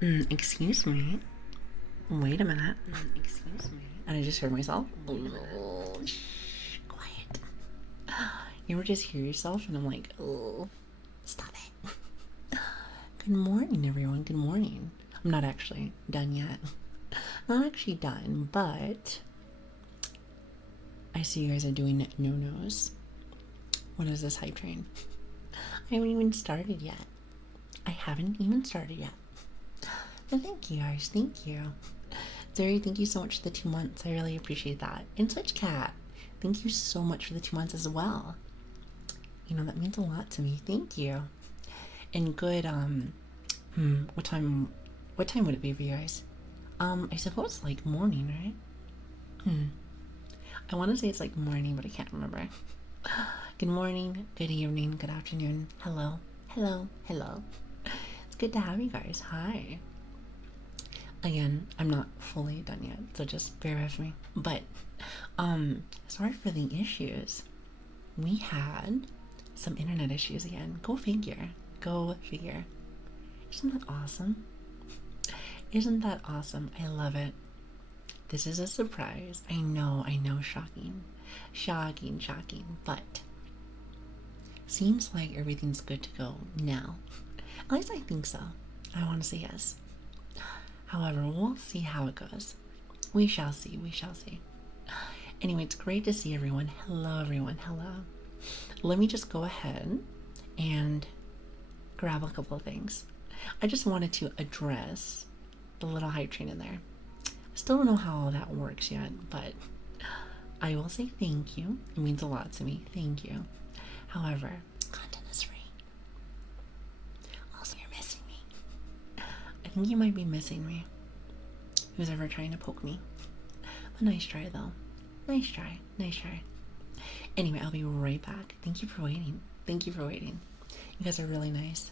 Excuse me. Wait a minute. Excuse me. And I just heard myself. Oh, shh, quiet. You ever just hear yourself and I'm like, oh, stop it. Good morning, everyone. Good morning. I'm not actually done yet. Not actually done, but I see you guys are doing no-nos. What is this hype train? I haven't even started yet. I haven't even started yet. But thank you guys. Thank you. Zuri, thank you so much for the 2 months. I really appreciate that. And Switch Cat, thank you so much for the 2 months as well. You know, that means a lot to me. Thank you. And good, what time would it be for you guys? I suppose like morning, right? I want to say it's like morning, but I can't remember. Good morning, good evening, good afternoon. Hello, hello, hello. It's good to have you guys. Hi. Again, I'm not fully done yet, so just bear with me. But, sorry for the issues. We had some internet issues again. Go figure. Go figure. Isn't that awesome? Isn't that awesome? I love it. This is a surprise. I know, shocking. Shocking, shocking. But seems like everything's good to go now. At least I think so. I want to say yes. However, we'll see how it goes. We shall see, we shall see. Anyway, it's great to see everyone. Hello, everyone. Hello. Let me just go ahead and grab a couple of things. I just wanted to address the little hype train in there. Still don't know how all that works yet, but I will say thank you. It means a lot to me. Thank you. However, content is free. Also, you're missing me. I think you might be missing me. Who's ever trying to poke me? But nice try, though. Nice try. Nice try. Anyway, I'll be right back. Thank you for waiting. Thank you for waiting. You guys are really nice.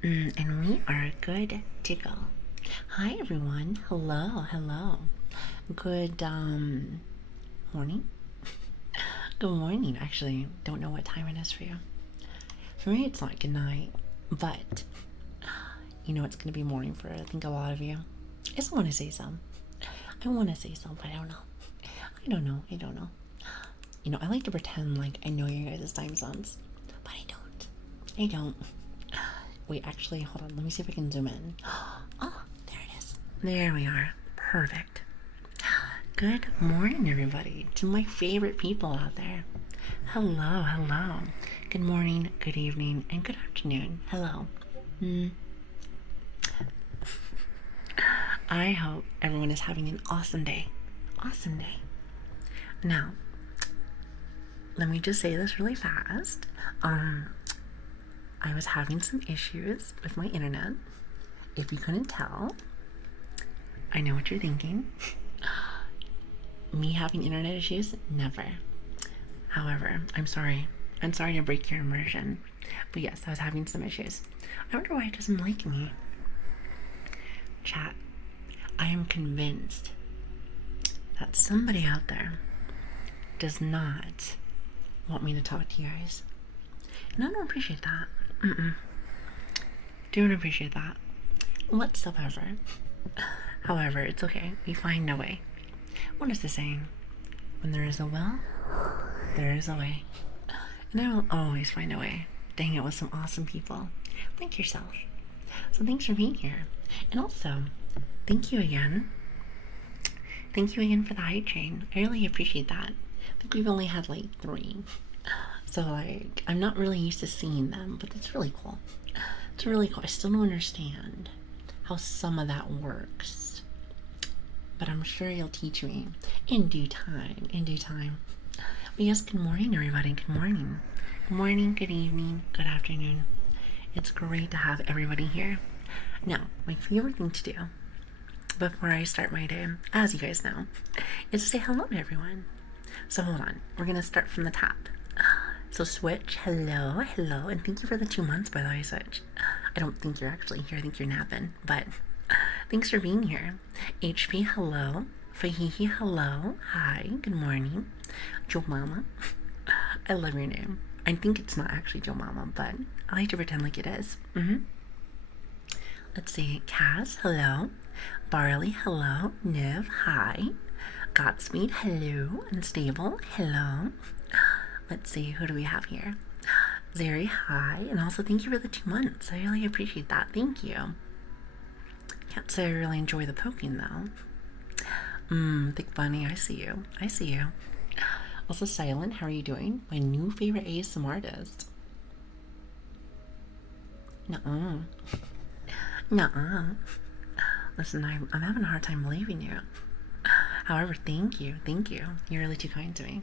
And we are good to go. Hi everyone. Hello. Good morning. Good morning. Actually, don't know what time it is for you. For me, it's not good night, but you know it's gonna be morning for I think a lot of you. I just want to say some. I want to say some, but I don't know. I don't know. You know, I like to pretend like I know your guys' time zones, but I don't. Wait, actually, hold on. Let me see if I can zoom in. Oh, there it is. There we are. Perfect. Good morning, everybody, to my favorite people out there. Hello. Good morning, good evening, and good afternoon. Hello. I hope everyone is having an awesome day. Now, let me just say this really fast. I was having some issues with my internet. If you couldn't tell, I know what you're thinking. Me having internet issues? Never. However, I'm sorry to break your immersion. But yes, I was having some issues. I wonder why it doesn't like me. Chat, I am convinced that somebody out there does not want me to talk to you guys. And I don't appreciate that. Don't appreciate that whatsoever. However, it's okay. We find a way. What is the saying? When there is a will, there is a way. And I will always find a way to hang out with some awesome people like yourself. So thanks for being here. And also, thank you again. Thank you again for the hype train. I really appreciate that. I think we've only had like 3. So like, I'm not really used to seeing them, but it's really cool. It's really cool. I still don't understand how some of that works, but I'm sure you'll teach me in due time. But yes, good morning, everybody. Good morning, good evening, good afternoon. It's great to have everybody here. Now, my favorite thing to do before I start my day, as you guys know, is to say hello to everyone. So hold on, we're gonna start from the top. So Switch, hello, and thank you for the 2 months, by the way, Switch. I don't think you're actually here, I think you're napping, but thanks for being here. HP, hello. Fahihi, hello. Hi, good morning. Joe Mama, I love your name. I think it's not actually Joe Mama, but I like to pretend like it is. Let's see, Cass, hello. Barley, hello. Niv, hi. Godspeed, hello. Unstable, hello. Let's see, who do we have here? Zeri, hi. And also thank you for the 2 months. I really appreciate that. Thank you. Can't say I really enjoy the poking though. Thick Bunny, I see you. Also Silent, how are you doing? My new favorite ASMR artist. Nuh-uh. Listen, I'm having a hard time believing you. However, thank you. You're really too kind to me.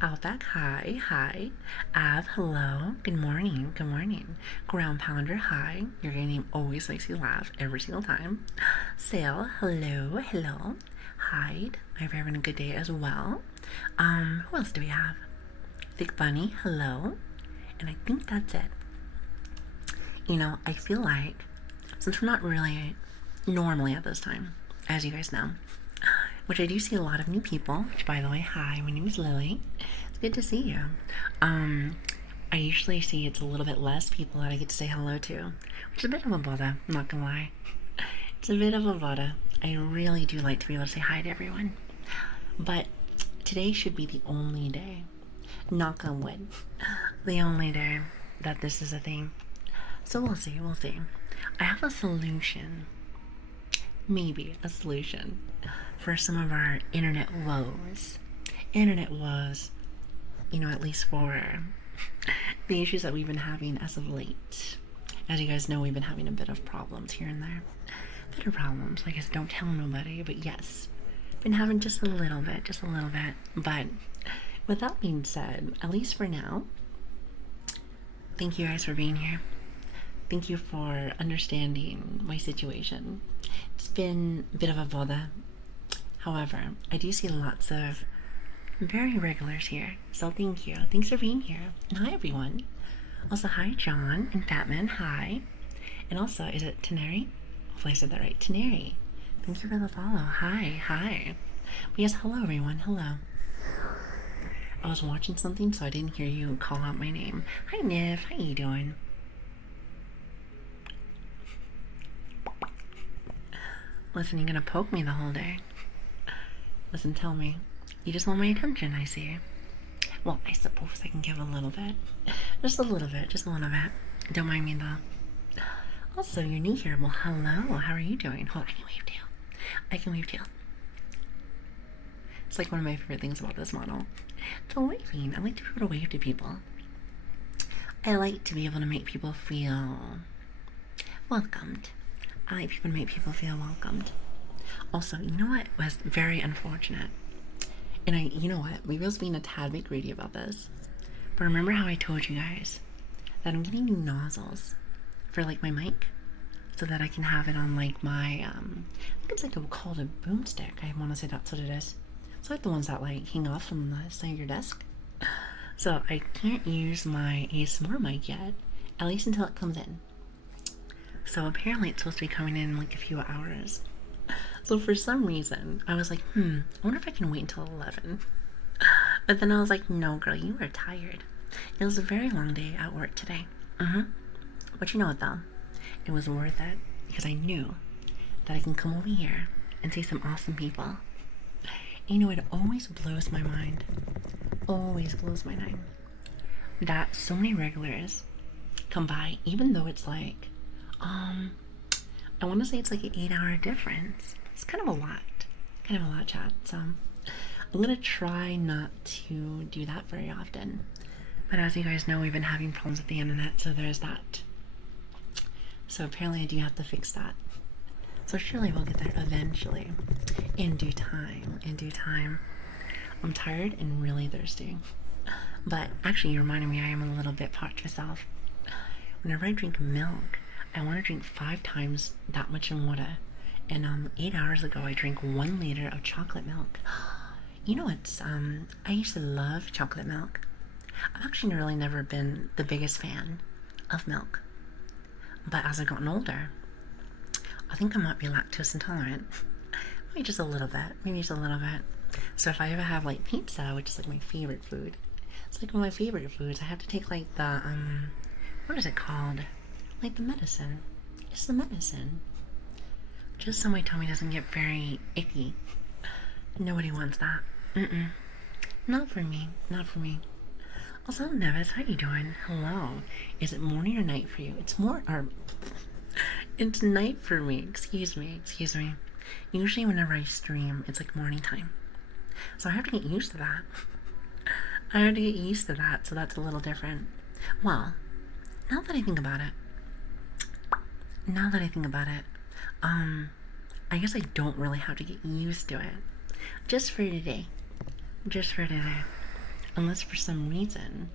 Outback, hi. Av, hello. Good morning. Ground Pounder, hi. Your name always makes me laugh every single time. Sail, hello. Hide, I hope you're having a good day as well. Who else do we have? Thick Bunny, hello. And I think that's it. You know, I feel like, since we're not really normally at this time, as you guys know, which I do see a lot of new people, which by the way, hi, my name is Lili. It's good to see you. I usually see it's a little bit less people that I get to say hello to, which is a bit of a bother, I'm not gonna lie. It's a bit of a bother. I really do like to be able to say hi to everyone. But today should be the only day, knock on wood, the only day that this is a thing. So we'll see. I have a solution. Maybe a solution for some of our internet woes. You know, at least for the issues that we've been having as of late. As you guys know, we've been having a bit of problems here and there. Better problems, I guess don't tell nobody, but yes. Been having just a little bit. But with that being said, at least for now, thank you guys for being here. Thank you for understanding my situation. It's been a bit of a bother. However, I do see lots of very regulars here, so thank you. Thanks for being here. And hi, everyone. Also, hi, John and Fatman, hi. And also, is it Teneri? Hopefully I said that right. Teneri. Thank you for the follow. Hi, hi. But yes, hello everyone. Hello. I was watching something, so I didn't hear you call out my name. Hi, Niv. How you doing? Listen, you're gonna poke me the whole day. Listen, tell me. You just want my attention, I see. Well, I suppose I can give a little bit. Just a little bit, just a little bit. Don't mind me though. Also, you're new here. Well, hello. How are you doing? Hold on, I can wave to you. I can wave to you. It's like one of my favorite things about this model. It's waving. I like to be able to wave to people. I like to be able to make people feel welcomed. I like people to make people feel welcomed. Also, you know what was very unfortunate? And you know what? Maybe I was being a tad bit greedy about this. But remember how I told you guys that I'm getting new nozzles for like my mic, so that I can have it on like my I think it's like called a boomstick. I want to say that's what it is. It's like the ones that like hang off from the side of your desk. So I can't use my ASMR mic yet, at least until it comes in. So apparently it's supposed to be coming in like a few hours. So for some reason I was like, I wonder if I can wait until 11. But then I was like, no girl, you are tired. It was a very long day at work today. But you know what though? It was worth it because I knew that I can come over here and see some awesome people. And you know, it always blows my mind. Always blows my mind that so many regulars come by, even though it's like, I want to say it's like an 8-hour difference. It's kind of a lot. Kind of a lot, chat. So I'm gonna try not to do that very often. But as you guys know, we've been having problems with the internet, so there's that. So apparently I do have to fix that. So surely we'll get there eventually. In due time. In due time. I'm tired and really thirsty. But actually you reminded me I am a little bit parched myself. Whenever I drink milk, I want to drink 5 times that much in water. And 8 hours ago I drank 1 liter of chocolate milk. You know what's I used to love chocolate milk. I've actually really never been the biggest fan of milk. But as I've gotten older, I think I might be lactose intolerant. Maybe just a little bit. Maybe just a little bit. So if I ever have like pizza, which is like my favorite food, it's like one of my favorite foods, I have to take like the, what is it called? Like the medicine. It's the medicine. Just so my tummy doesn't get very icky. Nobody wants that. Not for me. Not for me. Also, Nevis, how you doing? Hello. Is it morning or night for you? It's it's night for me. Excuse me. Excuse me. Usually whenever I stream, it's like morning time. So I have to get used to that. I have to get used to that, so that's a little different. Well, now that I think about it, I guess I don't really have to get used to it. Just for today. Just for today. Unless for some reason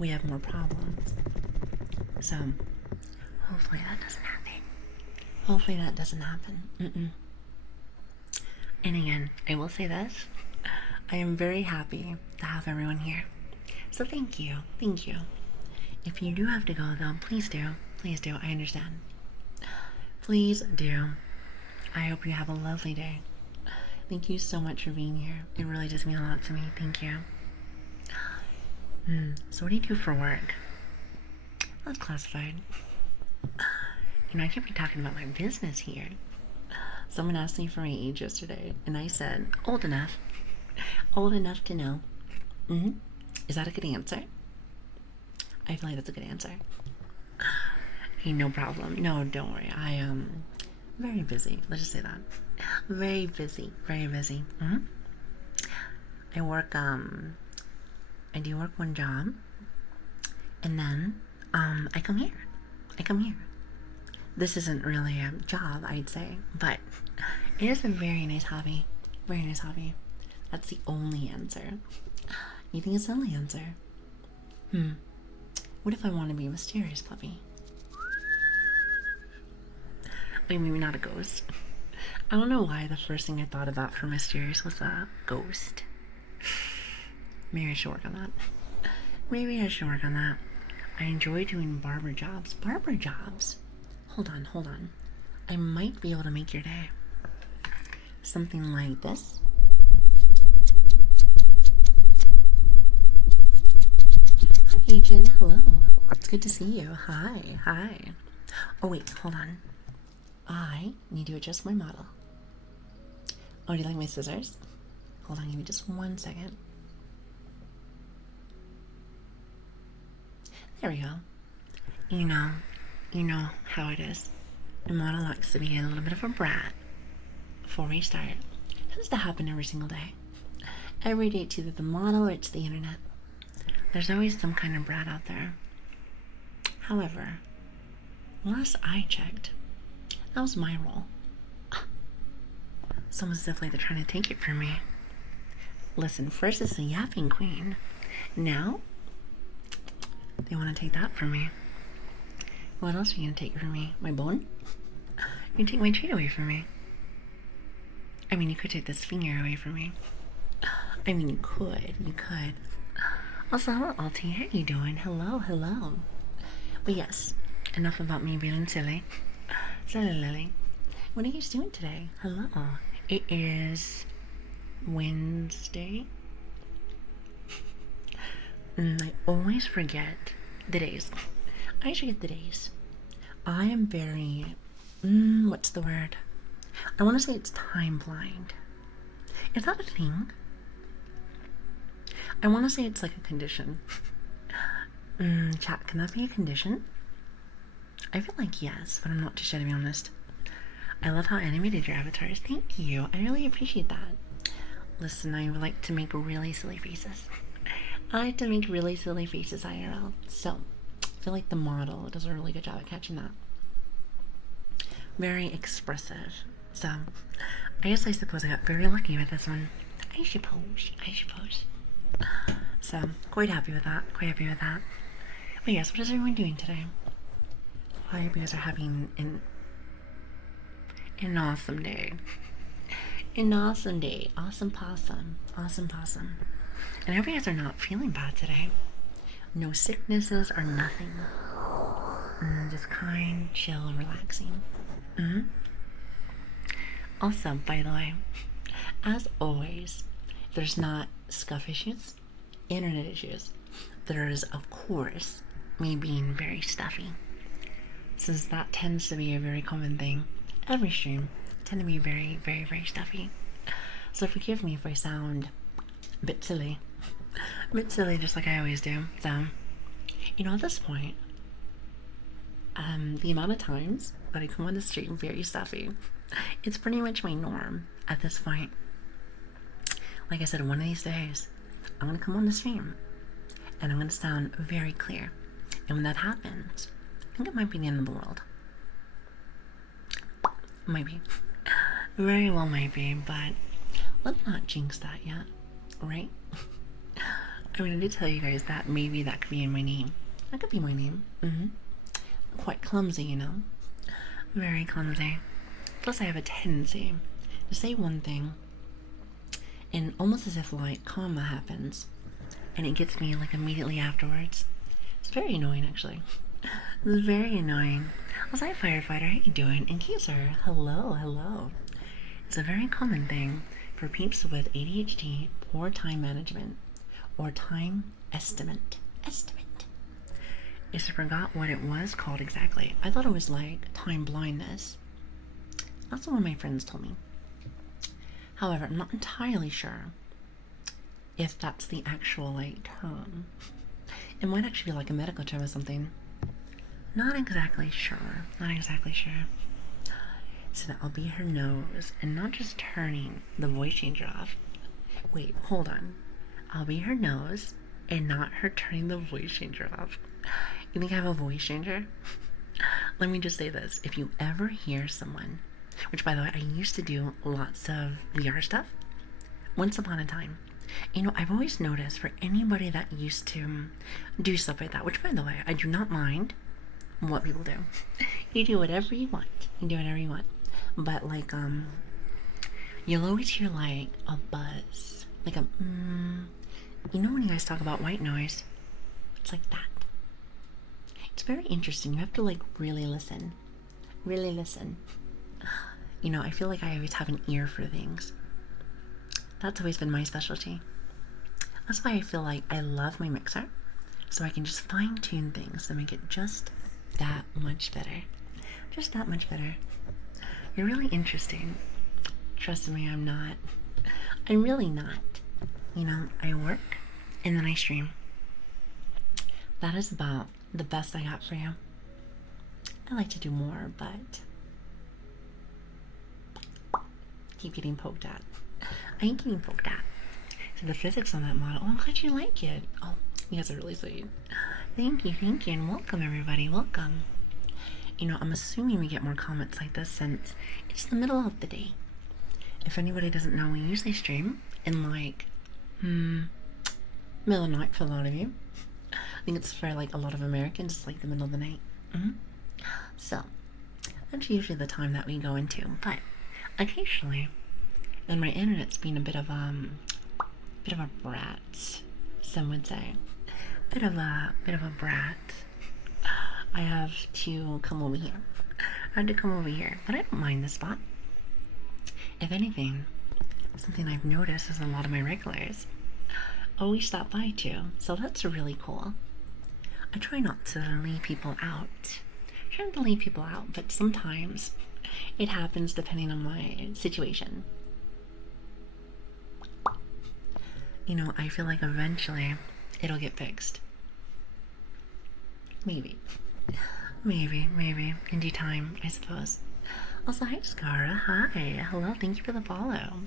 we have more problems. So hopefully that doesn't happen. Hopefully that doesn't happen. And again, I will say this. I am very happy to have everyone here. So thank you. Thank you. If you do have to go though, please do. Please do. I understand. Please do. I hope you have a lovely day. Thank you so much for being here. It really does mean a lot to me. Thank you. So what do you do for work? That's classified. You know, I can't be talking about my business here. Someone asked me for my age yesterday, and I said, old enough. Old enough to know. Is that a good answer? I feel like that's a good answer. Hey, no problem. No, don't worry. I am very busy. Let's just say that. Very busy. Very busy. I work, I do work one job, and then, I come here. This isn't really a job, I'd say, but it is a very nice hobby. Very nice hobby. That's the only answer. You think it's the only answer? What if I want to be a mysterious puppy? Like, maybe not a ghost. I don't know why the first thing I thought about for mysterious was a ghost. Maybe I should work on that. Maybe I should work on that. I enjoy doing barber jobs. Barber jobs? hold on. I might be able to make your day. Something like this. Hi, Agent. Hello. It's good to see you. Hi. Oh, wait, hold on. I need to adjust my model. Oh, do you like my scissors? Hold on, give me just 1 second. There we go. You know how it is. A model likes to be a little bit of a brat before we start. It tends to happen every single day. Every day, it's either the model or it's the internet. There's always some kind of brat out there. However, last I checked, that was my role. Someone's definitely trying to take it from me. Listen, first it's the yapping queen. Now, they want to take that from me. What else are you going to take from me? My bone? You can take my treat away from me. I mean, you could take this finger away from me. I mean, you could. Also, hello, Alti. How are you doing? Hello. But yes, enough about me being silly. Silly Lily. What are you guys doing today? Hello. It is Wednesday. I always forget the days. I forget the days. I am very, what's the word? I want to say it's time blind. Is that a thing? I want to say it's like a condition. Chat, can that be a condition? I feel like yes, but I'm not too sure to be honest. I love how animated your avatar is. Thank you. I really appreciate that. Listen, I like to make really silly faces. I like to make really silly faces IRL. So, I feel like the model does a really good job at catching that. Very expressive. So, I suppose I got very lucky with this one. I suppose. So, quite happy with that. But yes, what is everyone doing today? I hope you guys are having an awesome day. Awesome possum. And I hope you guys are not feeling bad today. No sicknesses or nothing. Just kind, chill, relaxing. Also, by the way, as always, there's not scuff issues, internet issues. There's, of course, me being very stuffy. Since that tends to be a very common thing. Every stream tend to be very, very, very stuffy. So forgive me if I sound a bit silly. Just like I always do. So, at this point, the amount of times that I come on the stream very stuffy, it's pretty much my norm at this point. Like I said, one of these days, I'm going to come on the stream, and I'm going to sound very clear. And when that happens, I think it might be the end of the world. Might be. Very well might be, but let's not jinx that yet, right? I mean, I did tell you guys that maybe that could be in my name. That could be my name. Quite clumsy, Very clumsy. Plus, I have a tendency to say one thing, and almost as if like karma happens, and it gets me like immediately afterwards. It's very annoying, actually. It's very annoying. Was I a firefighter? How you doing? And Keezer, hello. It's a very common thing for peeps with ADHD, poor time management, or time estimate. I forgot what it was called exactly. I thought it was like time blindness. That's what one of my friends told me. However, I'm not entirely sure if that's the actual term. It might actually be like a medical term or something. Not exactly sure. So that I'll be her nose and not just turning the voice changer off. Wait, hold on. I'll be her nose and not her turning the voice changer off. You think I have a voice changer? Let me just say this. If you ever hear someone, which by the way, I used to do lots of VR stuff once upon a time. I've always noticed for anybody that used to do stuff like that, which by the way, I do not mind what people do. You do whatever you want. But you'll always hear like a buzz, like a when you guys talk about white noise, it's like that. It's very interesting. You have to really listen. really listen. You know, I feel like I always have an ear for things. That's always been my specialty. That's why I feel like I love my mixer, so I can just fine tune things to make it just that much better. Just that much better. You're really interesting. Trust me, I'm not. I'm really not. You know, I work and then I stream. That is about the best I got for you. I like to do more, but keep getting poked at. I ain't getting poked at. So the physics on that model, oh, I'm glad you like it. Oh, you guys are really sweet. Thank you, and welcome everybody, welcome. You know, I'm assuming we get more comments like this since it's the middle of the day. If anybody doesn't know, we usually stream in like, middle of the night for a lot of you. I think it's for like a lot of Americans, it's like the middle of the night. So, that's usually the time that we go into, but occasionally, and my internet's been a bit of a brat, some would say. Bit of a brat. I have to come over here. But I don't mind this spot. If anything, something I've noticed is a lot of my regulars always stop by too, so that's really cool. I try not to leave people out. But sometimes it happens depending on my situation. You know, I feel like eventually it'll get fixed. Maybe. In due time, I suppose. Also, hi, Scara. Hi. Hello. Thank you for the follow.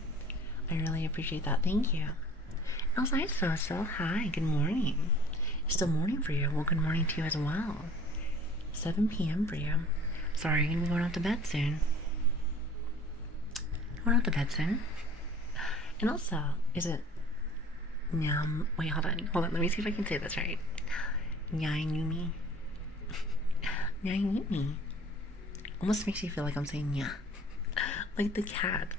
I really appreciate that. Thank you. Also, hi, So. Hi. Good morning. It's still morning for you. Well, good morning to you as well. 7 p.m. for you. Sorry, you're going to be going out to bed soon. And also, is it... wait, hold on. Let me see if I can say this right. Nyayumi. Almost makes you feel like I'm saying yeah. Like the cat.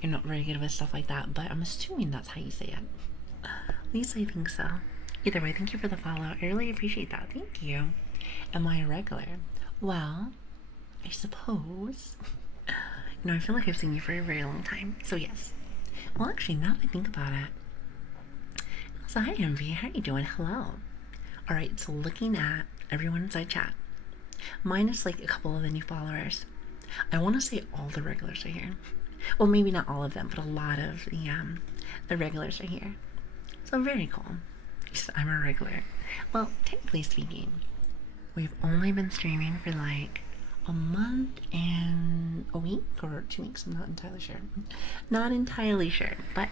You're not very good with stuff like that, but I'm assuming that's how you say it. At least I think so. Either way, thank you for the follow. I really appreciate that. Thank you. Am I a regular? Well, I suppose. You know, I feel like I've seen you for a very long time. So yes. Well, actually, now that I think about it. So hi, Envy. How are you doing? Hello. Alright, so looking at everyone inside chat. Minus like a couple of the new followers. I want to say all the regulars are here. Well, maybe not all of them, but a lot of the regulars are here. So very cool. I'm a regular. Well, technically speaking, we've only been streaming for like a month and a week or 2 weeks. I'm not entirely sure. But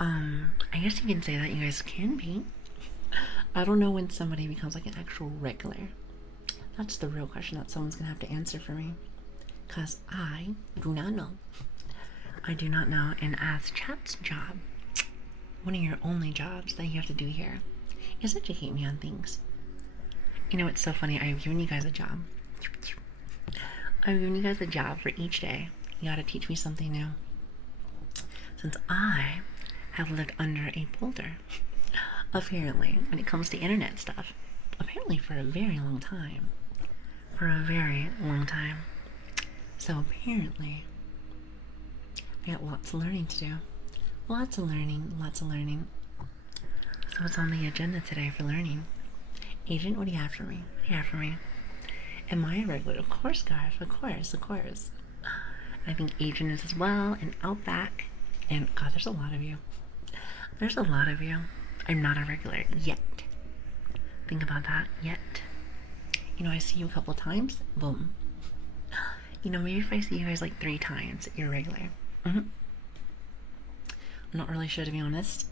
I guess you can say that you guys can be. I don't know when somebody becomes like an actual regular. That's the real question that someone's gonna have to answer for me, because I do not know. And as chat's job, one of your only jobs that you have to do here is educate me on things. You know, it's so funny. I've given you guys a job. For each day. You gotta teach me something new. Since I have lived under a boulder, apparently, when it comes to internet stuff, apparently for a very long time. So apparently, I got lots of learning to do. Lots of learning. So what's on the agenda today for learning? Agent, what do you have for me? Am I a regular? Of course, guys. Of course. I think Agent is as well, and Outback. And God, there's a lot of you. I'm not a regular yet. Think about that. Yet. You know, I see you a couple times. Boom. You know, maybe if I see you guys like 3 times, you're regular. I'm not really sure, to be honest,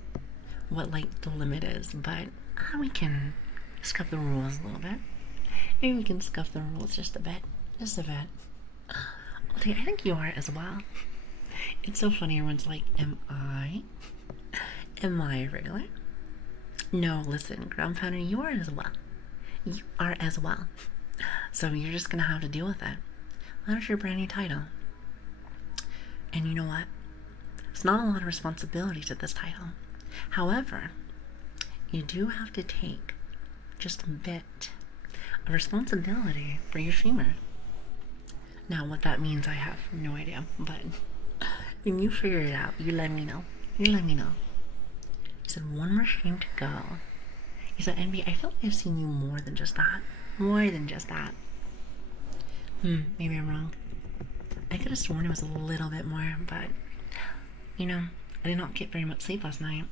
what like the limit is, but we can scuff the rules a little bit. Maybe we can scuff the rules just a bit. Okay, I think you are as well. It's so funny, everyone's like, am I a regular? No, listen, Ground Pounder, you are as well. So you're just gonna have to deal with it. That's your brand new title. And you know what? It's not a lot of responsibility to this title. However, you do have to take just a bit a responsibility for your streamer. Now, what that means, I have no idea, but when you figure it out, you let me know. You let me know. You said one more stream to go. You said, Envy, I feel like I've seen you more than just that. More than just that. Maybe I'm wrong. I could have sworn it was a little bit more, but, you know, I did not get very much sleep last night.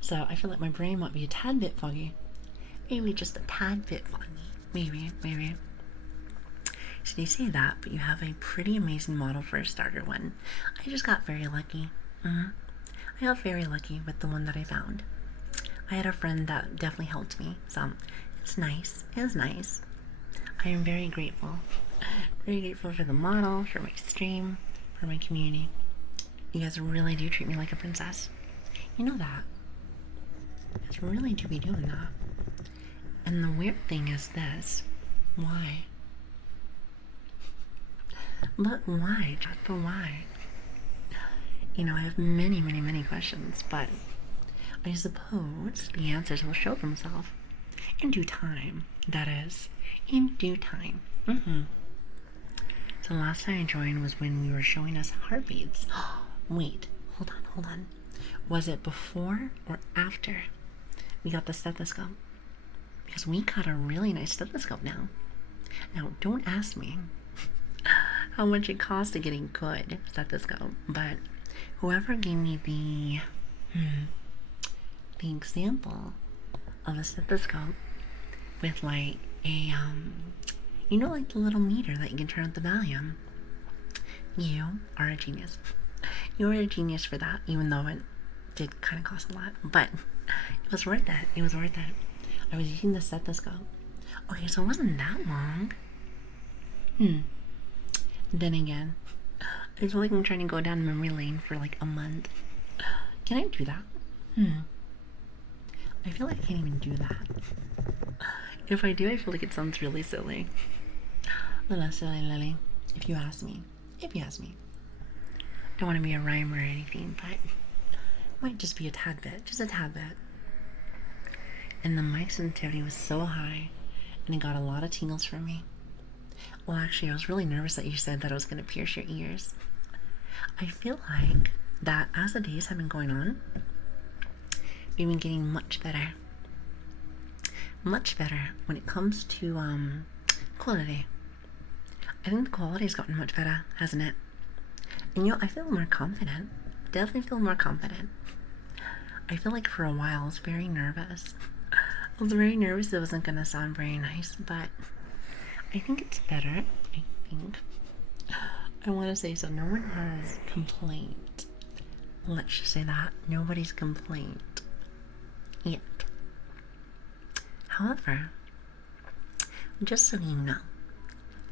So I feel like my brain might be a tad bit foggy. Maybe just a tad bit foggy. Maybe. So you say that, but you have a pretty amazing model for a starter one. I just got very lucky. I got very lucky with the one that I found. I had a friend that definitely helped me, so it's nice. It was nice. I am very grateful. Very grateful for the model, for my stream, for my community. You guys really do treat me like a princess. You know that. You guys really do be doing that. And the weird thing is this. Why? But why? Just but why? You know, I have many questions, but I suppose the answers will show themselves in due time. That is, in due time. So the last time I joined was when we were showing us heartbeats. Wait, hold on. Was it before or after we got the stethoscope? Because we got a really nice stethoscope now. Now, don't ask me how much it costs to get a good stethoscope, but whoever gave me the example of a stethoscope with like a you know, like the little meter that you can turn up the volume, you are a genius. You were a genius for that, even though it did kind of cost a lot, but it was worth it. It was worth it. I was using the stethoscope. Okay, so it wasn't that long. Then again, I feel like I'm trying to go down memory lane for like a month. Can I do that? I feel like I can't even do that. If I do, I feel like it sounds really silly. Little silly Lily, if you ask me. Don't want to be a rhyme or anything, but it might just be a tad bit. Just a tad bit. And the mic sensitivity was so high, and it got a lot of tingles from me. Well, actually, I was really nervous that you said that I was going to pierce your ears. I feel like that as the days have been going on, we've been getting much better. Much better when it comes to quality. I think the quality has gotten much better, hasn't it? And you know, I feel more confident. Definitely feel more confident. I feel like for a while I was very nervous. I was very nervous it wasn't going to sound very nice, but I think it's better. I want to say so. No one has complained. Let's just say that. Nobody's complained yet. However, just so you know,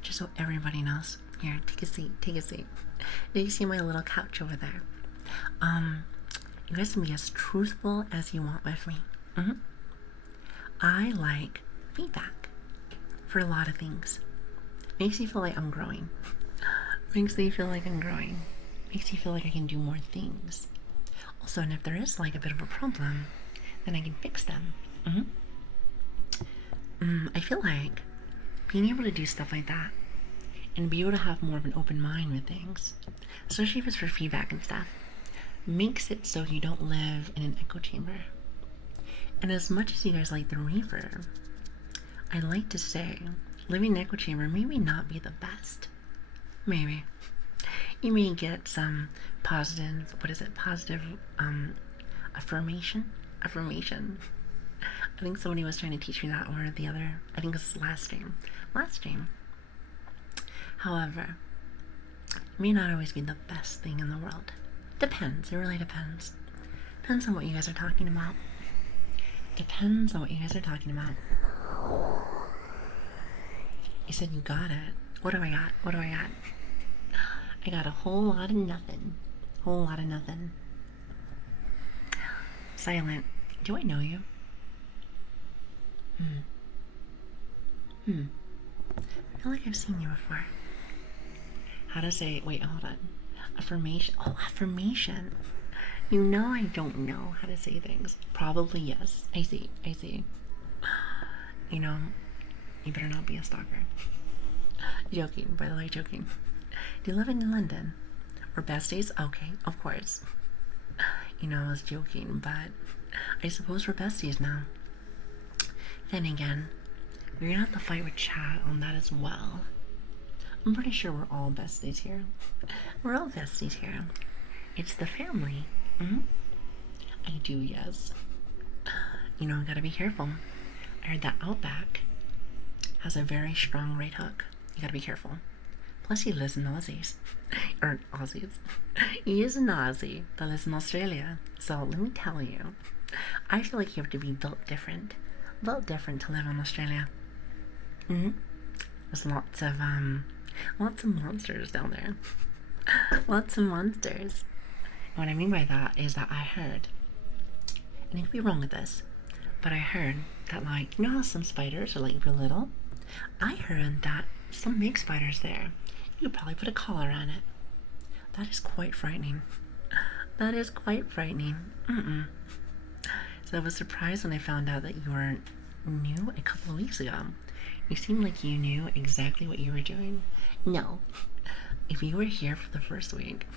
just so everybody knows, here, take a seat. You see my little couch over there. You guys can be as truthful as you want with me. I like feedback for a lot of things. Makes me feel like I'm growing. Makes me feel like I can do more things. Also, and if there is like a bit of a problem, then I can fix them. I feel like being able to do stuff like that and be able to have more of an open mind with things, especially if it's for feedback and stuff, makes it so you don't live in an echo chamber. And as much as you guys like the reverb, I like to say living in an echo chamber maybe not be the best. Maybe. You may get some positive, positive affirmation? I think somebody was trying to teach me that or the other. I think it's last stream. However, it may not always be the best thing in the world. Depends. It really depends. Depends on what you guys are talking about. You said you got it. What do I got? I got a whole lot of nothing. Silent. Do I know you? I feel like I've seen you before. How to say, wait, hold on. Affirmation. Oh, affirmation. You know I don't know how to say things. Probably yes. I see. You know, You better not be a stalker. Joking, by the way, joking. Do you live in London? Or besties? Okay, of course. You know, I was joking, but I suppose we're besties now. Then again, we're gonna have to fight with chat on that as well. I'm pretty sure we're all besties here. We're all besties here. It's the family. I do, yes. You know, I gotta be careful. I heard that Outback has a very strong right hook. You gotta be careful. Plus, he lives in Aussies. Or Aussies. He is an Aussie that lives in Australia. So, let me tell you, I feel like you have to be built different. Built different to live in Australia. There's lots of monsters down there. Lots of monsters. And what I mean by that is that I heard, and I could be wrong with this, but I heard that, like, you know how some spiders are like real little? I heard that some big spiders there, you could probably put a collar on it. That is quite frightening. That is quite frightening. So I was surprised when I found out that you were new a couple of weeks ago. You seemed like you knew exactly what you were doing. No. If you were here for the first week,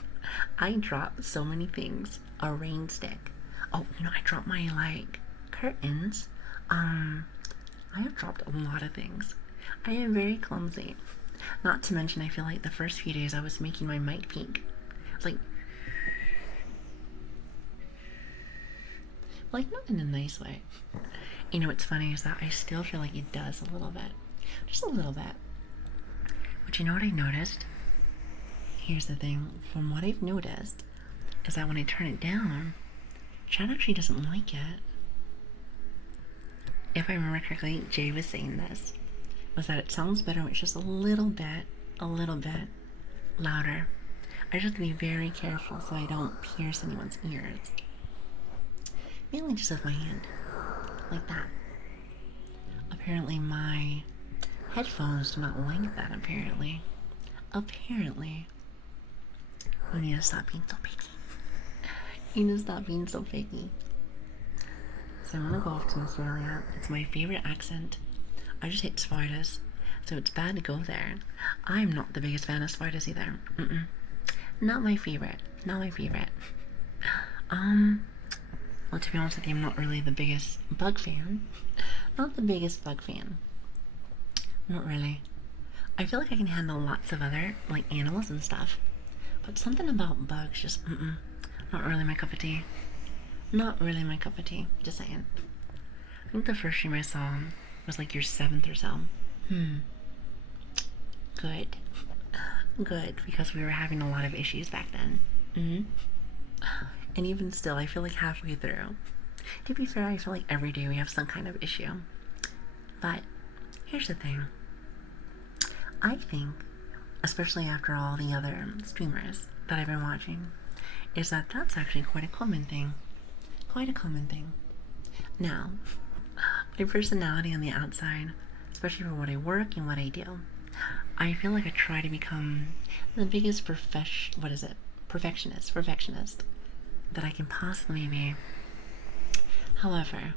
I dropped so many things. A rain stick. Oh, you know, I dropped my, like, curtains. I have dropped a lot of things. I am very clumsy. Not to mention, I feel like the first few days I was making my mic peak. I was like, not in a nice way. You know, what's funny is that I still feel like it does a little bit. Just a little bit. But you know what I noticed? Here's the thing. From what I've noticed is that when I turn it down, chat actually doesn't like it. If I remember correctly, Jay was saying this, was that it sounds better when it's just a little bit louder. I just have to be very careful so I don't pierce anyone's ears. Mainly just with my hand. Like that. Apparently my headphones do not like that, apparently. Apparently. You need to stop being so picky. You need to stop being so picky. So I'm gonna go off to Australia. It's my favorite accent. I just hate spiders, so it's bad to go there. I'm not the biggest fan of spiders either. Not my favorite. Not my favorite. Well, to be honest with you, I'm not really the biggest bug fan. Not the biggest bug fan. Not really. I feel like I can handle lots of other, like, animals and stuff. But something about bugs just, not really my cup of tea. Not really my cup of tea. Just saying. I think the first stream I saw was like your 7th or so. Good. Good, because we were having a lot of issues back then. And even still, I feel like halfway through. To be fair, I feel like every day we have some kind of issue. But here's the thing. I think, especially after all the other streamers that I've been watching, is that that's actually quite a common thing. Quite a common thing. Now, my personality on the outside, especially for what I work and what I do, I feel like I try to become the biggest perfectionist that I can possibly be. However,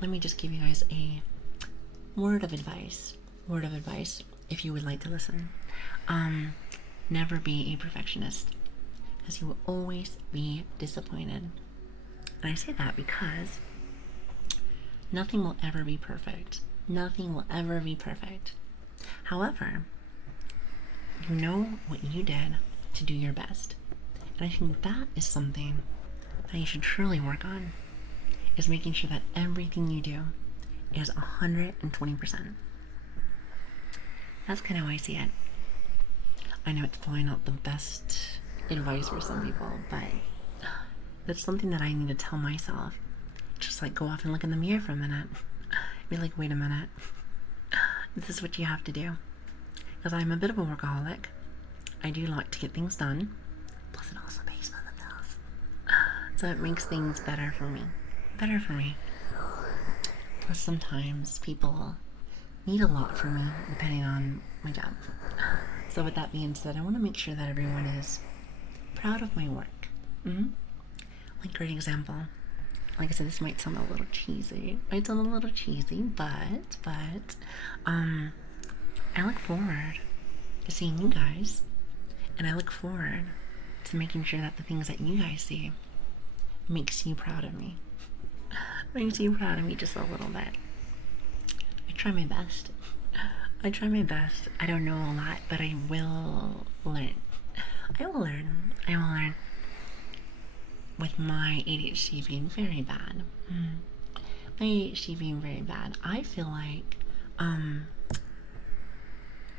let me just give you guys a word of advice if you would like to listen. Never be a perfectionist, because you will always be disappointed. And I say that because nothing will ever be perfect. Nothing will ever be perfect. However, you know what you did to do your best. And I think that is something that you should truly work on, is making sure that everything you do is 120%. That's kind of how I see it. I know it's probably not the best advice for some people, but that's something that I need to tell myself. Just like go off and look in the mirror for a minute. Be like, wait a minute. This is what you have to do. Because I'm a bit of a workaholic. I do like to get things done. Plus it also pays for the bills. So it makes things better for me. Plus sometimes people need a lot from me depending on my job. So with that being said, I want to make sure that everyone is proud of my work. Like, great example. like I said, this might sound a little cheesy. But I look forward to seeing you guys, and I look forward to making sure that the things that you guys see makes you proud of me. Makes you proud of me just a little bit. I try my best. I don't know a lot, but I will learn. I will learn. With my ADHD being very bad. My ADHD being very bad. I feel like I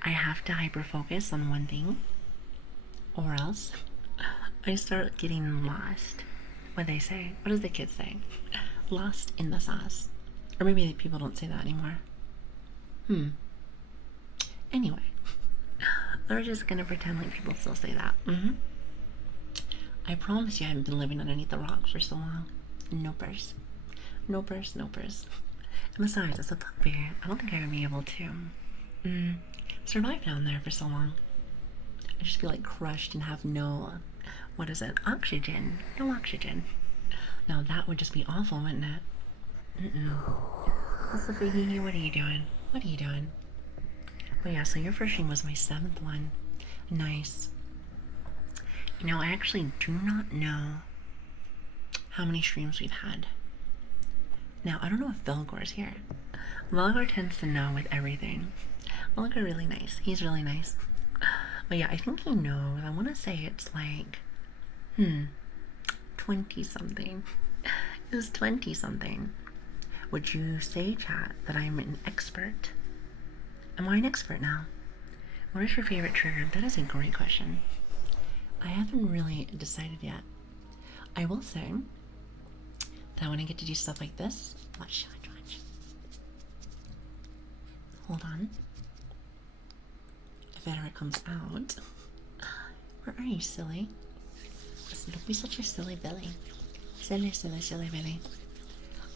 have to hyper focus on one thing, or else I start getting lost. What they say? What does the kids say? Lost in the sauce. Or maybe people don't say that anymore. Anyway, we're just gonna pretend like people still say that. I promise you I haven't been living underneath a rock for so long. No purse. No purse. And besides, as a puppy, I don't think I would be able to survive down there for so long. I'd just be like crushed and have no, oxygen. No oxygen. Now that would just be awful, wouldn't it? Sophie, what are you doing? Well, yeah, so your first stream was my 7th one. Nice. You know, I actually do not know how many streams we've had. Now, I don't know if Velgor's here. Velgor tends to know with everything. Velgor really nice. He's really nice. But yeah, I think he knows. I want to say it's like, 20-something. It was 20-something. Would you say, chat, that I'm an expert? Am I an expert now? What is your favorite trigger? That is a great question. I haven't really decided yet. I will say that when I get to do stuff like this, watch. Hold on. If it ever comes out. Where are you, silly? Listen, don't be such a silly Billy. Silly Billy.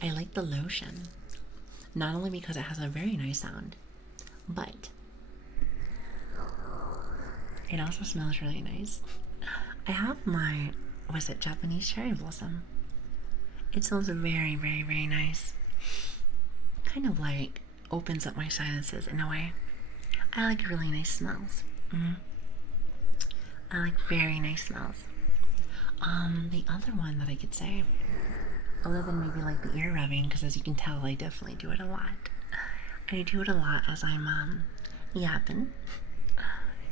I like the lotion. Not only because it has a very nice sound, but it also smells really nice. I have my, Japanese cherry blossom. It smells very, very, very nice. Kind of like opens up my sinuses in a way. I like really nice smells. I like very nice smells. The other one that I could say, other than maybe like the ear rubbing, because as you can tell, I definitely do it a lot. I do it a lot as I'm yapping.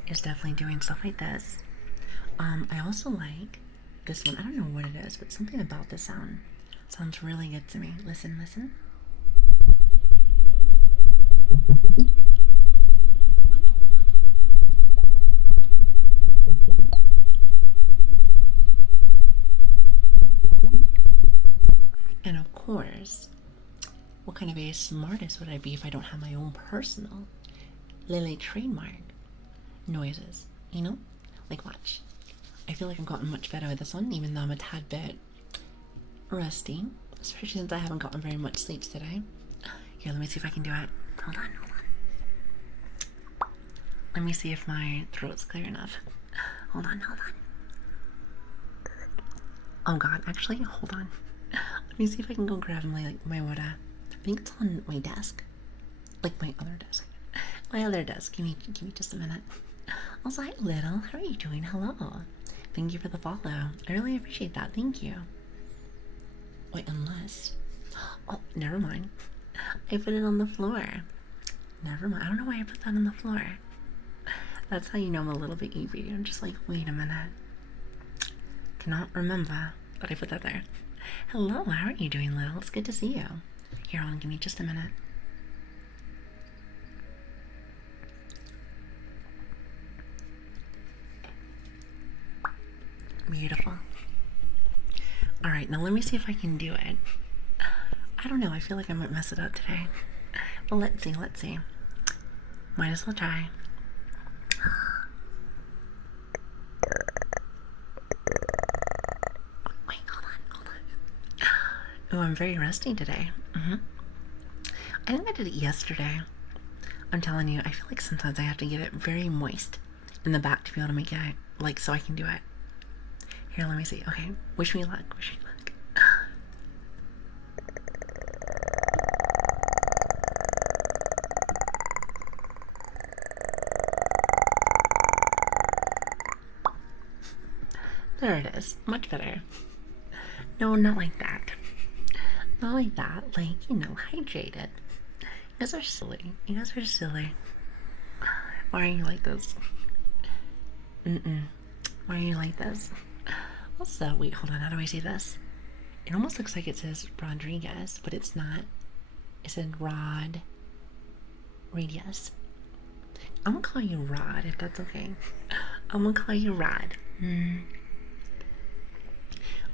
Is definitely doing stuff like this. I also like this one. I don't know what it is, but something about this sound sounds really good to me. Listen. And of course, what kind of a smartest would I be if I don't have my own personal Lili trademark noises, you know? Like, watch. I feel like I've gotten much better with this one, even though I'm a tad bit rusty, especially since I haven't gotten very much sleep today. Here, let me see if I can do it. Hold on. Let me see if my throat's clear enough. Hold on. Oh god, actually, hold on. Let me see if I can go grab my water. I think it's on my desk. Like my other desk. Give me just a minute. Also, hi Little, how are you doing? Hello. Thank you for the follow. I really appreciate that. Thank you. Wait, unless... Oh, never mind. I put it on the floor. Never mind. I don't know why I put that on the floor. That's how you know I'm a little bit eerie. I'm just like, wait a minute. Cannot remember that I put that there. Hello, how are you doing, Little? It's good to see you. Here, hold on, give me just a minute. Beautiful. Alright, now let me see if I can do it. I don't know, I feel like I might mess it up today. But let's see. Might as well try. Wait, hold on. Oh, I'm very rusty today. I think I did it yesterday. I'm telling you, I feel like sometimes I have to get it very moist in the back to be able to make it, like, so I can do it. Here, let me see. Okay, wish me luck. There it is. Much better. No, not like that. Not like that. Like, you know, hydrated. You guys are silly. You guys are silly. Why are you like this? Why are you like this? What's that? Wait, hold on. How do I say this? It almost looks like it says Rodriguez, but it's not. It said Rod Radius. I'm gonna call you Rod if that's okay. I'm gonna call you Rod.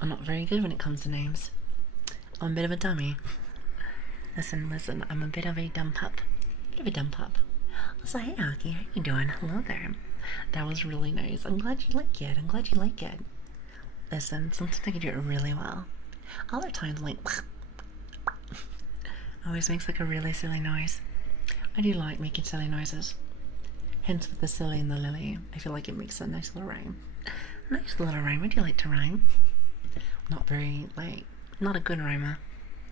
I'm not very good when it comes to names. I'm a bit of a dummy. Listen, I'm a bit of a dumb pup. So, hey, Aki, how you doing? Hello there. That was really nice. I'm glad you like it. Listen, sometimes I can do it really well. Other times, I'm like, always makes like a really silly noise. I do like making silly noises. Hence with the silly and the lily, I feel like it makes a nice little rhyme. Nice little rhyme. Would you like to rhyme? Not a good rhymer.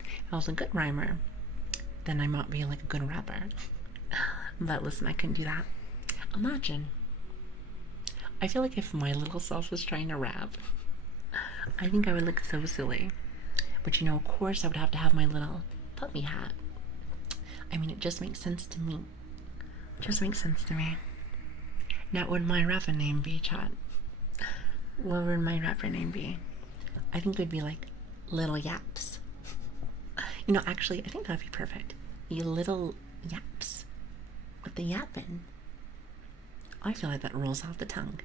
If I was a good rhymer, then I might be like a good rapper. But listen, I couldn't do that. Imagine. I feel like if my little self was trying to rap, I think I would look so silly. But you know, of course, I would have to have my little puppy hat. I mean, it just makes sense to me. Now, what would my rapper name be, chat? What would my rapper name be? I think it would be like Little Yaps. You know, actually, I think that'd be perfect. You little yaps. With the yapping. I feel like that rolls off the tongue.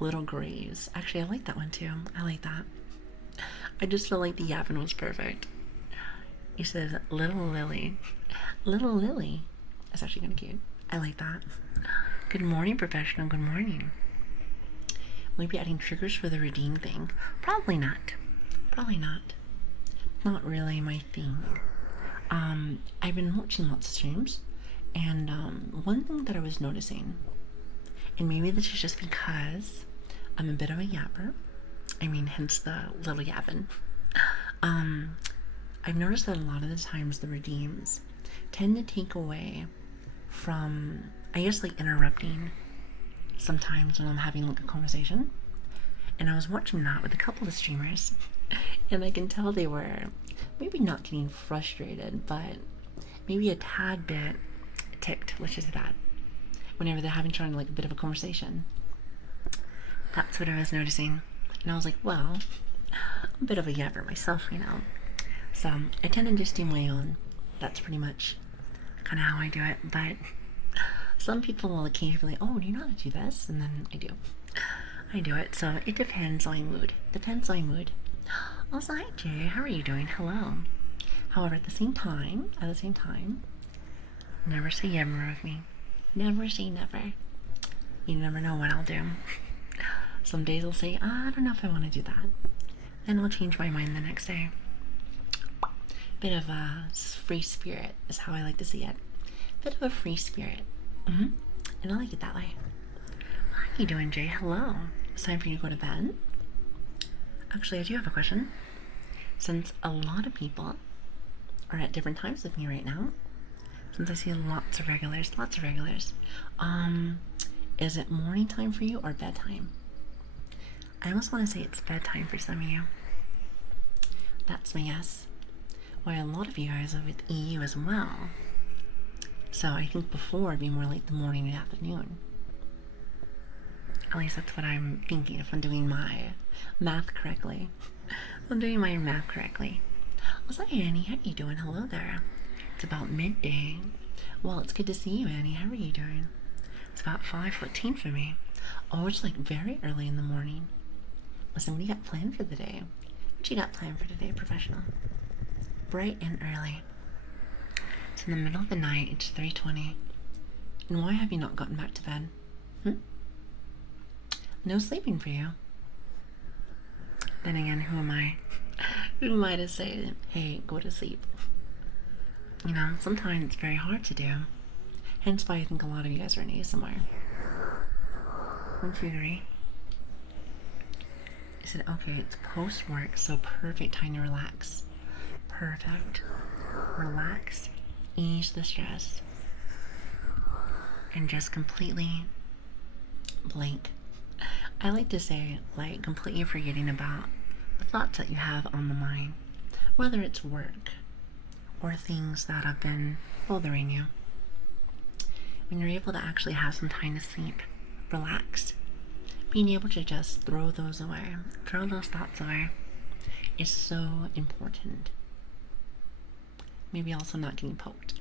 Little Graves. Actually, I like that one too. I like that. I just feel like the yapping was perfect. He says, Little Lili. Little Lili. That's actually kind of cute. I like that. Good morning, professional. Good morning. Will you be adding triggers for the redeem thing? Probably not. Not really my thing. I've been watching lots of streams, and one thing that I was noticing, and maybe this is just because I'm a bit of a yapper, I mean, hence the little yapping. I've noticed that a lot of the times the redeems tend to take away from, I guess, like interrupting sometimes when I'm having like a conversation. And I was watching that with a couple of streamers, and I can tell they were maybe not getting frustrated, but maybe a tad bit ticked, let's just say that, whenever they're having trying like a bit of a conversation. That's what I was noticing. And I was like, well, I'm a bit of a yapper myself, you know. So I tend to just do my own. That's pretty much kind of how I do it. But some people will occasionally be like, oh, do you know how to do this? And then I do. I do it. So it depends on mood. Also, hi Jay, how are you doing? Hello. However, at the same time, never say never with me. Never say never. You never know what I'll do. Some days I'll say, I don't know if I want to do that. Then I'll change my mind the next day. Bit of a free spirit is how I like to see it. Bit of a free spirit. And I like it that way. How are you doing, Jay? Hello. It's time for you to go to bed. Actually, I do have a question. Since a lot of people are at different times with me right now, since I see lots of regulars, is it morning time for you or bedtime? I almost want to say it's bedtime for some of you. That's my guess. Why a lot of you guys are with EU as well. So I think before it'd be more like the morning and afternoon. At least that's what I'm thinking if I'm doing my math correctly. What's up, Annie? How are you doing? Hello there. It's about midday. Well, it's good to see you, Annie. How are you doing? It's about 5:14 for me. Oh, it's like very early in the morning. Listen, what do you got planned for the day? What you got planned for today, professional? Bright and early. It's in the middle of the night. It's 3:20. And why have you not gotten back to bed? No sleeping for you. Then again, who am I? Who am I to say, hey, go to sleep? You know, sometimes it's very hard to do. Hence why I think a lot of you guys are in ASMR. Don't you agree? I said, okay, it's post-work, so perfect time to relax. Perfect. Relax, ease the stress, and just completely blank. I like to say, like, completely forgetting about the thoughts that you have on the mind, whether it's work or things that have been bothering you. When you're able to actually have some time to sleep, relax, being able to just throw those away, throw those thoughts away, is so important. Maybe also not getting poked.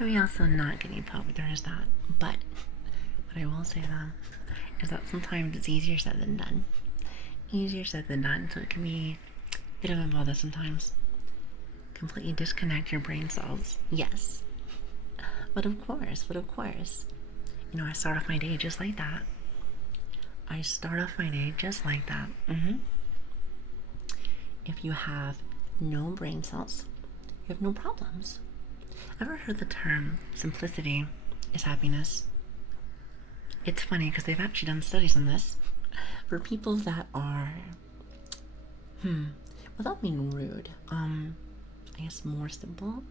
Maybe also not getting poked, there is that. But what I will say though, is that sometimes it's easier said than done. Easier said than done, so it can be a bit of a bother sometimes. Completely disconnect your brain cells, yes. But of course, you know, I start off my day just like that. If you have no brain cells, you have no problems. Ever heard the term simplicity is happiness? It's funny because they've actually done studies on this. For people that are, without being rude, I guess more simple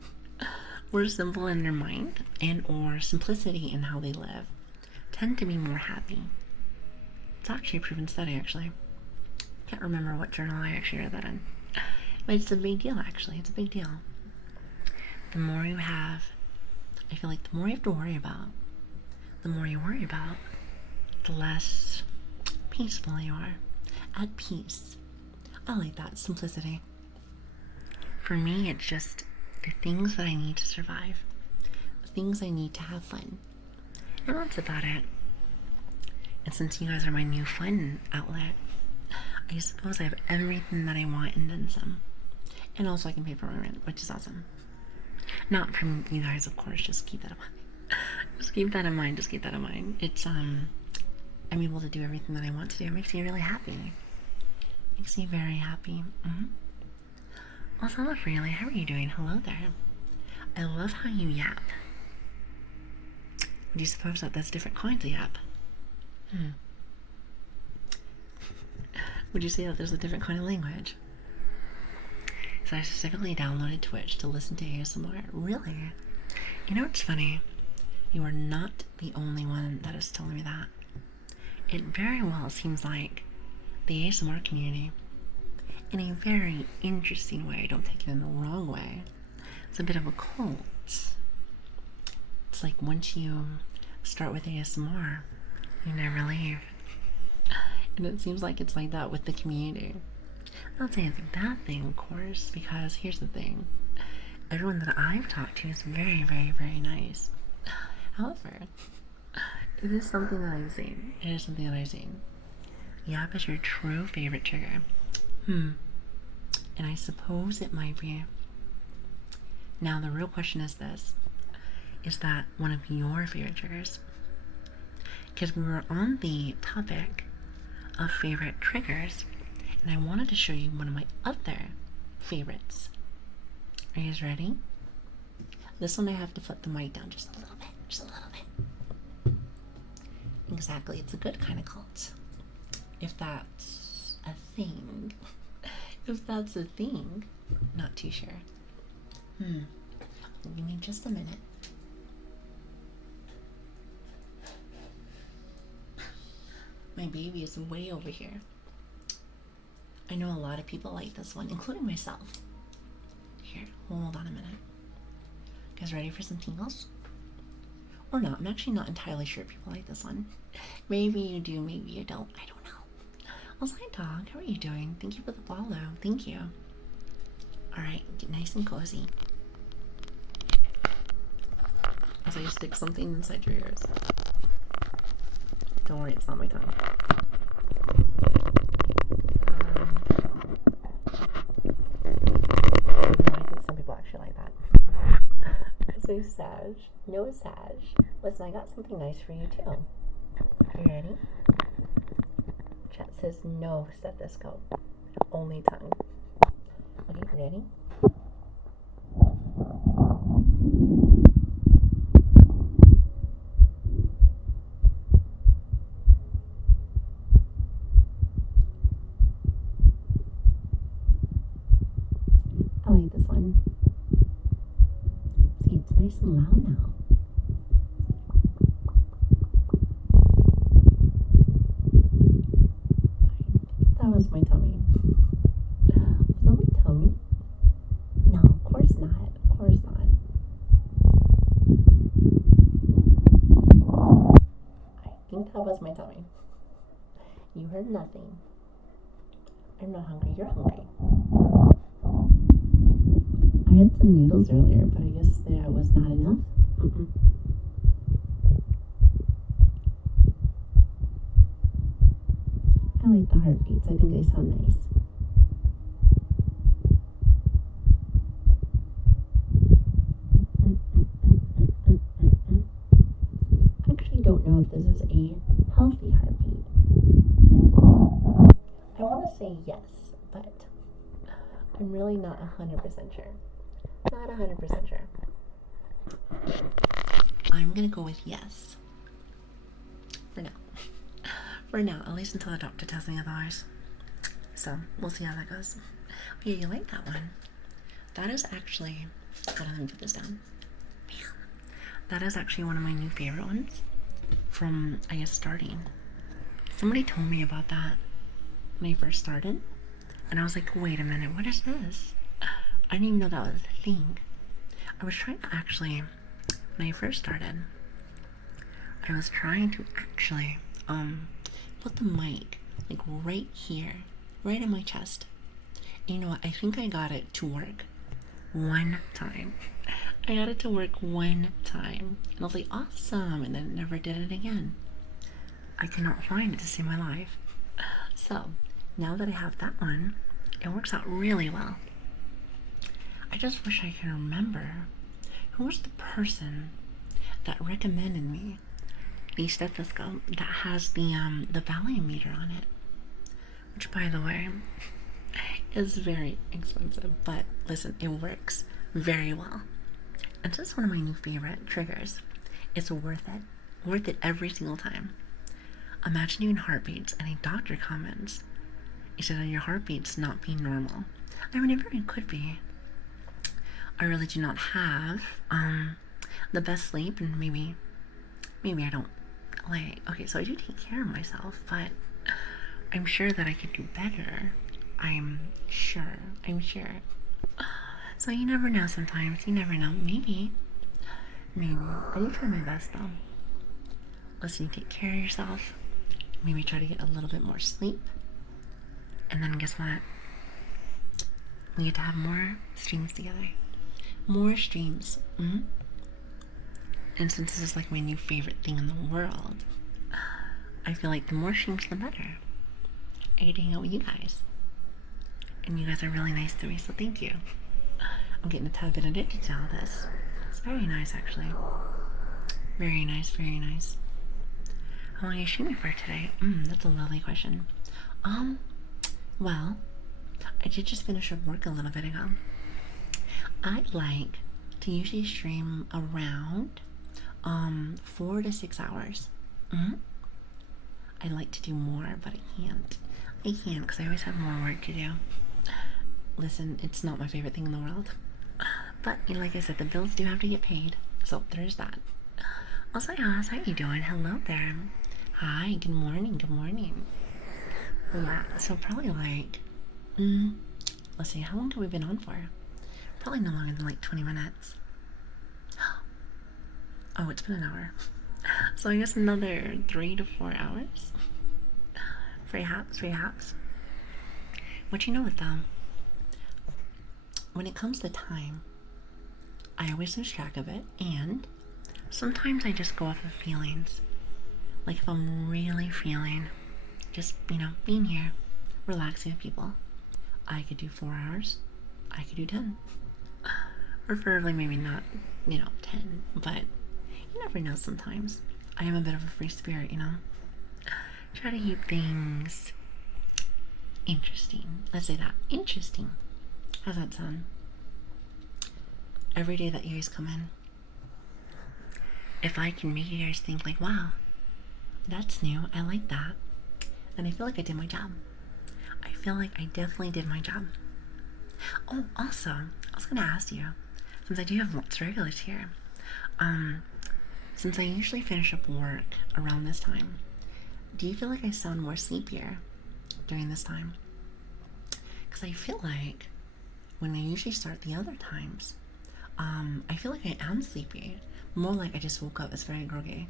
in their mind and or simplicity in how they live, tend to be more happy. It's actually a proven study, actually. Can't remember what journal I actually read that in. But it's a big deal, actually. It's a big deal. The more you have, I feel like the more you have to worry about, the more you worry about, the less peaceful you are. At peace. I like that, simplicity. For me, it's just the things that I need to survive, the things I need to have fun. And that's about it. And since you guys are my new fun outlet, I suppose I have everything that I want and then some. And also I can pay for my rent, which is awesome. Not from you guys, of course, just keep that in mind. Just keep that in mind. It's, I'm able to do everything that I want to do. It makes me really happy. Makes me very happy. Also, hello, Freely. How are you doing? Hello there. I love how you yap. Would you suppose that there's different kinds of yap? Would you say that there's a different kind of language? So I specifically downloaded Twitch to listen to ASMR. Really? You know what's funny? You are not the only one that is telling me that. It very well seems like the ASMR community, in a very interesting way, don't take it in the wrong way, it's a bit of a cult. It's like once you start with ASMR, you never leave. And it seems like it's like that with the community. I'm not saying it's a bad thing, of course, because here's the thing. Everyone that I've talked to is very, very, very nice. However, it is something that I've seen. Yap is your true favorite trigger. And I suppose it might be. Now, the real question is this. Is that one of your favorite triggers? Because we were on the topic of favorite triggers, and I wanted to show you one of my other favorites. Are you guys ready? This one I have to flip the mic down just a little bit. Exactly, it's a good kind of cult. If that's a thing. Not too sure. Give me just a minute. My baby is way over here. I know a lot of people like this one, including myself. Here, hold on a minute. You guys ready for some tingles? Or not? I'm actually not entirely sure if people like this one. Maybe you do, maybe you don't. I don't know. Also, hi dog, how are you doing? Thank you for the follow. Thank you. Alright, get nice and cozy. As I stick something inside your ears. Don't worry, it's not my tongue. I think some people actually like that. So Sag, no Sag. Listen, I got something nice for you too. You ready? Chat says no stethoscope, only tongue. Okay, ready? I like this one. See, it's nice and loud now. was my tummy. You heard nothing. I'm not hungry. You're hungry. I had some noodles earlier, but I guess that was not enough. I like the heartbeats. I think they sound nice. I actually don't know if this is a healthy heartbeat. I want to say yes, but I'm really not 100% sure. Not 100% sure. I'm gonna go with yes. For now. For now, at least until the doctor tells me otherwise. So, we'll see how that goes. Oh, yeah, you like that one. That is actually... Hold on, let me put this down. That is actually one of my new favorite ones. From, I guess, starting. Somebody told me about that when I first started. And I was like, wait a minute, what is this? I didn't even know that was a thing. I was trying to actually... When I first started, I was trying to actually... put the mic like right here, right in my chest. And you know what? I think I got it to work one time. I got it to work one time, and I was like, awesome, and then it never did it again. I cannot find it to save my life. So now that I have that one, it works out really well. I just wish I can remember who was the person that recommended me the stethoscope that has the volume meter on it, which, by the way, is very expensive, but listen, it works very well. And this is one of my new favorite triggers. It's worth it every single time. Imagine doing heartbeats and a doctor comments instead of your heartbeats not being normal. I mean, it very could be. I really do not have the best sleep, and maybe I don't. Like, okay, so I do take care of myself, but I'm sure that I could do better. I'm sure. So you never know sometimes. You never know. Maybe. I do try my best, though. Listen, you take care of yourself. Maybe try to get a little bit more sleep. And then guess what? We get to have more streams together. More streams. And since this is like my new favorite thing in the world, I feel like the more streams, the better. I get to hang out with you guys. And you guys are really nice to me, so thank you. I'm getting a tad bit addicted to all this. It's very nice, actually. Very nice, very nice. How long are you streaming for today? That's a lovely question. Well, I did just finish up work a little bit ago. I like to usually stream around 4 to 6 hours. I'd like to do more, but I can't because I always have more work to do. Listen, it's not my favorite thing in the world, but like I said, the bills do have to get paid, so there's that. Also, how you doing? Hello there. Hi, good morning. Yeah, so probably like let's see, how long have we been on for? Probably no longer than like 20 minutes. Oh, it's been an hour. So I guess another 3 to 4 hours. Perhaps. But you know what, though? When it comes to time, I always lose track of it, and sometimes I just go off of feelings. Like if I'm really feeling just, being here, relaxing with people, I could do 4 hours. I could do 10. Preferably maybe not, 10, but you never know sometimes. I am a bit of a free spirit, Try to keep things interesting. Let's say that. Interesting. How's that sound? Every day that you guys come in, if I can make you guys think like, wow, that's new, I like that, then I feel like I did my job. I feel like I definitely did my job. Oh, also, I was going to ask you, since I do have lots of regulars here, since I usually finish up work around this time, do you feel like I sound more sleepier during this time? Because I feel like when I usually start the other times, I feel like I am sleepy. More like I just woke up. It's very groggy.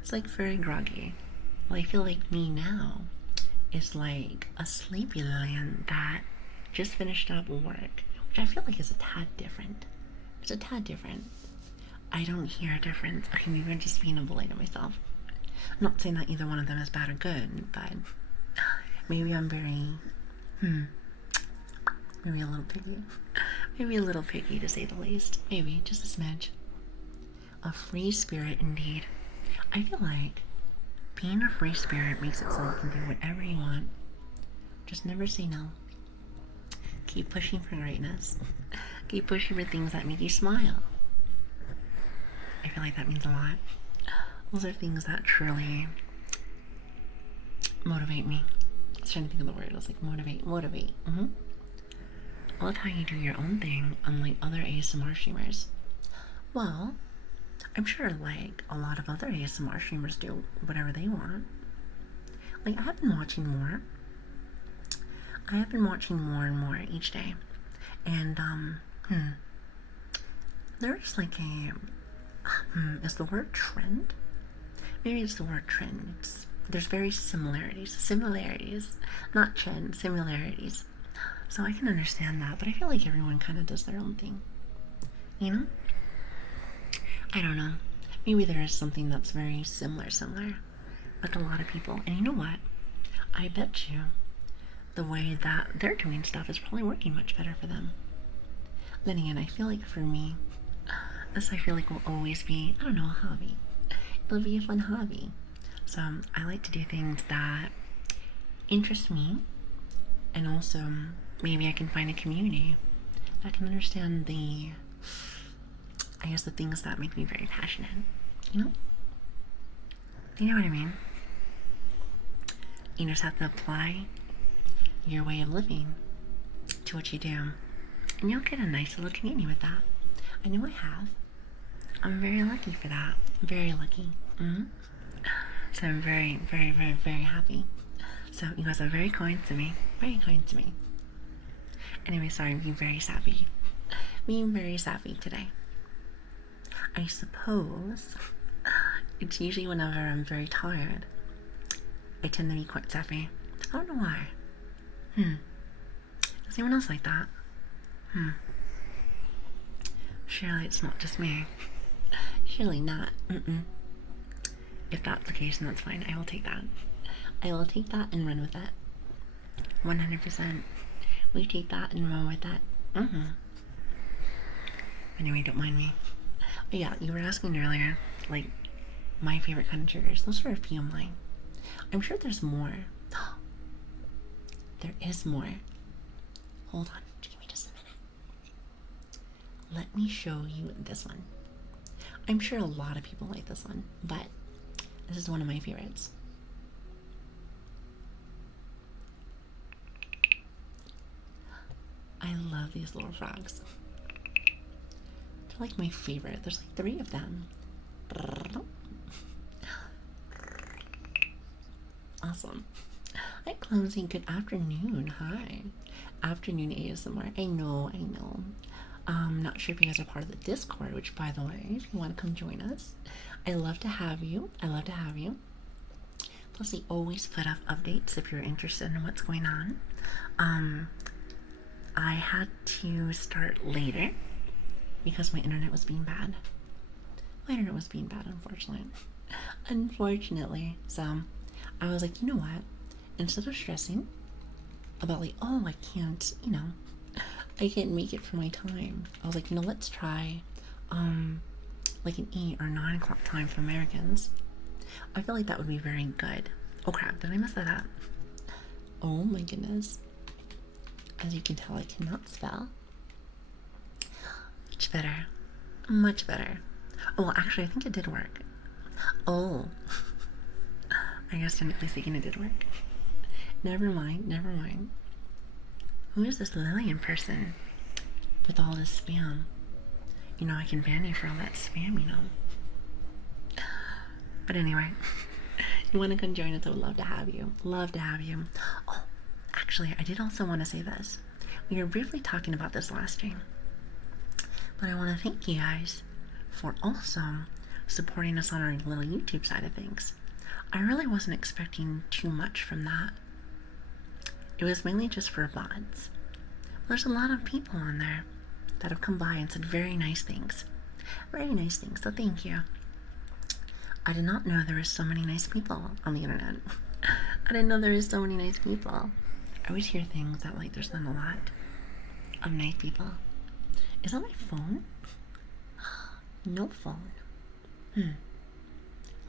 It's like very groggy. Well, I feel like me now is like a sleepy Lilian that just finished up work, which I feel like is a tad different. It's a tad different. I don't hear a difference. Okay, maybe I'm just being a bully to myself. I'm not saying that either one of them is bad or good, but maybe I'm very, maybe a little picky. Maybe a little picky to say the least. Maybe, just a smidge. A free spirit indeed. I feel like being a free spirit makes it so you can do whatever you want. Just never say no. Keep pushing for greatness. Keep pushing for things that make you smile. I feel like that means a lot. Those are things that truly motivate me. I was trying to think of the word. I was like, motivate. I love how you do your own thing, unlike other ASMR streamers. Well, I'm sure like a lot of other ASMR streamers do whatever they want. Like, I have been watching more. I have been watching more and more each day. And, there's like a, is the word trend? Maybe it's the word trend. There's very similarities, not trend, similarities. So I can understand that, but I feel like everyone kind of does their own thing. You know? I don't know. Maybe there is something that's very similar with a lot of people. And you know what? I bet you the way that they're doing stuff is probably working much better for them. Then again, I feel like for me, this I feel like will always be, I don't know, a hobby. It'll be a fun hobby. So I like to do things that interest me, and also maybe I can find a community that can understand the things that make me very passionate. You know? You know what I mean? You just have to apply your way of living to what you do, and you'll get a nice little community with that. I know I have. I'm very lucky for that. Very lucky. So I'm very, very, very, very happy. So you guys are very kind to me. Very kind to me. Anyway, sorry, I'm being very sappy. Being very sappy today. I suppose it's usually whenever I'm very tired, I tend to be quite sappy. I don't know why. Is anyone else like that? Surely it's not just me. Surely not. If that's the case, then that's fine. I will take that. I will take that and run with it. 100%. We take that and run with that. Anyway, don't mind me. But yeah, you were asking earlier, like, my favorite kind of triggers. Those are a few of mine. I'm sure there's more. There is more. Hold on. Give me just a minute. Let me show you this one. I'm sure a lot of people like this one, but this is one of my favorites. I love these little frogs. They're like my favorite. There's like 3 of them. Awesome. Hi, Clumsy. Good afternoon. Hi. Afternoon ASMR. I know. Not sure if you guys are part of the Discord, which, by the way, if you want to come join us, I love to have you. Plus, we always put up updates if you're interested in what's going on. I had to start later because my internet was being bad. Unfortunately. So I was like, you know what? Instead of stressing about like, oh, I can't make it for my time, I was like, let's try like an 8 or 9 o'clock time for Americans. I feel like that would be very good. Oh crap, did I mess that up? Oh my goodness. As you can tell, I cannot spell. Much better. Oh, well, actually, I think it did work. Oh. I guess technically speaking, it did work. Never mind. Who is this Lilian person with all this spam? I can ban you for all that spam, But anyway, you want to come join us? I would love to have you. Oh, actually, I did also want to say this. We were briefly talking about this last stream, but I want to thank you guys for also supporting us on our little YouTube side of things. I really wasn't expecting too much from that. It was mainly just for mods. There's a lot of people on there that have come by and said very nice things. Very nice things, so thank you. I did not know there were so many nice people on the internet. I didn't know there were so many nice people. I always hear things that like there's not a lot of nice people. Is that my phone? No phone.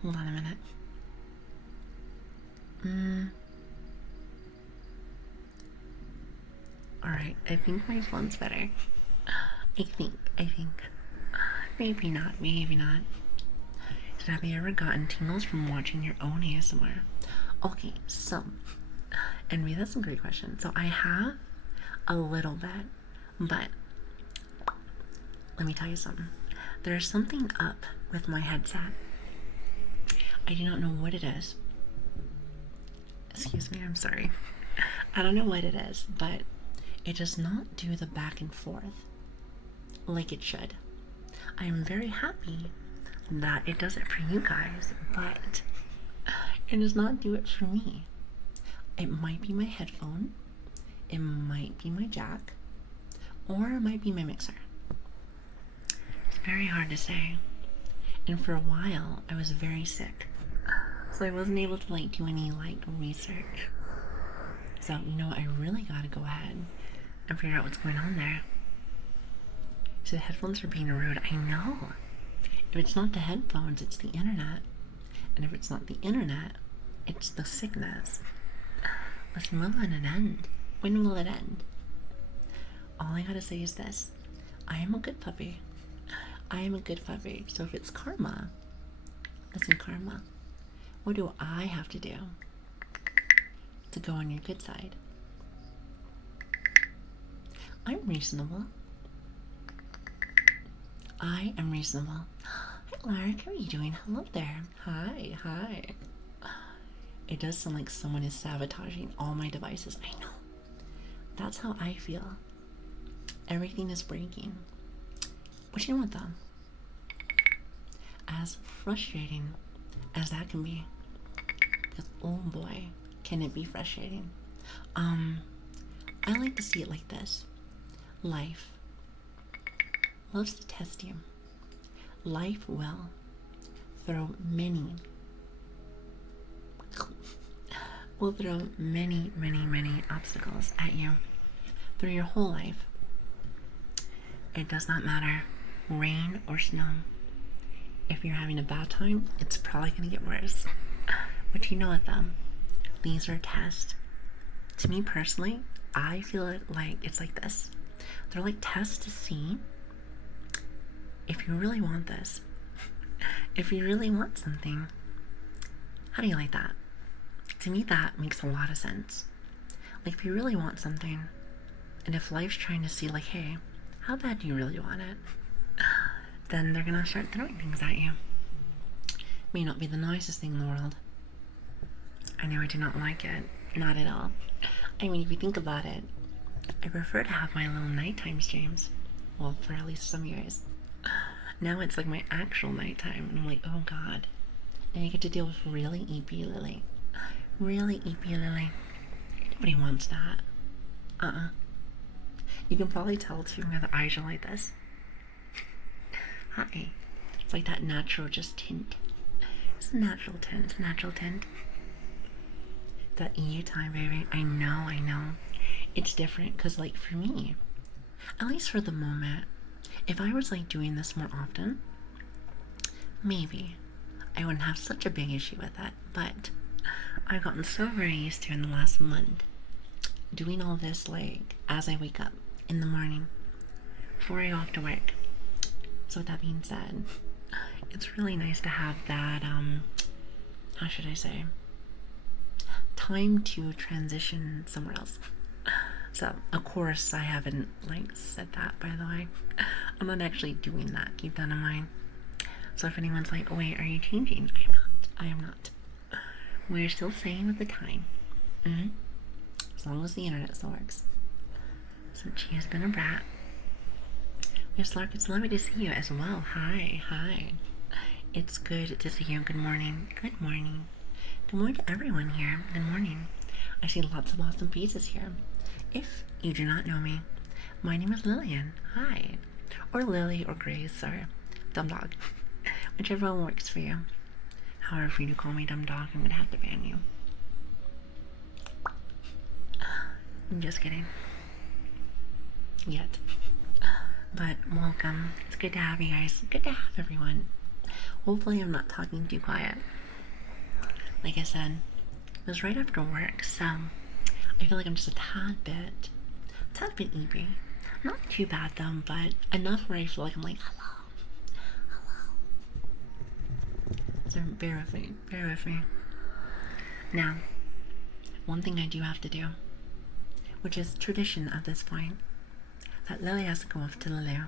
Hold on a minute. Alright, I think my phone's better. I think. Maybe not. Have you ever gotten tingles from watching your own ASMR? Okay, so, and that's a great question. So I have a little bit, but let me tell you something. There's something up with my headset. I do not know what it is. Excuse me, I'm sorry. I don't know what it is, but it does not do the back and forth like it should. I am very happy that it does it for you guys, but it does not do it for me. It might be my headphone, it might be my jack, or it might be my mixer. It's very hard to say. And for a while, I was very sick, so I wasn't able to like do any like research. So you know what, I really gotta go ahead and figure out what's going on there. So the headphones are being rude. I know. If it's not the headphones, it's the internet. And if it's not the internet, it's the sickness. Listen, when will it end? When will it end? All I gotta say is this. I am a good puppy. I am a good puppy. So if it's karma, listen, karma, what do I have to do to go on your good side? I'm reasonable. I am reasonable. Hi, Lark. How are you doing? Hello there. Hi. It does sound like someone is sabotaging all my devices. I know. That's how I feel. Everything is breaking. But you know what, though? As frustrating as that can be, because oh boy, can it be frustrating. I like to see it like this. Life loves to test you. Life will throw many obstacles at you through your whole life. It does not matter, rain or snow. If you're having a bad time, it's probably gonna get worse. But you know what though? These are tests. To me personally, I feel it like it's like this. They're like tests to see if you really want this. If you really want something. How do you like that? To me, that makes a lot of sense. Like, if you really want something, and if life's trying to see, like, hey, how bad do you really want it? Then they're gonna start throwing things at you. May not be the nicest thing in the world. I know I do not like it. Not at all. I mean, if you think about it, I prefer to have my little nighttime streams. Well, for at least some years. Now it's like my actual nighttime, and I'm like, oh god. And I get to deal with really EP Lili. Really EP Lili. Nobody wants that. You can probably tell too that the eyes are like this. Hi. It's like that natural just tint. It's a natural tint. It's a natural tint. That EU time, baby. I know. It's different because, like, for me, at least for the moment, if I was like doing this more often, maybe I wouldn't have such a big issue with that. But I've gotten so very used to in the last month doing all this like as I wake up in the morning before I go off to work. So with that being said, it's really nice to have that how should I say, time to transition somewhere else. So of course I haven't like said that, by the way. I'm not actually doing that, keep that in mind. So if anyone's like, oh wait, are you changing? I am not. We're still staying with the time. As long as the internet still works. So she has been a brat. Miss Lark, it's lovely to see you as well. Hi. It's good to see you. Good morning. Good morning to everyone here. Good morning. I see lots of awesome faces here. If you do not know me, my name is Lilian. Hi. Or Lili or Grace or Dumb Dog. Whichever one works for you. However, if you do call me Dumb Dog, I'm gonna have to ban you. I'm just kidding. Yet. But welcome. It's good to have you guys. Good to have everyone. Hopefully I'm not talking too quiet. Like I said, it was right after work, so I feel like I'm just a tad bit eepy. Not too bad though, but enough where I feel like I'm like, hello. So bear with me, bear with me. Now, one thing I do have to do, which is tradition at this point, that Lily has to go off to Lilian.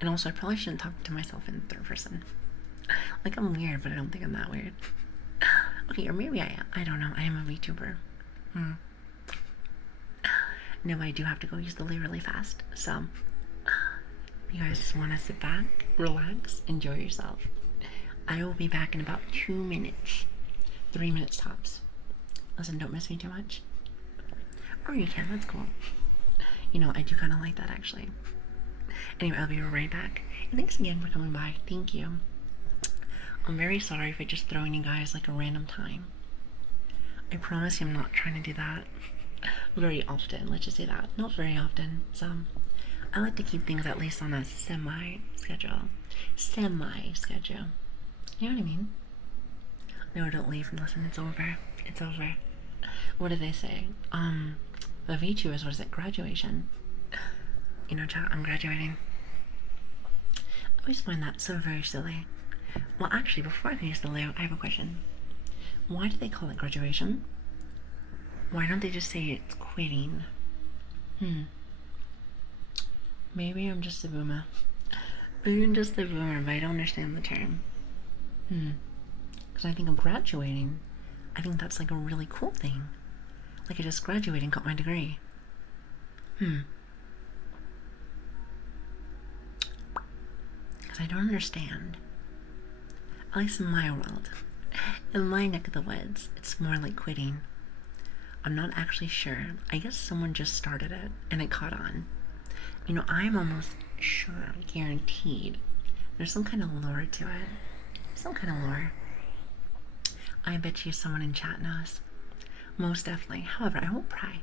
And also, I probably shouldn't talk to myself in third person. Like, I'm weird, but I don't think I'm that weird. Okay, or maybe I am. I don't know. I am a VTuber. No, I do have to go use the loo really fast. So, you guys just want to sit back, relax, enjoy yourself. I will be back in about 2 minutes. 3 minutes tops. Listen, don't miss me too much. Or you can, that's cool. You know, I do kind of like that actually. Anyway, I'll be right back. And thanks again for coming by. Thank you. I'm very sorry for just throwing you guys like a random time. I promise you I'm not trying to do that very often. Let's just say that. Not very often. So, I like to keep things at least on a semi-schedule. Semi-schedule. You know what I mean? No, don't leave and listen. It's over. It's over. What do they say? The VTubers, what is it? Graduation. You know, chat, I'm graduating. I always find that so very silly. Well, actually, before I finish the loo, I have a question. Why do they call it graduation? Why don't they just say it's quitting? Maybe I'm just a boomer. Maybe I'm just a boomer, but I don't understand the term. Because I think I'm graduating. I think that's like a really cool thing. Like I just graduated and got my degree. Because I don't understand. At least in my world. In my neck of the woods, it's more like quitting. I'm not actually sure. I guess someone just started it and it caught on. You know, I'm almost sure, guaranteed, there's some kind of lore to it. Some kind of lore. I bet you someone in chat knows. Most definitely. However, I won't pry.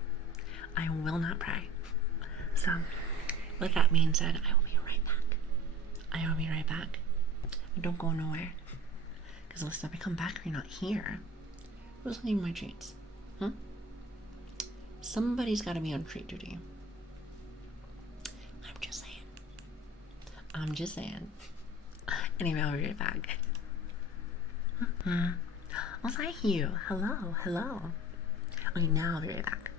I will not pry. So, with that being said, I will be right back. I will be right back. Don't go nowhere. Because listen, if I come back and you're not here, who's leaving my treats? Somebody's got to be on treat duty. I'm just saying. I'm just saying. Anyway, I'll be right back. Was I you? Hello, hello. Okay, now I'll be right back.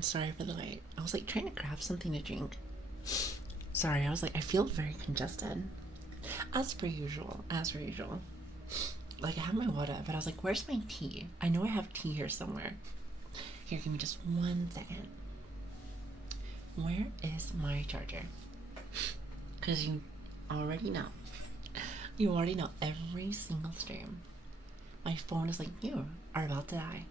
Sorry for the wait. I was like trying to grab something to drink. Sorry, I was like, I feel very congested. As per usual, as per usual. Like, I have my water, but I was like, where's my tea? I know I have tea here somewhere. Here, give me just 1 second. Where is my charger? Because you already know. You already know every single stream. My phone is like, you are about to die.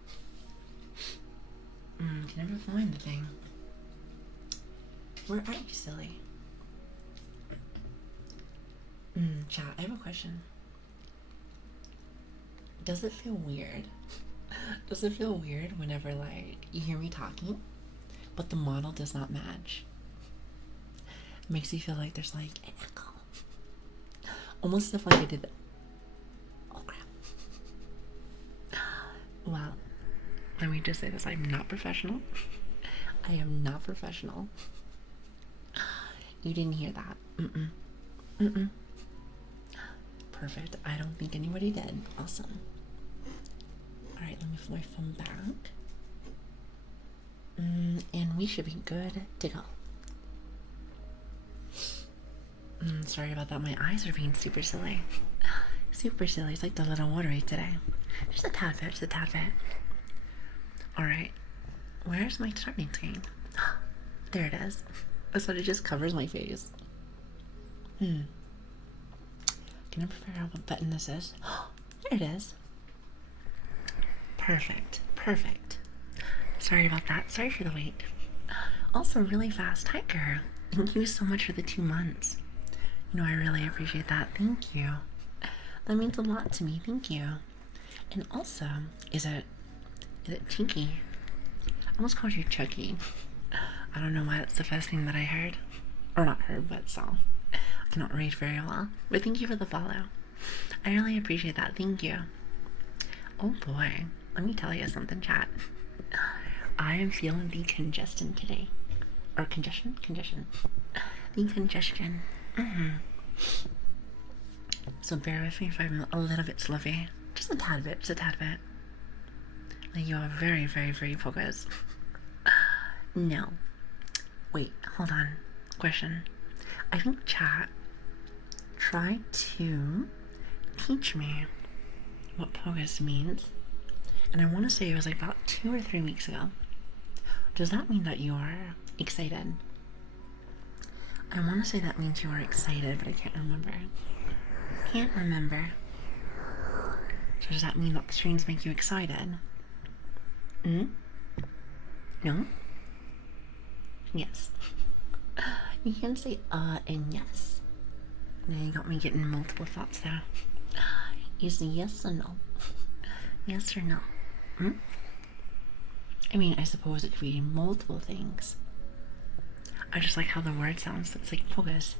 Can never find the thing. Where are you, silly? Chat, I have a question. Does it feel weird? Does it feel weird whenever, like, you hear me talking, but the model does not match? It makes you feel like there's, like, an echo. Almost as if, like, I did. Oh, crap. Well, let me just say this. I'm not professional. I am not professional. You didn't hear that. Perfect. I don't think anybody did. Awesome. Alright, let me put my phone back. And we should be good to go. Sorry about that. My eyes are being super silly. Super silly. It's like the little watery today. Just a tad bit, just a tad bit. Alright. Where's my starting screen? There it is. So it just covers my face. Can never figure out what button this is. There it is. Perfect. Perfect. Sorry about that. Sorry for the wait. Also, really fast. Hi, girl. Thank you so much for the 2 months. You know, I really appreciate that. Thank you. That means a lot to me. Thank you. And also, is it Chinky? I almost called you Chucky. I don't know why that's the first thing that I heard. Or not heard, but saw. I cannot read very well. But thank you for the follow. I really appreciate that. Thank you. Oh boy. Let me tell you something, chat. I am feeling the congestion today. Or congestion? Congestion. The congestion. So bear with me if I'm a little bit sloppy. Just a tad bit, just a tad bit. Like, you are very, very, very focused. No. Wait, hold on. Question. I think chat tried to teach me what focus means. And I want to say it was like about 2 or 3 weeks ago. Does that mean that you are excited? I want to say that means you are excited, but I can't remember. Can't remember. So does that mean that the streams make you excited? No? Yes. You can say and yes. Now you got me getting multiple thoughts there. Is yes or no? Yes or no? I mean, I suppose it could be multiple things. I just like how the word sounds. It's like focus.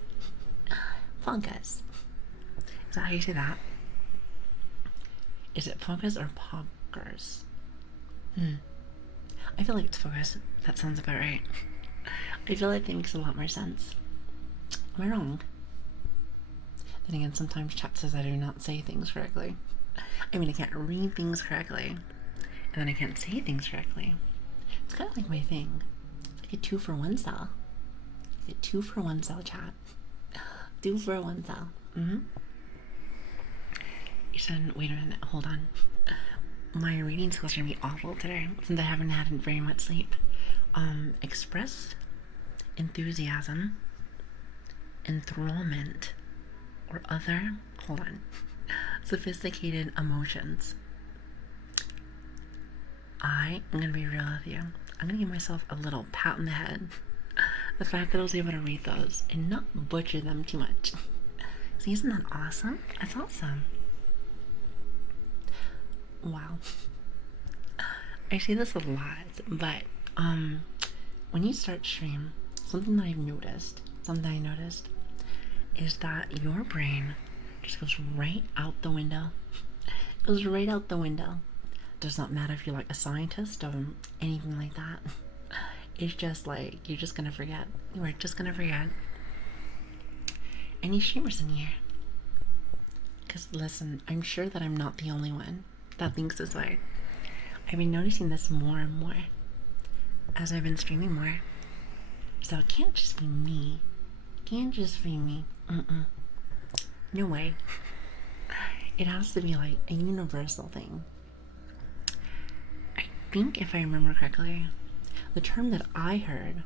Focus. Is that how you say that? Is it focus or poggers? I feel like it's focus. That sounds about right. I feel like it makes a lot more sense. Am I wrong? Then again, sometimes chat says I do not say things correctly. I mean, I can't read things correctly, and then I can't say things correctly. It's kind of like my thing. It's like a 2-for-1 sale. It's a 2-for-1 sale, chat. 2-for-1 sale. You said, wait a minute, hold on. My reading skills are gonna be awful today since I haven't had very much sleep. Express enthusiasm, enthrallment, or other, hold on, sophisticated emotions. I am gonna be real with you. I'm gonna give myself a little pat on the head. The fact that I was able to read those and not butcher them too much. See, isn't that awesome? That's awesome. Wow. I say this a lot, but when you start stream, something I noticed is that your brain just goes right out the window. It goes right out the window. Does not matter if you're like a scientist or anything like that. It's just like you're just gonna forget. You are just gonna forget. Any streamers in here? Because listen, I'm sure that I'm not the only one that thinks this way. I've been noticing this more and more. as I've been streaming more. So it can't just be me. Can't just be me. No way. It has to be like a universal thing. I think if I remember correctly, the term that I heard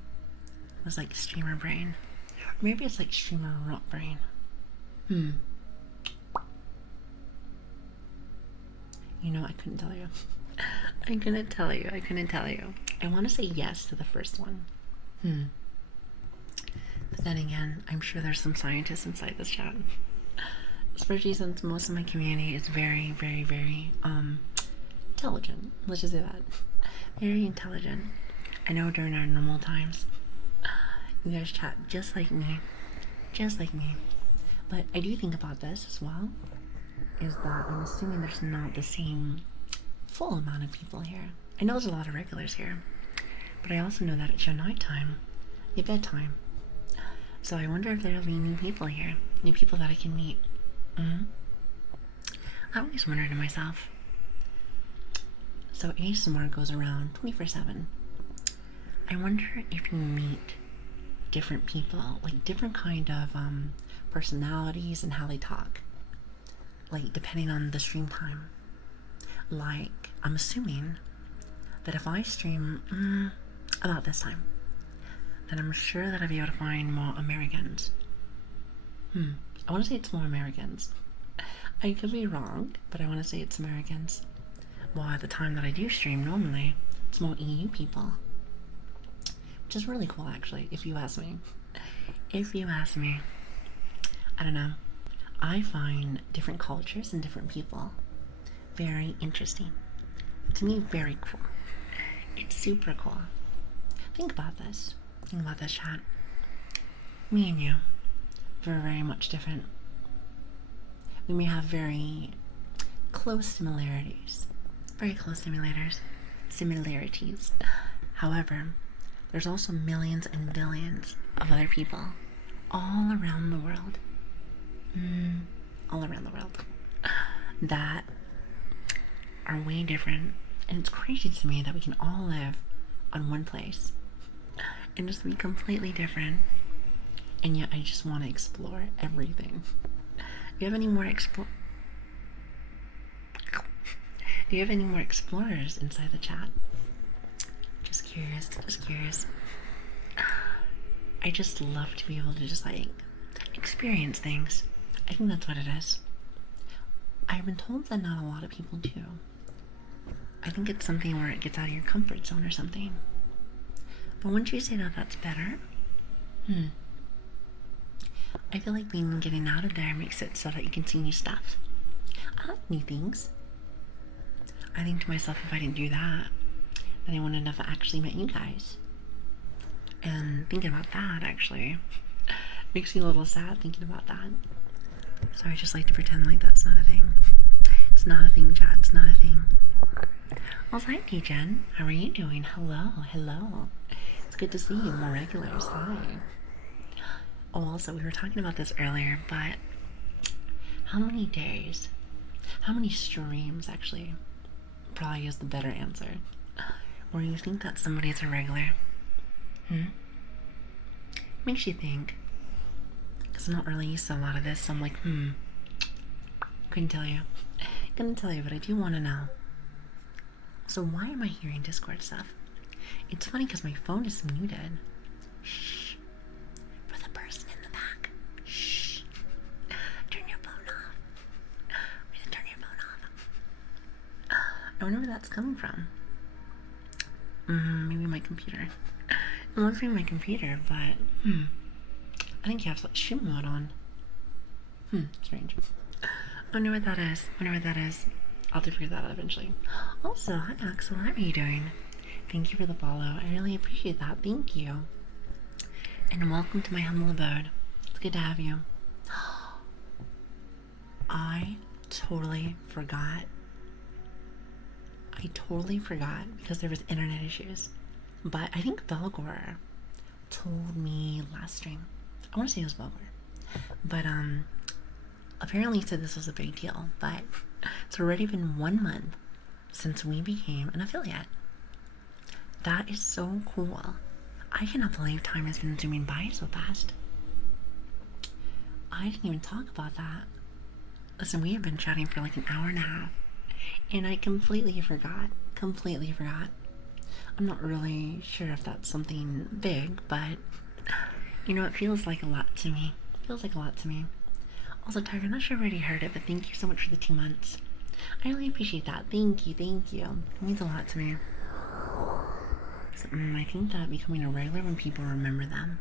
was like streamer brain. Or maybe it's like streamer rot brain. You know, I couldn't tell you. I couldn't tell you. I want to say yes to the first one. But then again, I'm sure there's some scientists inside this chat. Especially since most of my community is very, very, very, intelligent. Let's just say that. Very intelligent. I know during our normal times, you guys chat just like me. Just like me. But I do think about this as well, is that I'm assuming there's not the same full amount of people here. I know there's a lot of regulars here, but I also know that it's your nighttime, your bedtime. So I wonder if there'll be new people here, new people that I can meet. I always wonder to myself. So ASMR goes around 24/7. I wonder if you meet different people, like different kind of personalities and how they talk, like depending on the stream time. Like, I'm assuming that if I stream about this time, then I'm sure that I'll be able to find more Americans. I want to say it's more Americans. I could be wrong, but I want to say it's Americans. Well, at the time that I do stream normally, it's more EU people. Which is really cool, actually, if you ask me. If you ask me. I don't know. I find different cultures and different people very interesting. To me, very cool. It's super cool. Think about this. Think about this, chat. Me and you, we're very much different. We may have very close similarities. Very close similarities. However, there's also millions and billions of other people all around the world. All around the world. That are way different. And it's crazy to me that we can all live on one place and just be completely different. And yet I just want to explore everything. Do you have any more explorers inside the chat? Just curious. I just love to be able to just like experience things. I think that's what it is. I've been told that not a lot of people do. I think it's something where it gets out of your comfort zone or something. But wouldn't you say that that's better? I feel like getting out of there makes it so that you can see new stuff. I like new things. I think to myself, if I didn't do that, then I wouldn't have actually met you guys. And thinking about that actually makes me a little sad thinking about that. So I just like to pretend like that's not a thing. It's not a thing, chat. It's not a thing. Well, hi, Jen. How are you doing? Hello. It's good to see you. More regulars. Hi. Oh, also, we were talking about this earlier, but how many days, how many streams actually probably is the better answer, where you think that somebody's a regular? Makes you think. Because I'm not really used to a lot of this, so I'm like, couldn't tell you, but I do want to know. So why am I hearing Discord stuff? It's funny because my phone is muted. Shh. For the person in the back. Shh. Turn your phone off. Turn your phone off. I wonder where that's coming from. Maybe my computer. It must be my computer, but I think you have stream mode on. Strange. I wonder what that is. I'll have to figure that out eventually. Also, hi Axel, how are you doing? Thank you for the follow. I really appreciate that. Thank you. And welcome to my humble abode. It's good to have you. I totally forgot because there was internet issues. But I think Belgor told me last stream. I want to say it was Belgor. But apparently he said this was a big deal. But it's already been 1 month since we became an affiliate. That is so cool. I cannot believe time has been zooming by so fast. I didn't even talk about that. Listen, we have been chatting for like an hour and a half, and I completely forgot. Completely forgot. I'm not really sure if that's something big, but you know, it feels like a lot to me. It feels like a lot to me. Also, Tiger, I'm not sure if I already heard it, but thank you so much for the 2 months. I really appreciate that. Thank you, thank you. It means a lot to me. So, I think that becoming a regular when people remember them.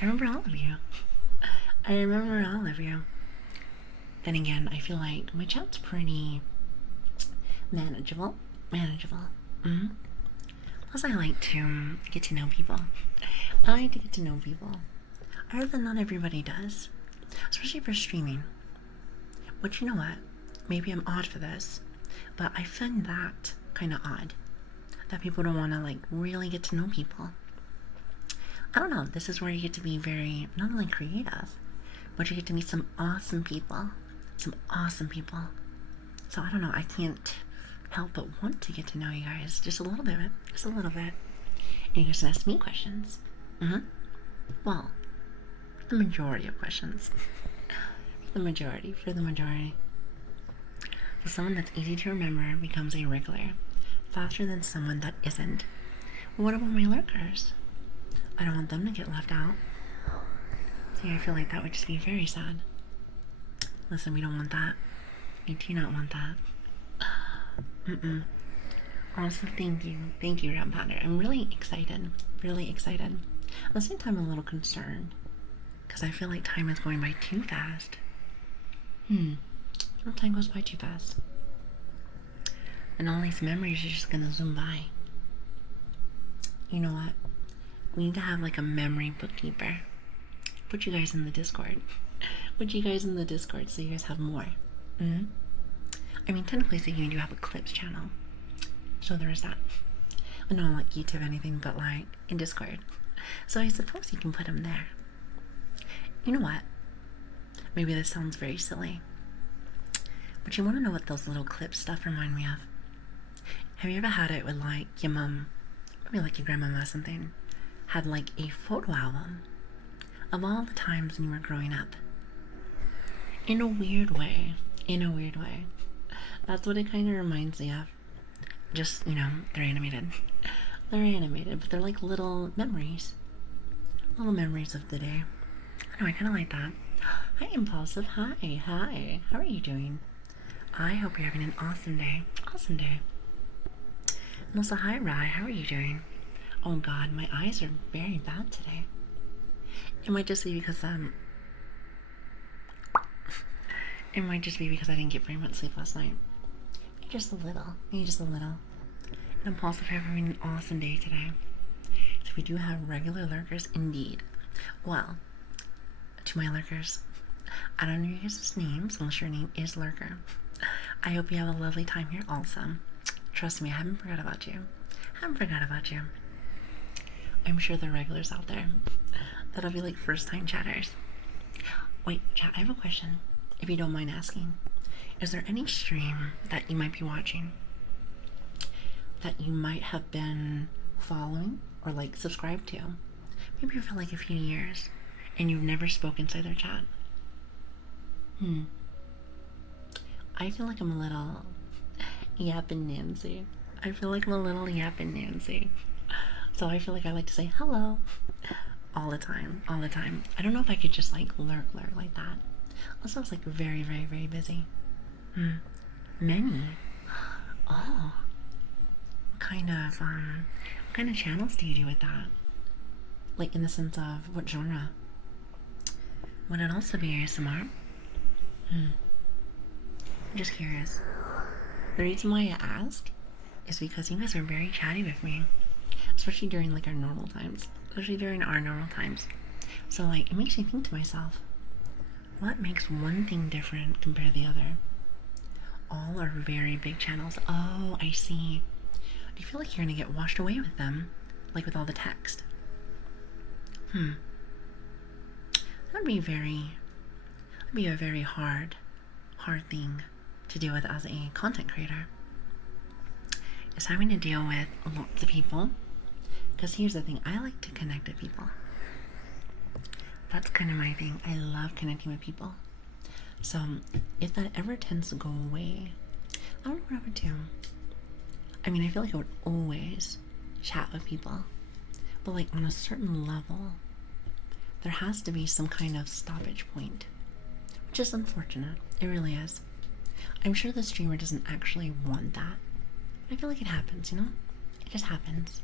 I remember all of you. I remember all of you. Then again, I feel like my chat's pretty manageable. Manageable. Plus, I like to get to know people. I like to get to know people. I heard that not everybody does, especially for streaming. But you know what? Maybe I'm odd for this, but I find that kind of odd. That people don't want to like really get to know people. I don't know. This is where you get to be very not only creative, but you get to meet some awesome people. Some awesome people. So I don't know. I can't help but want to get to know you guys just a little bit. Just a little bit. And you guys can ask me questions. Well, the majority of questions. For the majority. So someone that's easy to remember becomes a regular faster than someone that isn't. Well, what about my lurkers? I don't want them to get left out. See, I feel like that would just be very sad. Listen, we don't want that. We do not want that. Also, thank you, Round Pounder. I'm really excited. Really excited. At the same time, I'm a little concerned because I feel like time is going by too fast. Time goes by too fast, and all these memories are just gonna zoom by. You know what? We need to have like a memory bookkeeper. Put you guys in the Discord. Put you guys in the Discord so you guys have more. I mean, technically speaking, you do have a clips channel, so there is that. Not like YouTube or anything, but like in Discord. So I suppose you can put them there. You know what? Maybe this sounds very silly, but you want to know what those little clip stuff remind me of? Have you ever had it with like your mom, maybe like your grandmama or something, had like a photo album of all the times when you were growing up? In a weird way. That's what it kind of reminds me of. Just, you know, they're animated. But they're like little memories. Little memories of the day. I know, I kind of like that. Hi, Impulsive. Hi. How are you doing? I hope you're having an awesome day. And also, hi, Rye. How are you doing? Oh, God, my eyes are very bad today. It might just be because I didn't get very much sleep last night. Maybe just a little. And Impulsive, you're having an awesome day today. So we do have regular lurkers indeed. Well, to my lurkers, I don't know your guys' names unless your name is Lurker. I hope you have a lovely time here also. Trust me, I haven't forgot about you. I'm sure there are regulars out there that'll be like first time chatters. Wait, chat, I have a question, if you don't mind asking. Is there any stream that you might be watching that you might have been following or like subscribed to, maybe for like a few years, and you've never spoken inside their chat? I feel like I'm a little yapping Nancy. So I feel like I like to say hello all the time. I don't know if I could just like lurk like that. Also, I was like very busy. Many. Oh. What kind of channels do you do with that? Like in the sense of what genre? Would it also be ASMR? I'm just curious. The reason why I ask is because you guys are very chatty with me, especially during like our normal times. So like it makes me think to myself, what makes one thing different compared to the other? All are very big channels. Oh, I see. Do you feel like you're gonna get washed away with them, like with all the text? That'd be a very hard thing to deal with as a content creator, is having to deal with lots of people Because here's the thing, I like to connect with people. That's kind of my thing. I love connecting with people. So if that ever tends to go away, I don't know what I would do. I mean, I feel like I would always chat with people, but like on a certain level, there has to be some kind of stoppage point, which is unfortunate. It really is. I'm sure the streamer doesn't actually want that. I feel like it happens, you know? It just happens.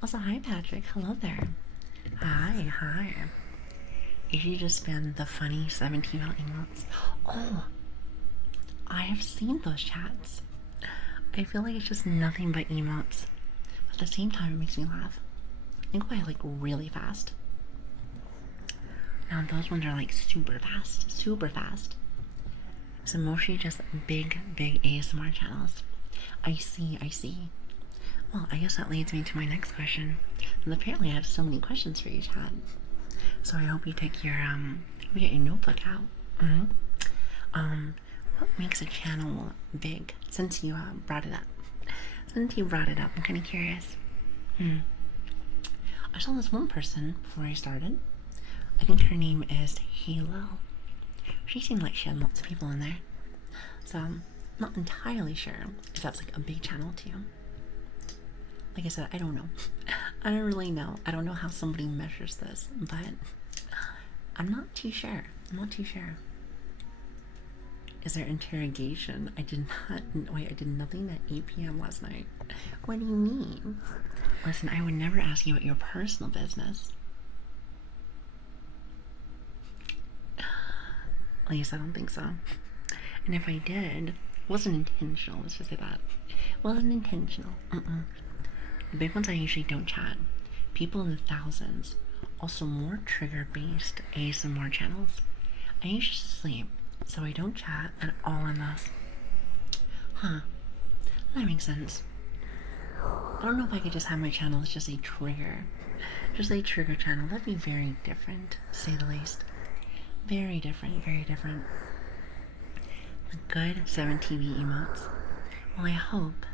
Also, hi Patrick. Hello there. Hi. If you just spam the funny 17 emotes. Oh, I have seen those chats. I feel like it's just nothing but emotes. But at the same time, it makes me laugh. I think I like really fast. Now those ones are like super fast. So mostly just big ASMR channels. I see. Well, I guess that leads me to my next question. And apparently I have so many questions for you, chat. So I hope you take your get your notebook out. What makes a channel big? Since you brought it up. I'm kind of curious. I saw this one person before I started. I think her name is Hullo. She seemed like she had lots of people in there. So I'm not entirely sure if that's like a big channel too. Like I said, I don't know. I don't really know. I don't know how somebody measures this, but I'm not too sure. Is there interrogation? I did nothing at 8 p.m. last night. What do you mean? Listen, I would never ask you about your personal business. At least I don't think so. And if I did, it wasn't intentional. Let's just say that. It wasn't intentional. The big ones I usually don't chat. People in the thousands. Also more trigger-based ASMR channels. I usually sleep, so I don't chat at all in those. Huh. That makes sense. I don't know if I could just have my channel as just a trigger. Just a trigger channel. That'd be very different, to say the least. Very different. The good 7 TV emotes. Well, I hope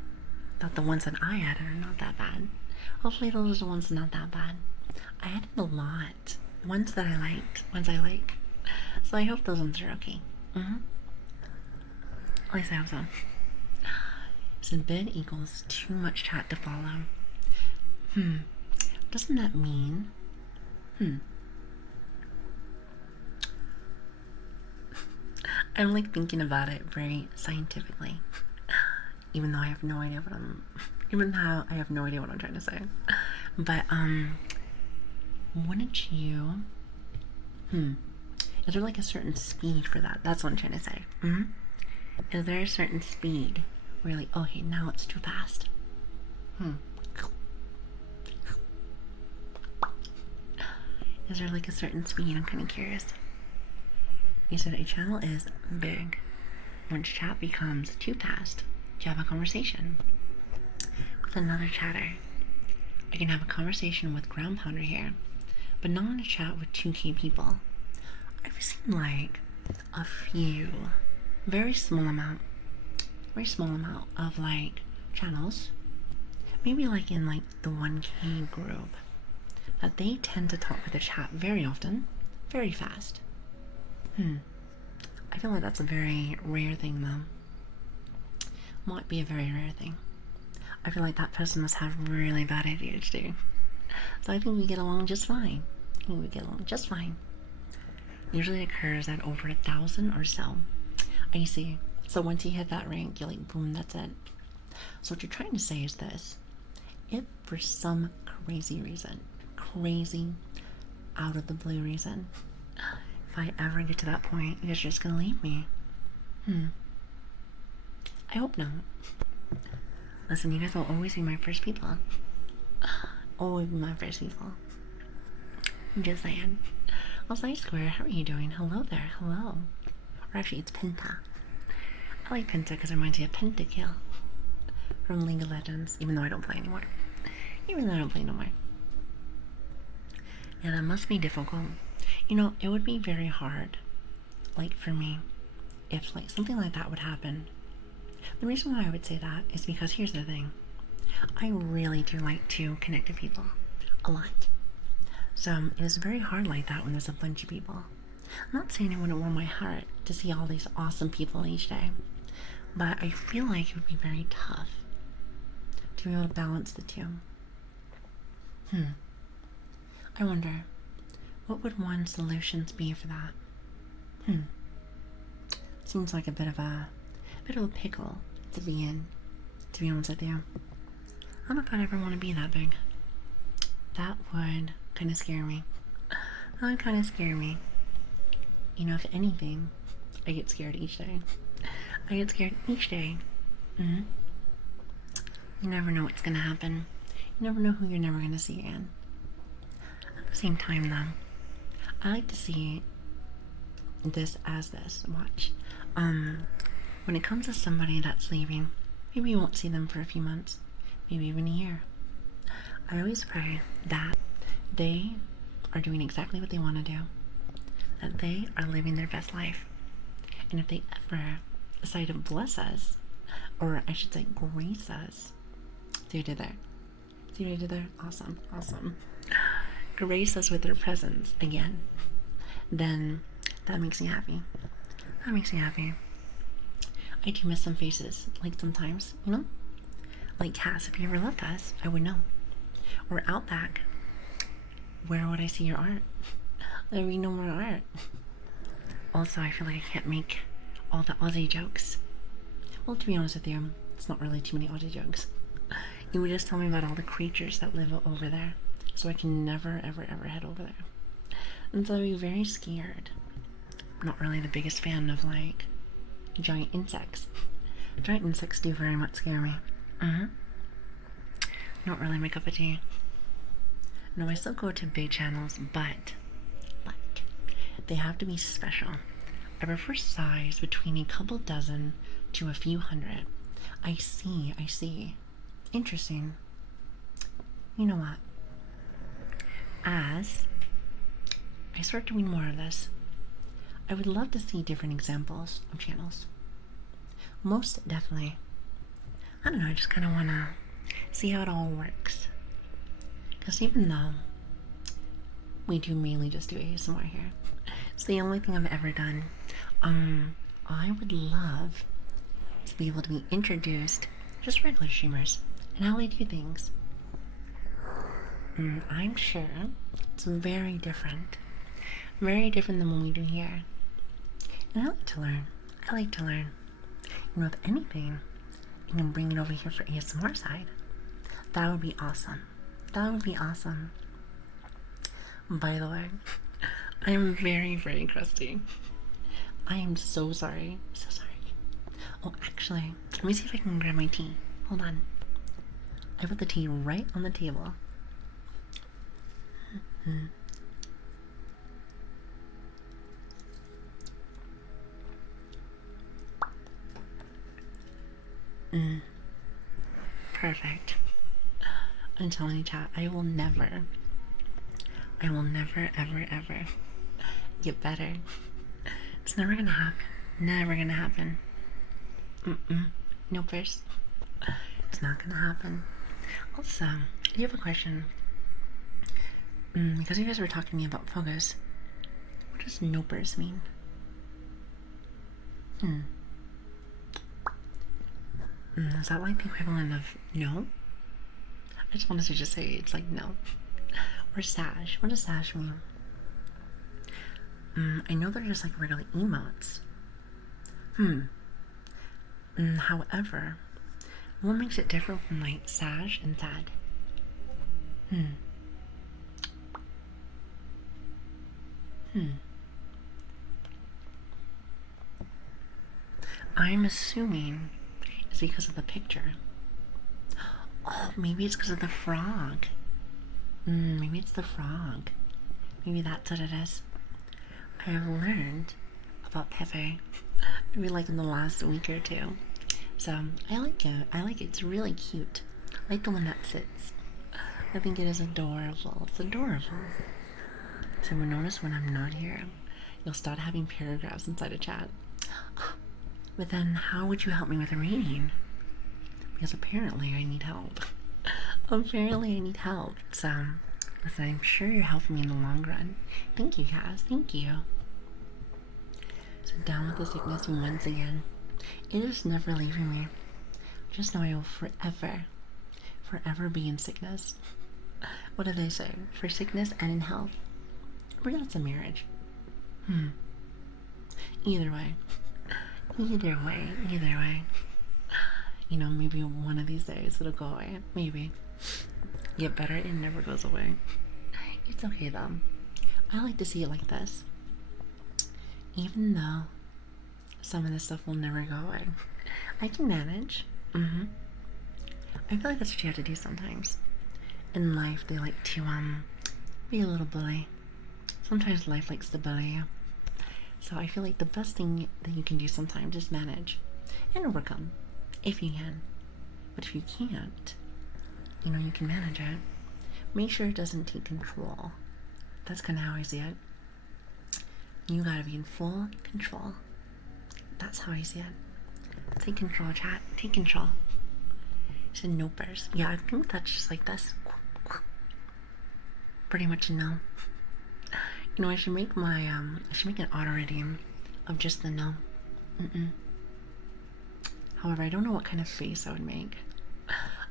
that the ones that I added are not that bad. Hopefully those are the ones not that bad. I added a lot. Ones that I like. So I hope those ones are okay. At least I hope so. So bid equals too much chat to follow. Doesn't that mean? I'm like thinking about it very scientifically. Even though I have no idea what I'm trying to say. But wouldn't you is there like a certain speed for that? That's what I'm trying to say. Is there a certain speed where you're like, oh hey, now it's too fast? Is there like a certain speed? I'm kind of curious. You said a channel is big once chat becomes too fast to have a conversation with another chatter. I can have a conversation with Ground Pounder here, but not in a chat with 2K people. I've seen like a few, very small amount of like channels, maybe like in like the 1K group, that they tend to talk with the chat very often, very fast. I feel like that's a very rare thing though. Might be a very rare thing. I feel like that person must have really bad ADHD. So I think we get along just fine. Usually it occurs at over 1,000 or so. I see. So once you hit that rank, you're like, boom, that's it. So what you're trying to say is this. If for some crazy reason, out of the blue reason, if I ever get to that point, you're just gonna leave me. I hope not. Listen, you guys will always be my first people. Always be my first people. I'm just saying. Also, hi Square, how are you doing? Hello there, hello. Or actually, it's Penta. I like Penta because it reminds me of Pentakill from League of Legends, even though I don't play anymore. Yeah, that must be difficult. You know, it would be very hard, like for me, if like something like that would happen. The reason why I would say that is because here's the thing. I really do like to connect to people a lot. So it is very hard like that when there's a bunch of people. I'm not saying it wouldn't warm my heart to see all these awesome people each day, but I feel like it would be very tough to be able to balance the two. I wonder, what would one's solutions be for that? Seems like a bit of a pickle to be in, to be honest with you. I don't know if I'd ever want to be that big. That would kind of scare me. That would kind of scare me. You know, if anything, I get scared each day. I get scared each day. You never know what's gonna happen. You never know who you're never gonna see again. At the same time, though, I like to see this as this. Watch. When it comes to somebody that's leaving, maybe you won't see them for a few months, maybe even a year. I always pray that they are doing exactly what they want to do, that they are living their best life. And if they ever decide to bless us, or I should say grace us, see what I did there? See what I did there? Awesome, awesome. Grace us with their presence again, then that makes me happy. That makes me happy. I do miss some faces, like sometimes, you know? Like Cass, if you ever left us, I would know. Or Outback, where would I see your art? There would be no more art. Also, I feel like I can't make all the Aussie jokes. Well, to be honest with you, it's not really too many Aussie jokes. You would just tell me about all the creatures that live over there, so I can never, ever, ever head over there. And so I'd be very scared. I'm not really the biggest fan of, like, giant insects. Giant insects do very much scare me. Not really my cup of tea. No, I still go to big channels, but they have to be special. I prefer size between a couple dozen to a few hundred. I see. Interesting. You know what? As I start doing more of this, I would love to see different examples of channels. Most definitely. I don't know, I just kind of want to see how it all works. Because even though we do mainly just do ASMR here, it's the only thing I've ever done, I would love to be able to be introduced just regular streamers and how they do things. I'm sure it's very different than what we do here. And I like to learn. You know, if anything, you can bring it over here for ASMR side. That would be awesome. By the way, I am very, very crusty. I am so sorry. Oh, actually, let me see if I can grab my tea. Hold on. I put the tea right on the table. Perfect. I'm telling you, chat, I will never, ever get better. It's never gonna happen. No, first. It's not gonna happen. Also, I do have a question. Because you guys were talking to me about focus, what does nopers mean? Is that like the equivalent of no? I just wanted to just say it's like no. Or sash. What does sash mean? I know they're just like regular emotes. However, what makes it different from like sash and sad? I'm assuming it's because of the picture. Oh, maybe it's because of the frog. Maybe it's the frog. Maybe that's what it is. I have learned about Pepe, maybe like in the last week or two. So I like it. It's really cute. I like the one that sits. I think it is adorable. It's adorable. So you'll notice when I'm not here, you'll start having paragraphs inside a chat. But then how would you help me with a reading? Because apparently I need help. Apparently I need help, so listen, I'm sure you're helping me in the long run. Thank you, Cass. Thank you. So down with the sickness once again. It is never leaving me. Just know I will forever be in sickness. What do they say? For sickness and in health. Maybe that's a marriage. Either way. Either way. You know, maybe one of these days it'll go away. Maybe. Get better, it never goes away. It's okay though. I like to see it like this. Even though some of this stuff will never go away, I can manage. I feel like that's what you have to do sometimes. In life, they like to be a little bully. Sometimes life likes to bully you. So I feel like the best thing that you can do sometimes is manage and overcome, if you can. But if you can't, you know, you can manage it. Make sure it doesn't take control. That's kind of how I see it. You gotta be in full control. That's how I see it. Take control, chat. Take control. Said nopers. Yeah, I think that's just like this. Pretty much no. You know, I should make my I should make an auto redeem of just the no. However, I don't know what kind of face I would make.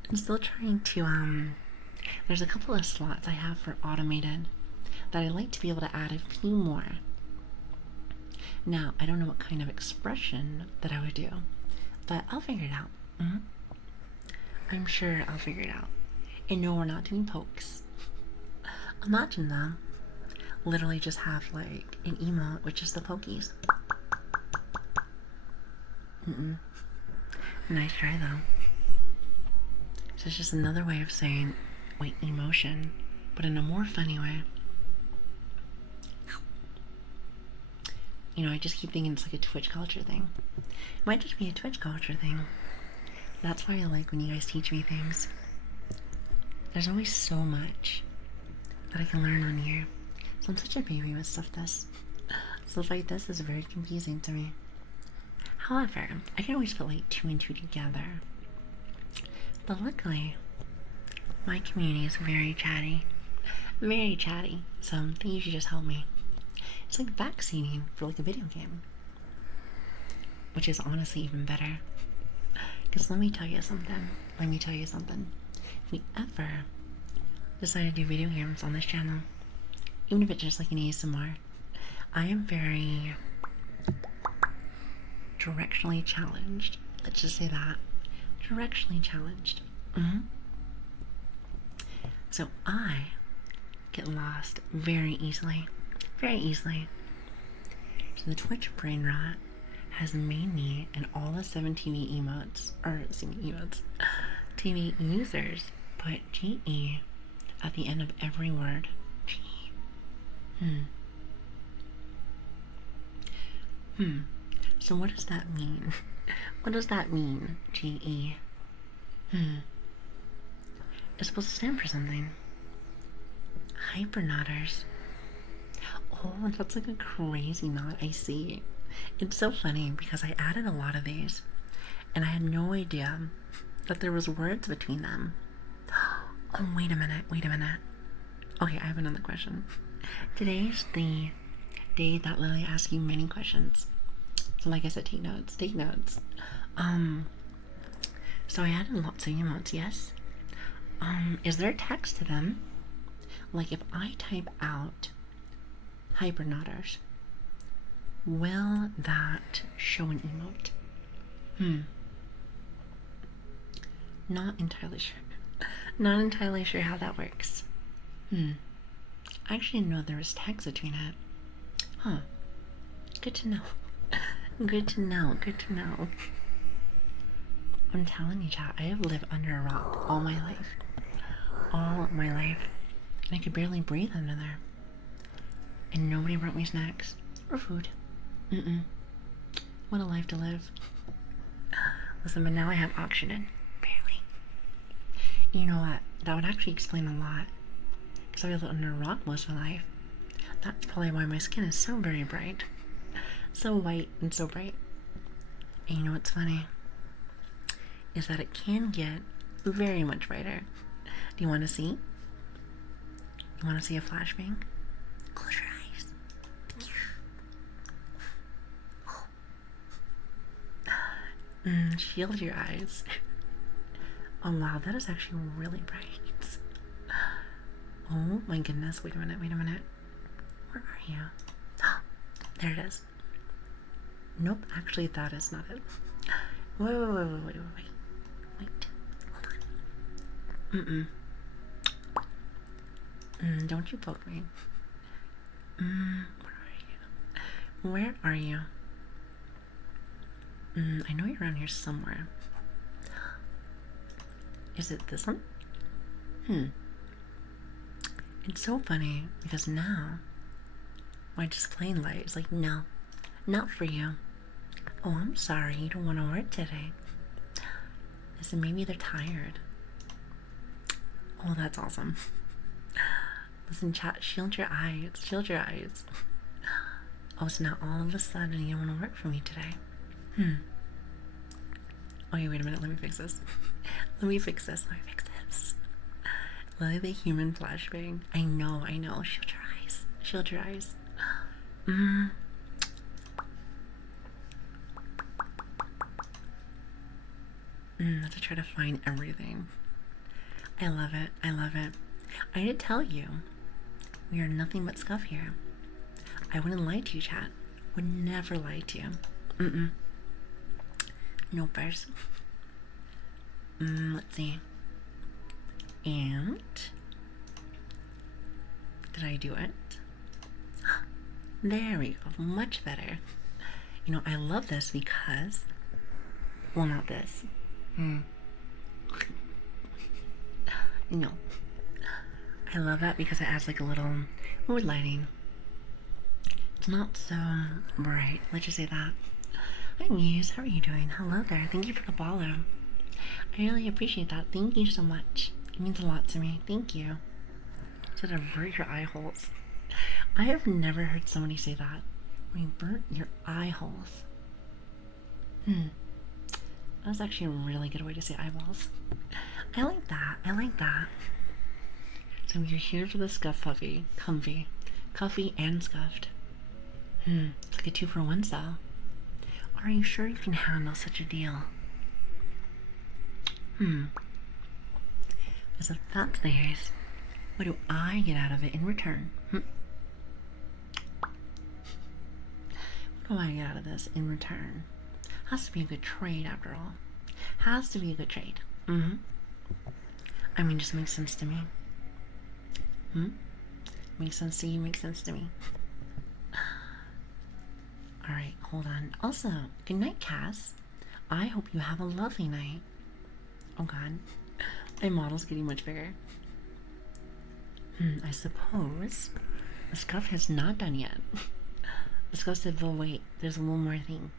I'm still trying to there's a couple of slots I have for automated that I'd like to be able to add a few more. Now, I don't know what kind of expression that I would do, but I'll figure it out. I'm sure I'll figure it out. And no, we're not doing pokes. Imagine them literally just have like an emote which is the pokies. Nice try though. So it's just another way of saying, wait, emotion, but in a more funny way. You know, I just keep thinking it's like a Twitch culture thing. It might just be a Twitch culture thing. That's why I like when you guys teach me things. There's always so much that I can learn on here. So I'm such a baby with stuff like this is very confusing to me. However, I can always put like 2 and 2 together. But luckily, my community is very chatty. Very chatty. So I think you should just help me. It's like vaccinating for like a video game. Which is honestly even better. Because let me tell you something. If we ever decide to do video games on this channel, even if it's just like an ASMR, I am very directionally challenged. Let's just say that. Directionally challenged. So I get lost very easily. Very easily. So the Twitch brain rot has made me and all the 7 TV emotes, TV users put GE at the end of every word. So what does that mean? What does that mean, GE? It's supposed to stand for something. Hypernodders. Oh, that's like a crazy knot. I see. It's so funny because I added a lot of these and I had no idea that there was words between them. Oh, wait a minute. Okay, I have another question. Today's the day that Lili asks you many questions. So like I said, take notes. So I added lots of emotes, yes? Is there text to them? Like if I type out hypernodders, will that show an emote? Not entirely sure how that works. I actually didn't know there was text between it. Huh. Good to know. Good to know. I'm telling you, chat, I have lived under a rock all my life. And I could barely breathe under there. And nobody brought me snacks or food. What a life to live. Listen, but now I have oxygen. Barely. You know what? That would actually explain a lot. Because I've lived under a rock most of my life. That's probably why my skin is so very bright. So white and so bright. And you know what's funny? Is that it can get very much brighter. Do you want to see? You want to see a flashbang? Close your eyes. Shield your eyes. Oh wow, that is actually really bright. Oh my goodness, wait a minute. Where are you? Oh, there it is. Nope, actually that is not it. Wait. Hold on. Don't you poke me. Where are you? I know you're around here somewhere. Is it this one? It's so funny because now my displaying light is like, no, not for you. Oh, I'm sorry, you don't want to work today. Listen, maybe they're tired. Oh, that's awesome. Listen, chat, shield your eyes. Oh, so now all of a sudden you want to work for me today. Okay, wait a minute, let me fix this. Lily the human flashbang. I know. Shield your eyes. I have to try to find everything. I love it. I did tell you, we are nothing but scuff here. I wouldn't lie to you, chat. Would never lie to you. No first. Let's see. And did I do it? There we go. Much better. You know, I love this because, well, not this. No. I love that because it adds like a little mood lighting. It's not so bright. Let's just say that. Hi, Muse. How are you doing? Hello there. Thank you for the follow. I really appreciate that. Thank you so much. It means a lot to me. Thank you. So to avert your eye holes. I have never heard somebody say that. When you burnt your eye holes. That's actually a really good way to say eyeballs. I like that. So you're here for the scuff puffy. Comfy. Cuffy and scuffed. It's like a 2-for-1 style. Are you sure you can handle such a deal? As if that's the case, what do I get out of it in return? What do I get out of this in return? Has to be a good trade after all. Has to be a good trade. I mean, just makes sense to me. Makes sense to you, makes sense to me. Alright, hold on. Also, good night, Cass. I hope you have a lovely night. Oh god. My model's getting much bigger. I suppose the scuff has not done yet. The scuff said, well, wait, there's one more thing.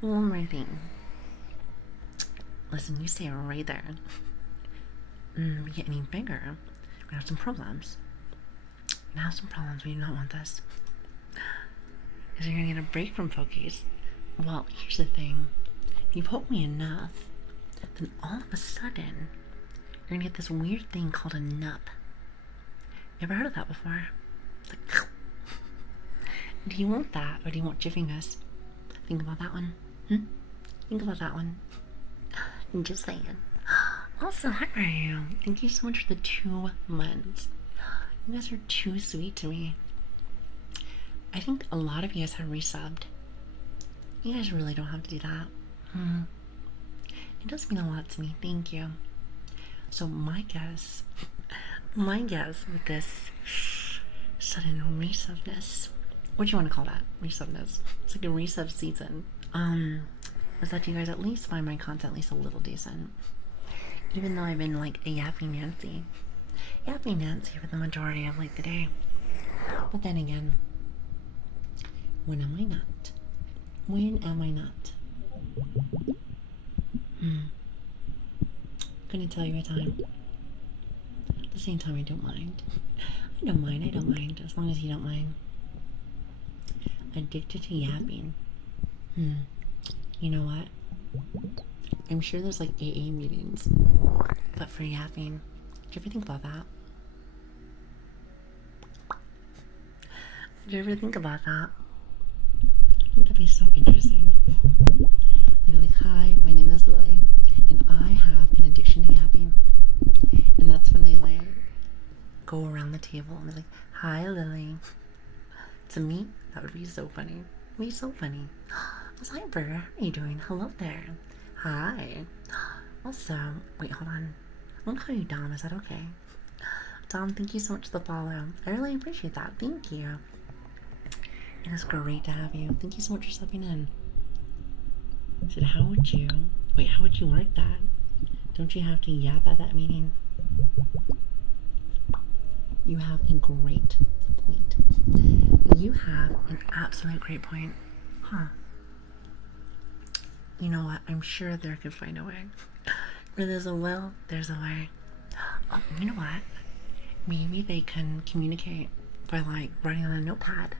One more thing. Listen, you stay right there. We get any bigger, we're gonna have some problems. We do not want this. Because you're gonna get a break from pokies. Well, here's the thing. If you poke me enough, then all of a sudden, you're gonna get this weird thing called a nup. You ever heard of that before? It's like, do you want that, or do you want your fingers? Think about that one. Think about that one. I'm just saying. Also, how are you? Thank you so much for the 2 months. You guys are too sweet to me. I think a lot of you guys have resubbed. You guys really don't have to do that. It does mean a lot to me. Thank you. So my guess with this sudden resubness, what do you want to call that? Resubness. It's like a resub season. Is that you guys at least find my content at least a little decent. Even though I've been like a yappy Nancy for the majority of like the day. But then again, when am I not? Couldn't tell you a time. At the same time, I don't mind. I don't mind, as long as you don't mind. Addicted to yapping. You know what? I'm sure there's like AA meetings but for yapping. Did you ever think about that? Did you ever think about that? I think that'd be so interesting. They'd be like, hi, my name is Lili, and I have an addiction to yapping. And that's when they like go around the table and be like, hi, Lili. To me, that would be so funny. It would be so funny. What's hi, Burger? How are you doing? Hello there. Hi. Also, wait, hold on. I'm gonna call you Dom. Is that okay? Dom, thank you so much for the follow. I really appreciate that. Thank you. It is great to have you. Thank you so much for stepping in. I said, how would you work that? Don't you have to yap at that meeting? You have a great point. You have an absolute great point. Huh. You know what? I'm sure there could find a way. Where there's a will, there's a way. Oh, you know what? Maybe they can communicate by like writing on a notepad.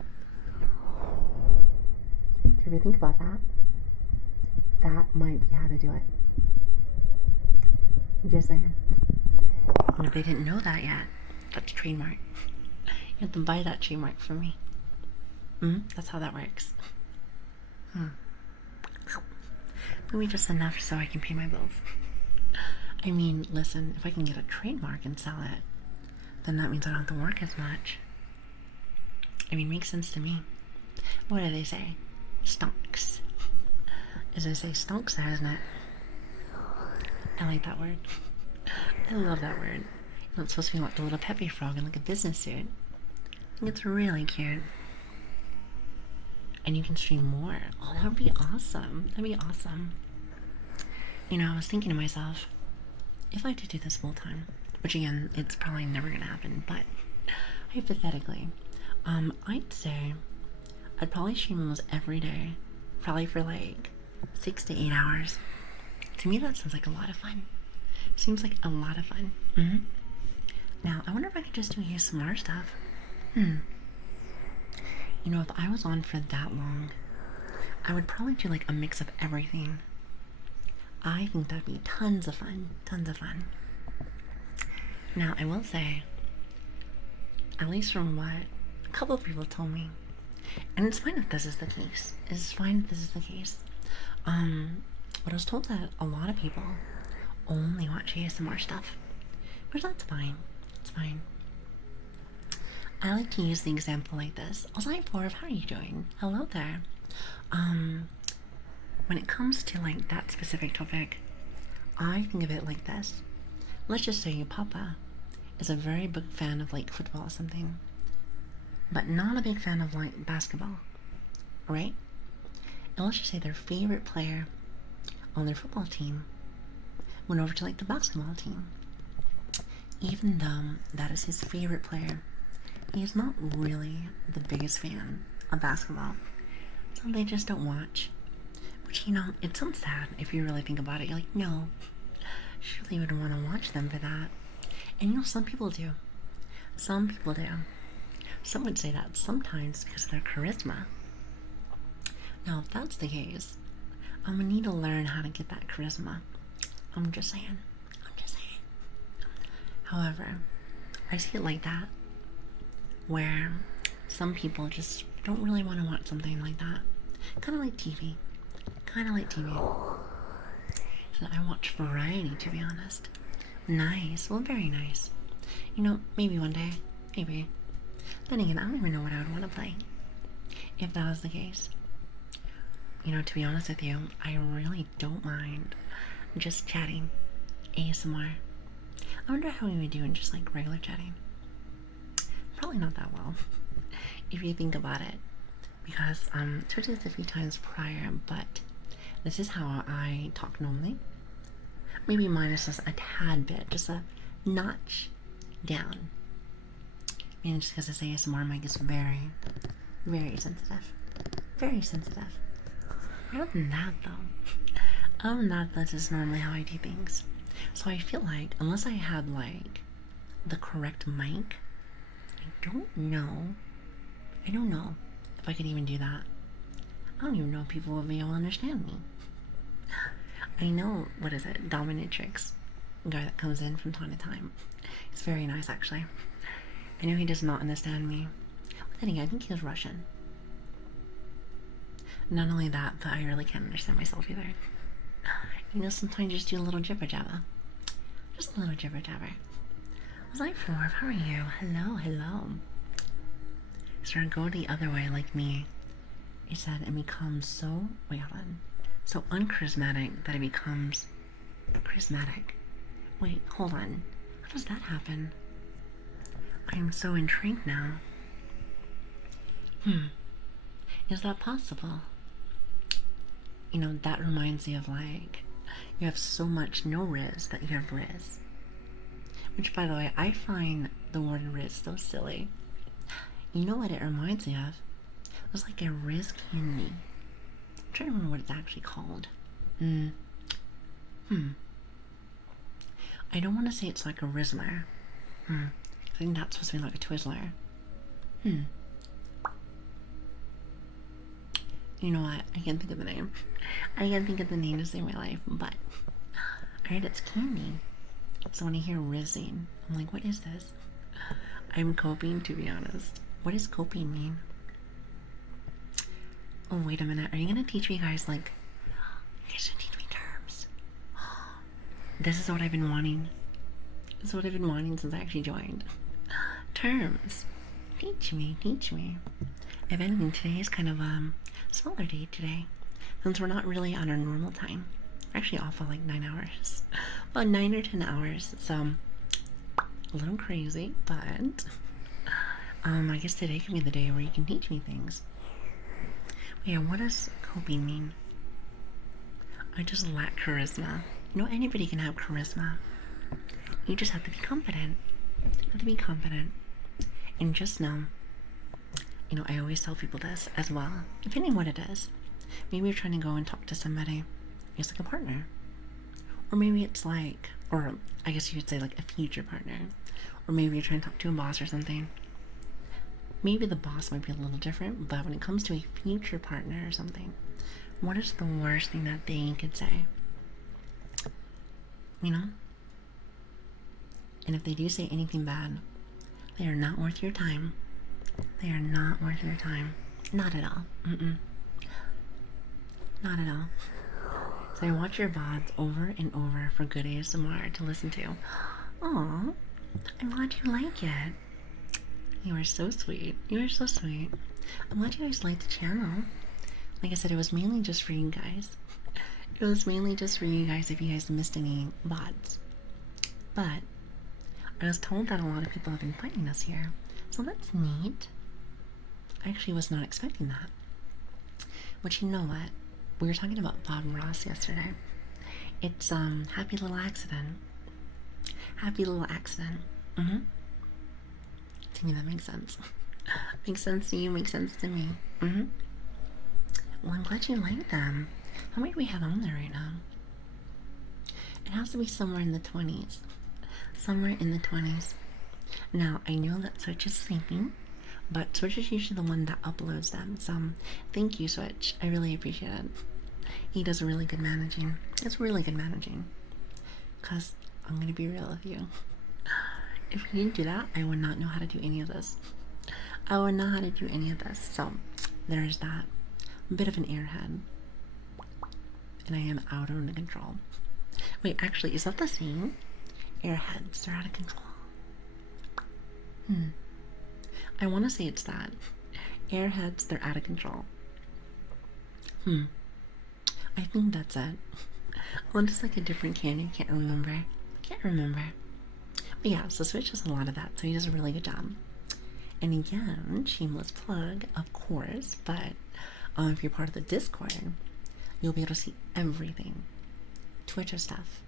Do you ever think about that? That might be how to do it. I'm just saying. And if they didn't know that yet, that's trademark. You have to buy that trademark from me. That's how that works. Maybe just enough so I can pay my bills. I mean, listen, if I can get a trademark and sell it, then that means I don't have to work as much. I mean, makes sense to me. What do they say? Stonks. As they say, stonks there, isn't it? I like that word. I love that word. It's supposed to be like the little Peppy frog in like a business suit. I think it's really cute. And you can stream more. Oh, that would be awesome. That'd be awesome. You know, I was thinking to myself, if I had to do this full time, which again, it's probably never gonna happen, but hypothetically, I'd say I'd probably stream almost every day, probably for like 6 to 8 hours. To me, that sounds like a lot of fun. Seems like a lot of fun. Now, I wonder if I could just do ASMR stuff. You know, if I was on for that long, I would probably do like a mix of everything. I think that'd be tons of fun. Tons of fun. Now, I will say, at least from what a couple of people told me, and it's fine if this is the case. It's fine if this is the case. But I was told that a lot of people only watch ASMR stuff, which that's fine. It's fine. I like to use the example like this. Also, hi, Flora, how are you doing? Hello there. When it comes to like that specific topic, I think of it like this. Let's just say your papa is a very big fan of like football or something, but not a big fan of like basketball, right? And let's just say their favorite player on their football team went over to like the basketball team. Even though that is his favorite player, he is not really the biggest fan of basketball, so they just don't watch. Which, you know, it sounds sad if you really think about it. You're like, no, surely you would want to watch them for that. And you know, some people do. Some people do. Some would say that sometimes because of their charisma. Now, if that's the case, I'm gonna need to learn how to get that charisma. I'm just saying. However, I see it like that, where some people just don't really want to watch something like that. Kind of like TV. So I watch variety, to be honest. Nice. Well, very nice. You know, maybe one day. Maybe. Then again, I don't even know what I would want to play if that was the case. You know, to be honest with you, I really don't mind just chatting. ASMR. I wonder how we would do in just like regular chatting. Probably not that well, if you think about it. Because told you this a few times prior, but this is how I talk normally. Maybe minus just a tad bit, just a notch down. And just because this ASMR mic is very, very sensitive. Very sensitive. Other than that though, that's just normally how I do things. So I feel like, unless I had like the correct mic, I don't know if I could even do that. I don't even know if people will be able to understand me. I know, what is it, dominatrix. guy that comes in from time to time. He's very nice, actually. I know he does not understand me. But then again, I think he was Russian. Not only that, but I really can't understand myself either. You know, sometimes you just do a little jibber jabber. Just a little jibber jabber. Was I Florv? How are you? Hello, hello. So go the other way like me. It said it becomes so, wait, hold on. So uncharismatic that it becomes charismatic. Wait, hold on. How does that happen? I am so intrigued now. Is that possible? You know, that reminds me of like, you have so much no riz that you have riz. Which, by the way, I find the word riz so silly. You know what it reminds me of? It was like a riz candy. I'm trying to remember what it's actually called. I don't want to say it's like a Rizzler. I think that's supposed to be like a Twizzler. You know what? I can't think of the name. I can't think of the name to save my life, but I heard it's candy. So when I hear rizzing, I'm like, what is this? I'm coping, to be honest. What does coping mean? Oh, wait a minute. Are you going to teach me guys, like, you guys going to teach me terms? This is what I've been wanting. This is what I've been wanting since I actually joined. Terms. Teach me, teach me. If anything, today is kind of a smaller day today. Since we're not really on our normal time. We're actually off for like 9 hours. About 9 or 10 hours. So, a little crazy, but I guess today can be the day where you can teach me things. But yeah, what does coping mean? I just lack charisma. You know, anybody can have charisma. You just have to be confident. Have to be confident. And just know, you know, I always tell people this as well, depending on what it is. Maybe you're trying to go and talk to somebody, it's like a partner. Or maybe it's like, or I guess you would say like a future partner. Or maybe you're trying to talk to a boss or something. Maybe the boss might be a little different, but when it comes to a future partner or something, what is the worst thing that they could say? You know? And if they do say anything bad, they are not worth your time. They are not worth your time. Not at all. Not at all. So I watch your VODs over and over for good ASMR to listen to. Aw, I'm glad you like it. You are so sweet. You are so sweet. I'm glad you guys like the channel. Like I said, it was mainly just for you guys. It was mainly just for you guys if you guys missed any VODs. But I was told that a lot of people have been finding us here. So that's neat. I actually was not expecting that. But you know what? We were talking about Bob Ross yesterday. It's happy little accident. Happy little accident. To me that makes sense. Makes sense to you, makes sense to me. Well, I'm glad you like them. How many do we have on there right now? It has to be somewhere in the 20s. Somewhere in the 20s. Now, I know that Switch is sleeping, but Switch is usually the one that uploads them. So, thank you, Switch. I really appreciate it. He does really good managing. It's really good managing. Because, I'm going to be real with you. If he didn't do that, I would not know how to do any of this. I would not know how to do any of this. So, there's that. I'm a bit of an airhead. And I am out of control. Wait, actually, is that the same? Airheads, they're out of control. I want to say it's that. Airheads, they're out of control. I think that's it. Well, it's like a different candy. I can't remember. But yeah, so Switch does a lot of that, so he does a really good job. And again, shameless plug, of course, but if you're part of the Discord, you'll be able to see everything. Twitch stuff.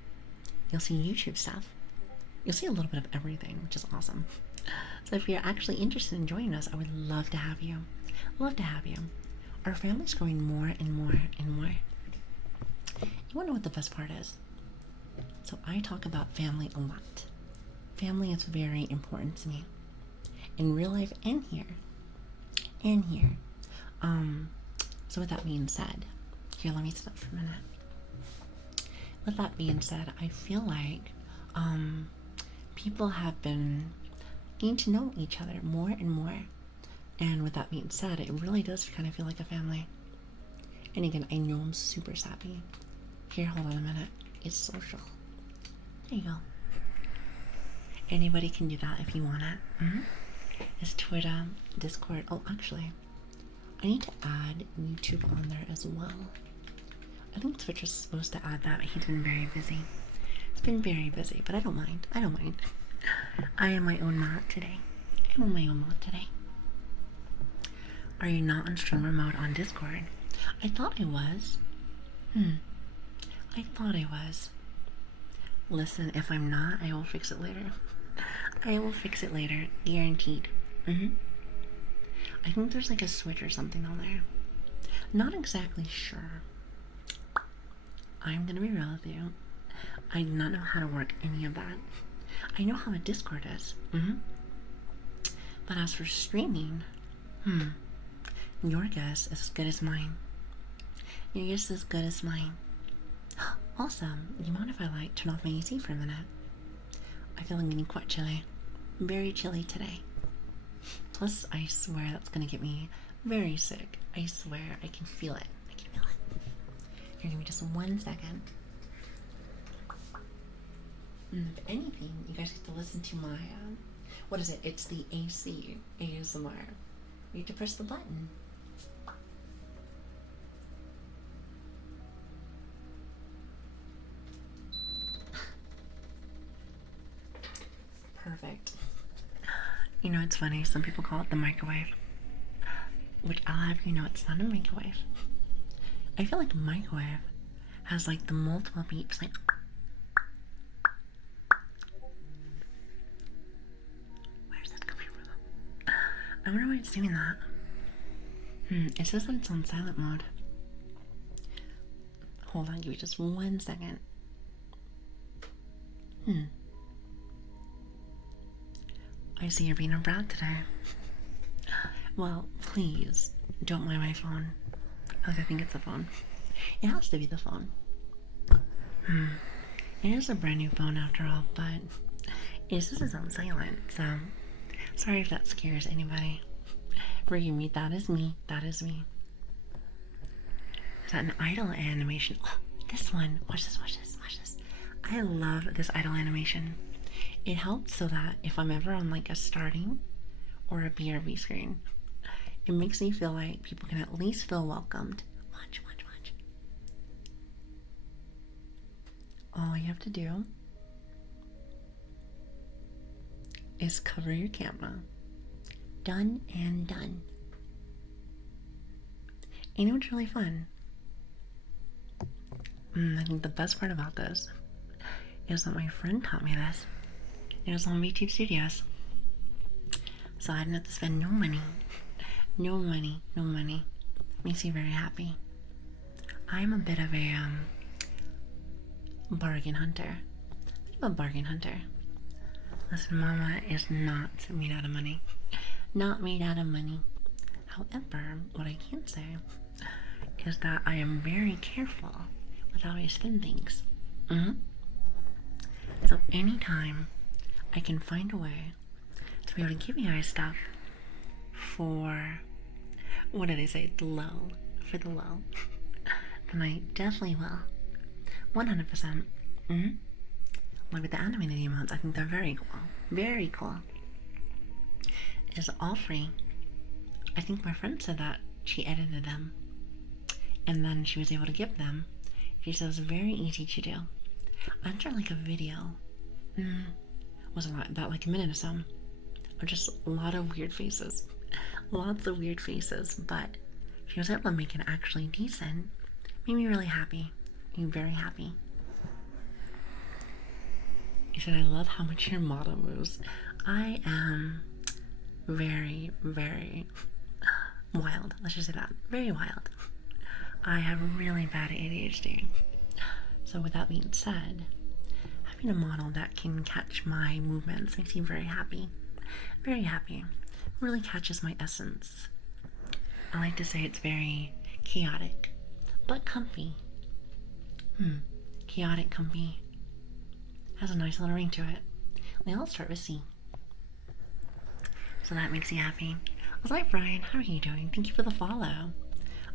You'll see YouTube stuff. You'll see a little bit of everything, which is awesome. So if you're actually interested in joining us, I would love to have you. Love to have you. Our family's growing more and more and more. You want to know what the best part is? So I talk about family a lot. Family is very important to me. In real life and here. And here. So with that being said, here, let me stop for a minute. With that being said, I feel like people have been getting to know each other more and more. And with that being said, it really does kind of feel like a family. And again, I know I'm super sappy. Here, hold on a minute. It's social. There you go. Anybody can do that if you want it. It's Twitter, Discord. Oh, actually, I need to add YouTube on there as well. I think Twitch is supposed to add that, but he's been very busy. It's been very busy, but I don't mind. I don't mind. I am my own mod today. I'm on my own mod today. Are you not on streamer mode on Discord? I thought I was. I thought I was. Listen, if I'm not, I will fix it later. I will fix it later. Guaranteed. I think there's like a switch or something on there. Not exactly sure. I'm gonna be real with you. I do not know how to work any of that. I know how a Discord is. But as for streaming, your guess is as good as mine. Your guess is as good as mine. Also, do you mind if I like turn off my AC for a minute? I feel I'm getting quite chilly. Very chilly today. Plus, I swear that's gonna get me very sick. I swear, I can feel it. I can feel it. Here, give me just 1 second. If anything, you guys get to listen to my, what is it? It's the AC ASMR. You have to press the button. Perfect. You know, it's funny, some people call it the microwave, which I'll have you know it's not a microwave. I feel like a microwave has like the multiple beeps, like where's that coming from? I wonder why it's doing that. It says that it's on silent mode. Hold on, give me just 1 second. I see you're being a brat today. Well, please, don't mind my phone. I think it's a phone. It has to be the phone. It is a brand new phone after all, but it says it's on silent, so sorry if that scares anybody. Forgive me, that is me. That is me. Is that an idle animation? Oh, this one. Watch this, watch this, watch this. I love this idle animation. It helps so that if I'm ever on like a starting or a BRB screen, it makes me feel like people can at least feel welcomed. Watch, watch, watch. All you have to do is cover your camera. Done and done. You know what's really fun? I think the best part about this is that my friend taught me this. It was on YouTube Studios. So I didn't have to spend no money. No money, no money. Makes me very happy. I'm a bit of a bargain hunter. I'm a bargain hunter. Listen, Mama is not made out of money. Not made out of money. However, what I can say is that I am very careful with how I spend things. So anytime I can find a way to be able to give you guys stuff for, what did I say, the low, for the low, then I definitely will. 100%. Look at the animated emotes. I think they're very cool. Very cool. It's all free. I think my friend said that she edited them and then she was able to give them. She said it's very easy to do. I'm sure like a video wasn't about like a minute or so, or just a lot of weird faces. Lots of weird faces, but she was able to make it actually decent. Made me really happy. Made me very happy. He said, I love how much your model moves. I am very, very wild. Let's just say that. Very wild. I have really bad ADHD. So with that being said, having a model that can catch my movements makes me very happy. Very happy. Really catches my essence. I like to say it's very chaotic, but comfy. Chaotic, comfy. Has a nice little ring to it. Well, let's start with C. So that makes you happy. I was like, Brian, how are you doing? Thank you for the follow.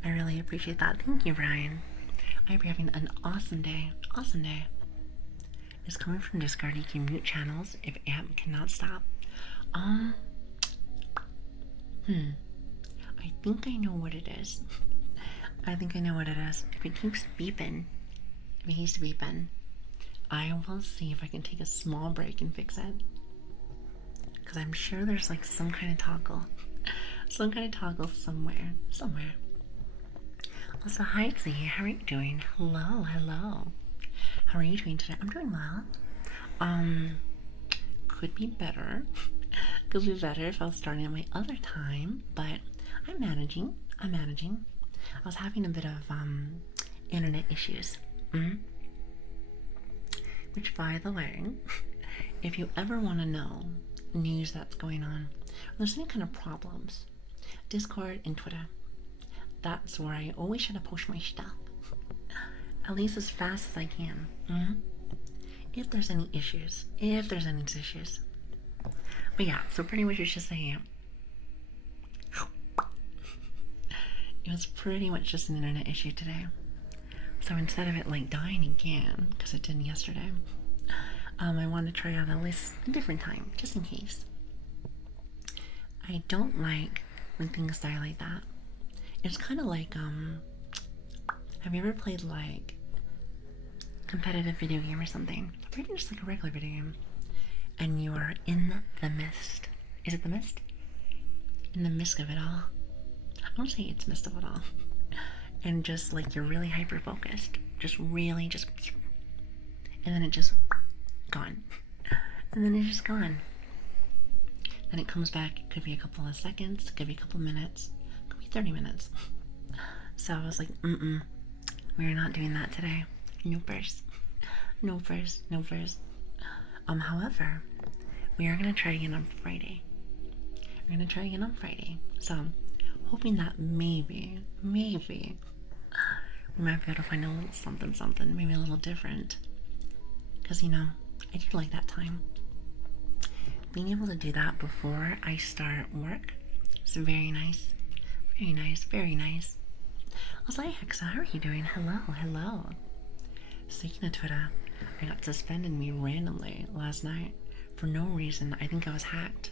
I really appreciate that. Thank you, Brian. I hope you're having an awesome day. Awesome day. It's coming from Discord. You can mute channels if app cannot stop. I think I know what it is. I think I know what it is. If it keeps beeping, I will see if I can take a small break and fix it. Because I'm sure there's like some kind of toggle. Some kind of toggle somewhere. Also, hi Z, how are you doing? Hello. How are you doing today? I'm doing well. Could be better. Could be better if I was starting at my other time, but I'm managing. I was having a bit of internet issues. Which, by the way, if you ever want to know news that's going on, or there's any kind of problems, Discord and Twitter, that's where I always try to post my stuff. At least as fast as I can. If there's any issues. But yeah, so pretty much it's just it was pretty much just an internet issue today. So instead of it like dying again, because it did yesterday, I wanted to try out at least a different time, just in case. I don't like when things die like that. It's kind of like, have you ever played like competitive video game or something? Or even just like a regular video game, and you are in the mist. Is it the mist? In the midst of it all. I don't say it's midst of it all. And just like you're really hyper focused, and then it just gone, and then it's just gone. Then it comes back. It could be a couple of seconds, it could be a couple of minutes, it could be 30 minutes. So I was like, we're not doing that today. No first. However, we are gonna try again on Friday. So hoping that maybe we might be able to find a little something, maybe a little different. Because, I do like that time. Being able to do that before I start work is very nice. Very nice. I was like, Hexa, how are you doing? Hello. Speaking of Twitter, I got suspended me randomly last night for no reason. I think I was hacked.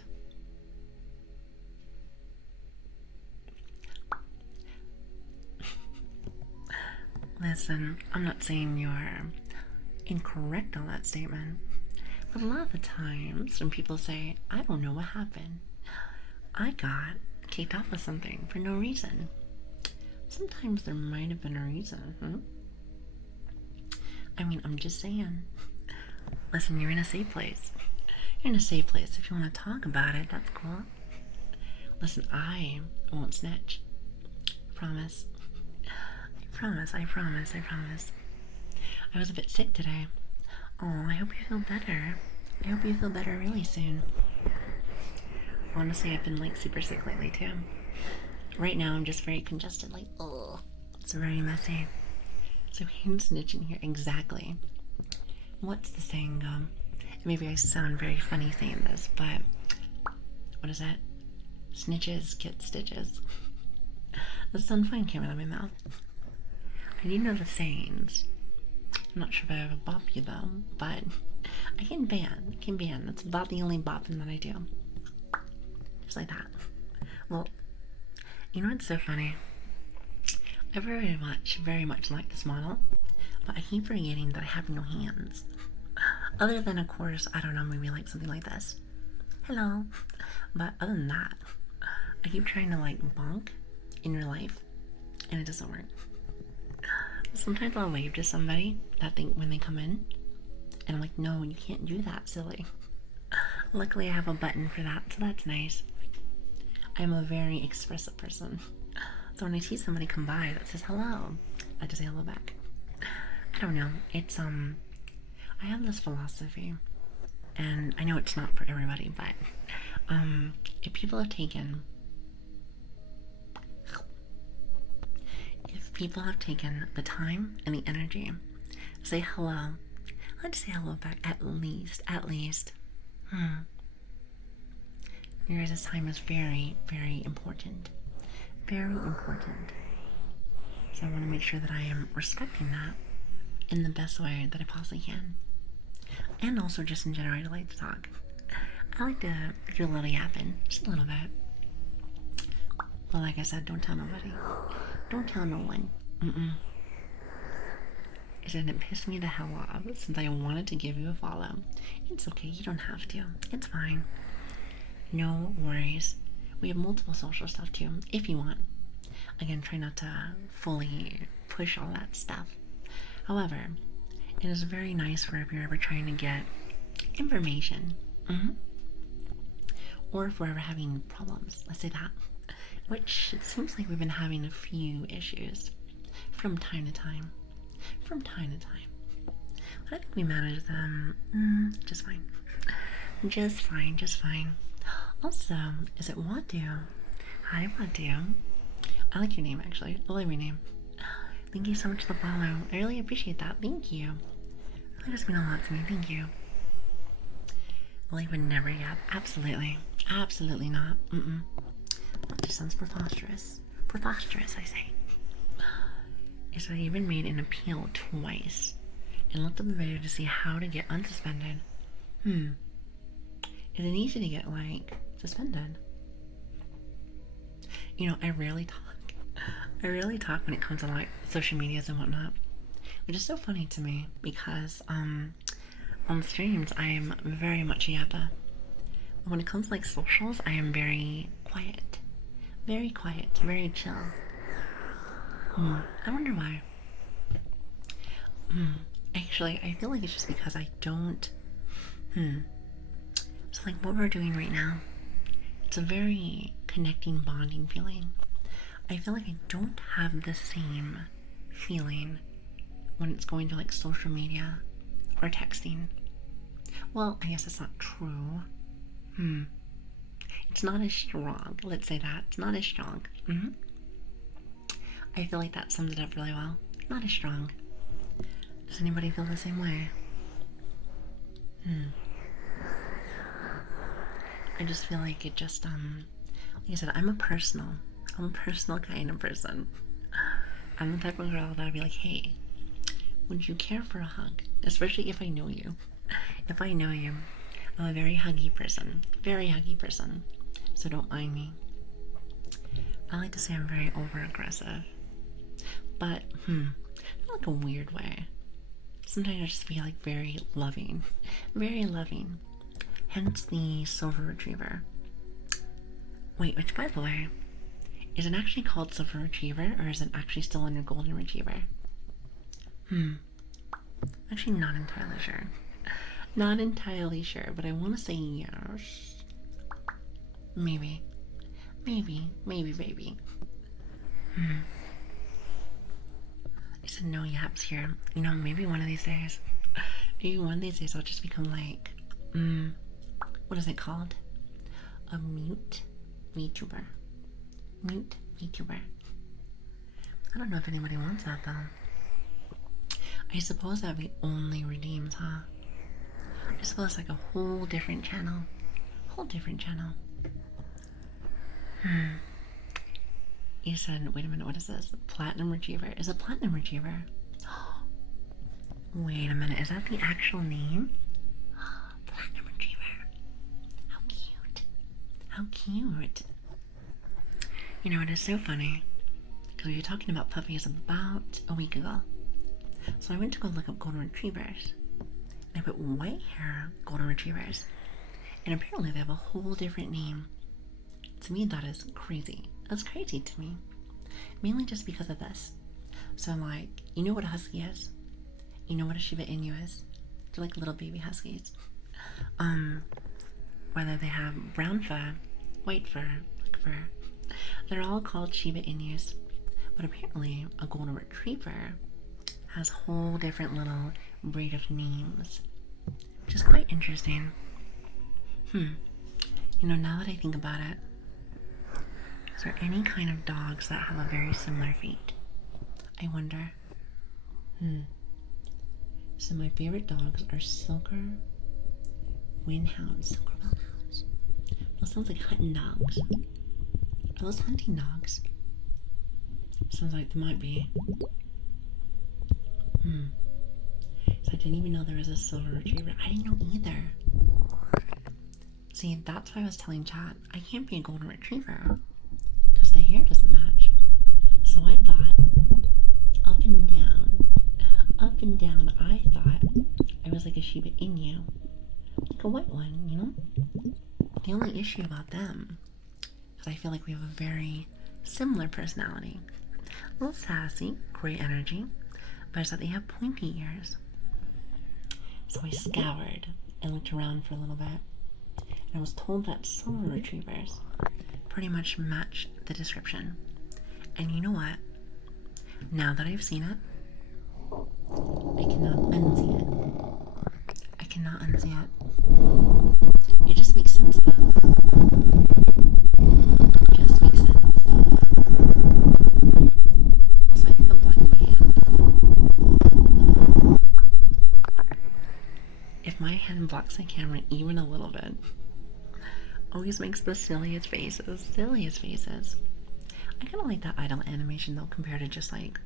Listen, I'm not saying you're incorrect on that statement, but a lot of the times when people say, I don't know what happened, I got kicked off of something for no reason. Sometimes there might have been a reason. I mean, I'm just saying. Listen, you're in a safe place. If you want to talk about it, that's cool. Listen, I won't snitch. Promise. I promise. I was a bit sick today. Oh, I hope you feel better. I hope you feel better really soon. Honestly, I've been like super sick lately too. Right now I'm just very congested, like, oh, it's very messy. So who's snitching here? Exactly. What's the saying? Maybe I sound very funny saying this, but what is that? Snitches get stitches. That sounds fine came out of my mouth. I do know the sayings. I'm not sure if I have a bop you though, but I can ban. That's about the only bopping that I do. Just like that. Well, you know what's so funny? I very much like this model, but I keep forgetting that I have no hands. Other than, of course, I don't know, maybe like something like this. Hello. But other than that, I keep trying to like bonk in real life, and it doesn't work. Sometimes I'll wave to somebody that when they come in, and I'm like, no, you can't do that, silly. Luckily, I have a button for that, so that's nice. I'm a very expressive person, so when I see somebody come by that says hello, I just say hello back. I don't know. It's I have this philosophy, and I know it's not for everybody, but if people have taken the time and the energy to say hello Let's say hello back at least. Your guys' time is very, very important. Very important. So I want to make sure that I am respecting that in the best way that I possibly can. And also just in general, I like to talk. I like to do a little yapping, just a little bit. But like I said, don't tell nobody. Don't tell no one. It didn't piss me the hell off since I wanted to give you a follow. It's okay, you don't have to. It's fine. No worries. We have multiple social stuff too, if you want. Again, try not to fully push all that stuff. However, it is very nice for if you're ever trying to get information. Or if we're ever having problems. Let's say that. Which it seems like we've been having a few issues from time to time. But I think we manage them just fine. Just fine. Also, is it Wadu? Hi, Wadu. I like your name, actually. I love your name. Thank you so much for the follow. I really appreciate that. Thank you. That does mean a lot to me. Thank you. Lili would never yap. Absolutely. Absolutely not. That just sounds preposterous. Preposterous, I say. Is that I even made an appeal twice and looked up the video to see how to get unsuspended. Is it easy to get, like, suspended? You know, I rarely talk when it comes to, like, social medias and whatnot, which is so funny to me because, on streams, I am very much a yappa. When it comes to, like, socials, I am very quiet. Very quiet, very chill. I wonder why. Actually, I feel like it's just because I don't... So, like, what we're doing right now, it's a very connecting, bonding feeling. I feel like I don't have the same feeling when it's going to, like, social media or texting. Well, I guess it's not true. It's not as strong. Let's say that. It's not as strong. I feel like that sums it up really well. Not as strong. Does anybody feel the same way? I just feel like it just, like I said, I'm a personal kind of person. I'm the type of girl that I'd be like, hey, would you care for a hug? Especially if I know you. If I know you, I'm a very huggy person. So don't mind me. I like to say I'm very over-aggressive. But, in like a weird way. Sometimes I just feel like very loving. Very loving. Hence the silver retriever. Wait, which by the way, is it actually called silver retriever or is it actually still under golden retriever? Actually not entirely sure. Not entirely sure, but I want to say yes. Maybe. I said no yaps here. You know, maybe one of these days I'll just become like, what is it called? A mute VTuber. I don't know if anybody wants that though. I suppose that'd be only redeemed, huh? I suppose like a whole different channel. You said, wait a minute, what is this? Platinum Retriever. Is it Platinum Retriever? Wait a minute, is that the actual name? Platinum Retriever. How cute. You know, it is so funny because we were talking about puppies about a week ago. So I went to go look up golden retrievers. And I put white hair golden retrievers. And apparently they have a whole different name. To me, that is crazy. That's crazy to me. Mainly just because of this. So I'm like, you know what a husky is? You know what a Shiba Inu is? They're like little baby huskies. Whether they have brown fur, white fur, black fur, they're all called Shiba Inus. But apparently a golden retriever has a whole different little breed of names. Which is quite interesting. You know, now that I think about it, is there any kind of dogs that have a very similar fate? I wonder. So my favorite dogs are Silker, Windhound, Silker Windhounds. Those sounds like hunting dogs. Are those hunting dogs? Sounds like they might be. So I didn't even know there was a silver retriever. I didn't know either. See, that's why I was telling Chad, I can't be a golden retriever because the hair doesn't match. So I thought, up and down, I thought I was like a Shiba Inu, like a white one, you know? The only issue about them is I feel like we have a very similar personality. A little sassy, great energy, but it's that they have pointy ears. So I scoured and looked around for a little bit, and I was told that silver retrievers pretty much match the description. And you know what? Now that I've seen it, I cannot unsee it. I cannot unsee it. It just makes sense though. It just makes sense. Also, I think I'm blocking my hand. If my hand blocks the camera even a little bit, always makes the silliest faces. Silliest faces. I kind of like that idle animation though, compared to just like,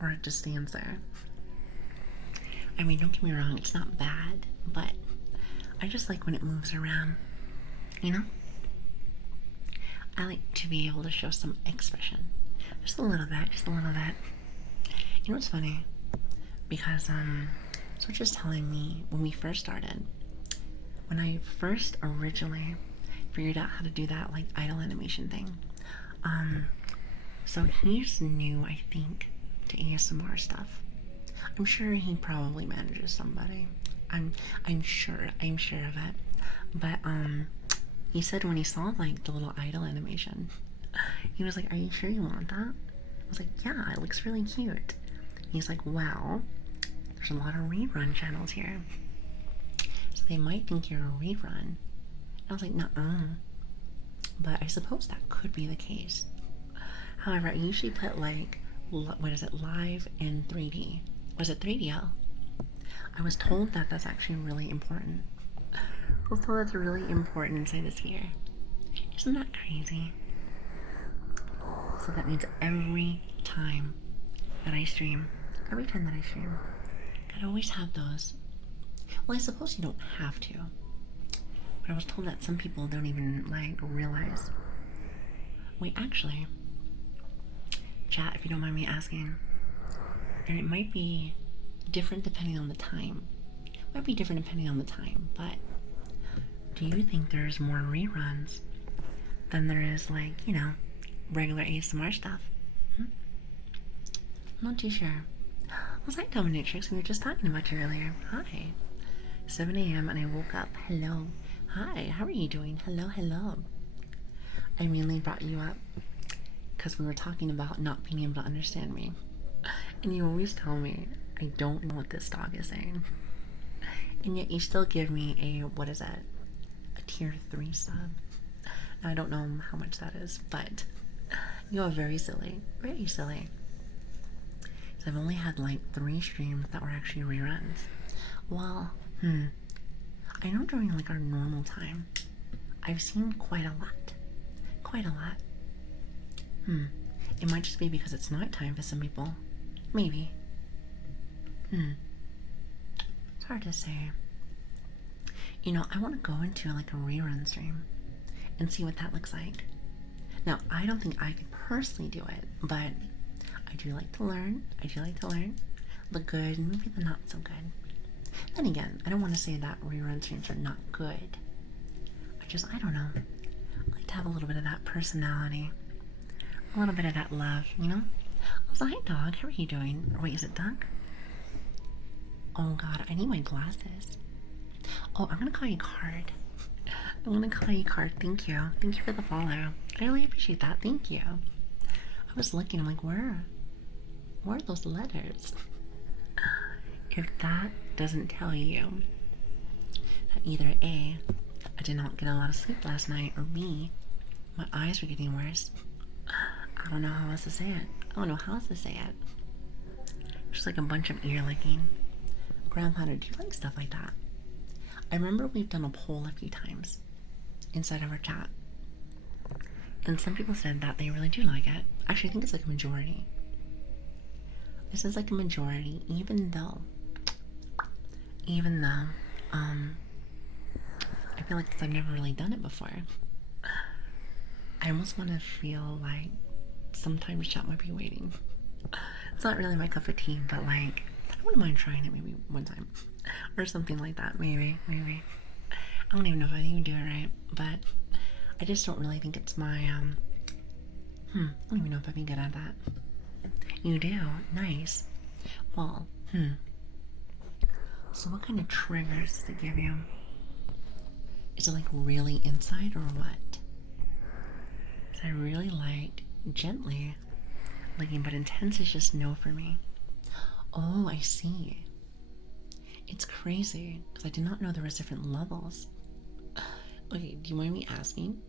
or it just stands there. I mean, don't get me wrong, it's not bad, but I just like when it moves around, you know? I like to be able to show some expression. Just a little bit, just a little bit. You know what's funny? Because, so just telling me when we first started, when I first originally figured out how to do that like idle animation thing, so he's new, I think, to ASMR stuff. I'm sure he probably manages somebody. I'm sure of it. But he said when he saw like the little idle animation, he was like, "Are you sure you want that?" I was like, "Yeah, it looks really cute." He's like, "Well, there's a lot of rerun channels here, so they might think you're a rerun." I was like, "Nuh-uh." But I suppose that could be the case. However, I usually put like, what is it, live and 3D. Was it 3DL? I was told that that's actually really important. I was told that's really important inside the sphere. Isn't that crazy? So that means every time that I stream, I'd always have those. Well, I suppose you don't have to. But I was told that some people don't even like realize. Wait, actually, chat, if you don't mind me asking, and it might be different depending on the time. But do you think there's more reruns than there is, like, you know, regular ASMR stuff? I'm not too sure. Was I Dominatrix? We were just talking about you earlier. Hi. 7 a.m. and I woke up. Hello. Hi, how are you doing? Hello, hello. I mainly brought you up because we were talking about not being able to understand me. And you always tell me I don't know what this dog is saying. And yet you still give me a, what is that? A tier 3 sub. Now, I don't know how much that is, but you are very silly. Very silly. So I've only had like 3 streams that were actually reruns. Well, I know during like our normal time, I've seen quite a lot. Quite a lot. It might just be because it's nighttime for some people. Maybe. It's hard to say. You know, I want to go into like a rerun stream and see what that looks like. Now, I don't think I could personally do it, but I do like to learn. The good and maybe the not so good. Then again, I don't want to say that rerun streams are not good. I don't know. I like to have a little bit of that personality. A little bit of that love, you know? Oh, hi, dog. How are you doing? Or wait, is it Doug? Oh, God. I need my glasses. Oh, I'm going to call you Card. Thank you. Thank you for the follow. I really appreciate that. Thank you. I was looking. I'm like, where are those letters? If that doesn't tell you that either A, I did not get a lot of sleep last night, or B, my eyes were getting worse, I don't know how else to say it. Just just like a bunch of ear licking. Grandpa, do you like stuff like that? I remember we've done a poll a few times inside of our chat. And some people said that they really do like it. Actually, I think it's like a majority. This is like a majority, even though, I feel like I've never really done it before. I almost want to feel like sometimes chat might be waiting. It's not really my cup of tea, but like, I wouldn't mind trying it maybe one time. Or something like that, maybe. I don't even know if I even do it right, but I just don't really think it's my, I don't even know if I'd be good at that. You do? Nice. Well, so what kind of triggers does it give you? Is it like really inside or what? So I really like gently licking, but intense is just no for me. Oh, I see. It's crazy because I did not know there was different levels. Okay, do you mind me asking?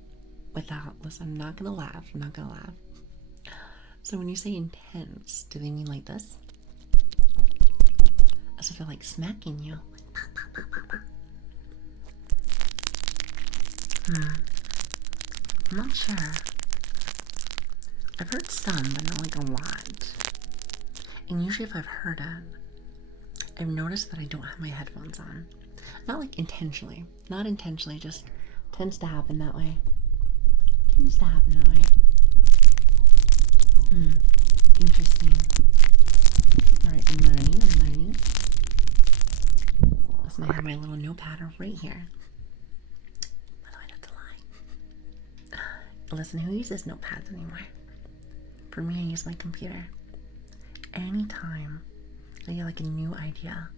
Listen, I'm not gonna laugh. So when you say intense, do they mean like this? As if they're like smacking you. I'm not sure. I've heard some, but not like a lot. And usually if I've heard it, I've noticed that I don't have my headphones on. Not like intentionally. Not intentionally, just tends to happen that way. Interesting. Alright, I'm learning. Listen, I have my little notepad right here. By the way, that's a lie. Listen, who uses notepads anymore? For me, I use my computer. Anytime I get like a new idea,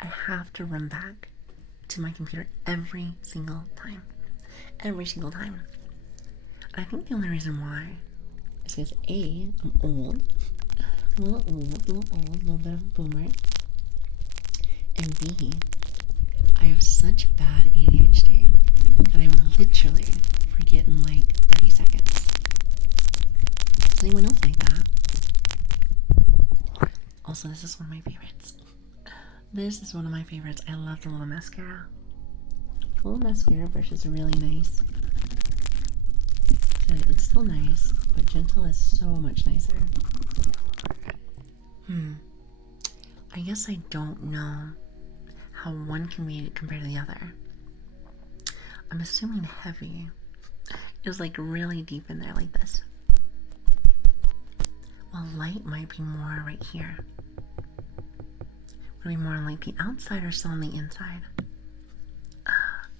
I have to run back to my computer every single time. And I think the only reason why is because A, I'm old. I'm a little bit of a boomer. And B, I have such bad ADHD that I will literally forget in like 30 seconds. Is anyone else like that? Also, this is one of my favorites. I love the little mascara. The little mascara brush is really nice. It's still nice, but gentle is so much nicer. I guess I don't know how one can be compared to the other. I'm assuming heavy is like really deep in there like this. Well, light might be more right here. Would be more on like the outside or still on the inside?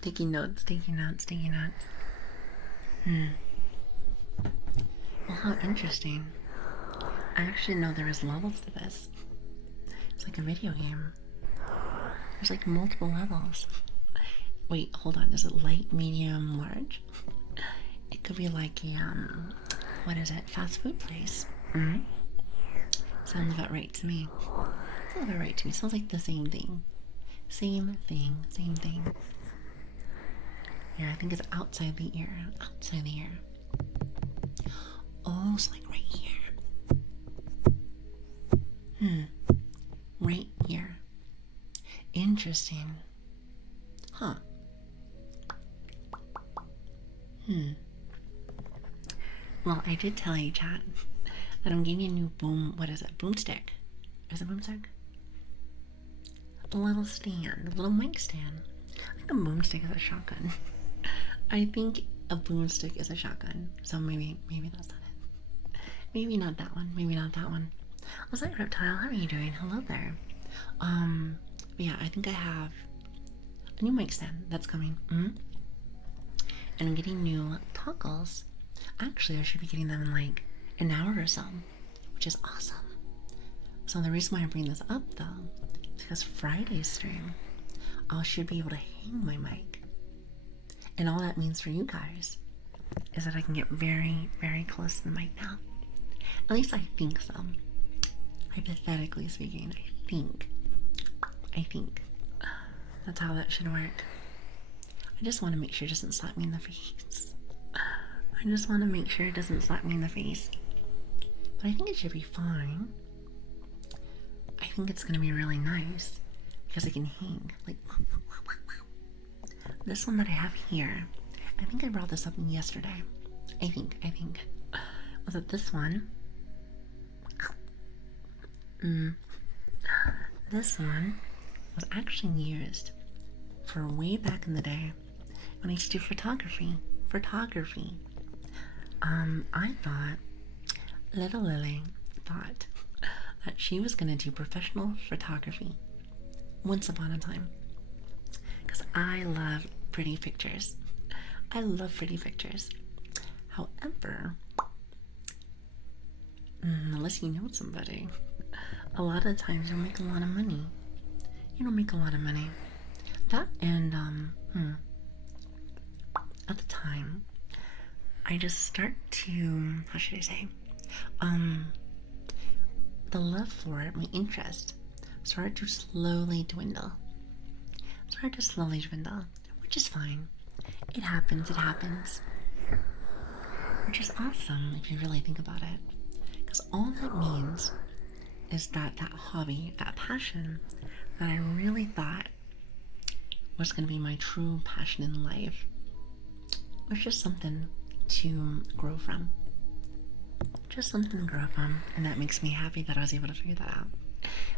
Taking notes. Well, how interesting. I actually know there is levels to this. It's like a video game. There's like multiple levels. Wait, hold on. Is it light, medium, large? It could be like a, what is it? Fast food place. Sounds about right to me. Sounds like the same thing. Same thing. Yeah, I think it's outside the ear. Oh, it's like right here. Right here. Interesting. Huh. Well, I did tell you, chat, that I'm getting a new boomstick. Is it boomstick? A little stand, a little mic stand. I think a boomstick is a shotgun. I think a boomstick is a shotgun. So maybe that's not it. Maybe not that one. What's up, Reptile? How are you doing? Hello there. But yeah, I think I have a new mic stand that's coming. And I'm getting new toggles. Actually, I should be getting them in like an hour or so, which is awesome. So the reason why I bring this up though is because Friday's stream, I should be able to hang my mic. And all that means for you guys is that I can get very, very close to the mic now. At least I think so. Hypothetically speaking, I think that's how that should work. I just want to make sure it doesn't slap me in the face. But I think it should be fine. I think it's gonna be really nice because it can hang. Like this one that I have here. I think I brought this up yesterday. I think. Was it this one? This one was actually used for way back in the day when I used to do photography. I thought little Lily thought that she was gonna do professional photography once upon a time. Because I love pretty pictures. However, unless you know somebody, a lot of times you'll make a lot of money. You don't make a lot of money. That and, at the time, I just start to, how should I say, the love for it, my interest, started to slowly dwindle. Which is fine. It happens. Which is awesome if you really think about it. Because all that means is that hobby, that passion that I really thought was going to be my true passion in life was just something to grow from. And that makes me happy that I was able to figure that out.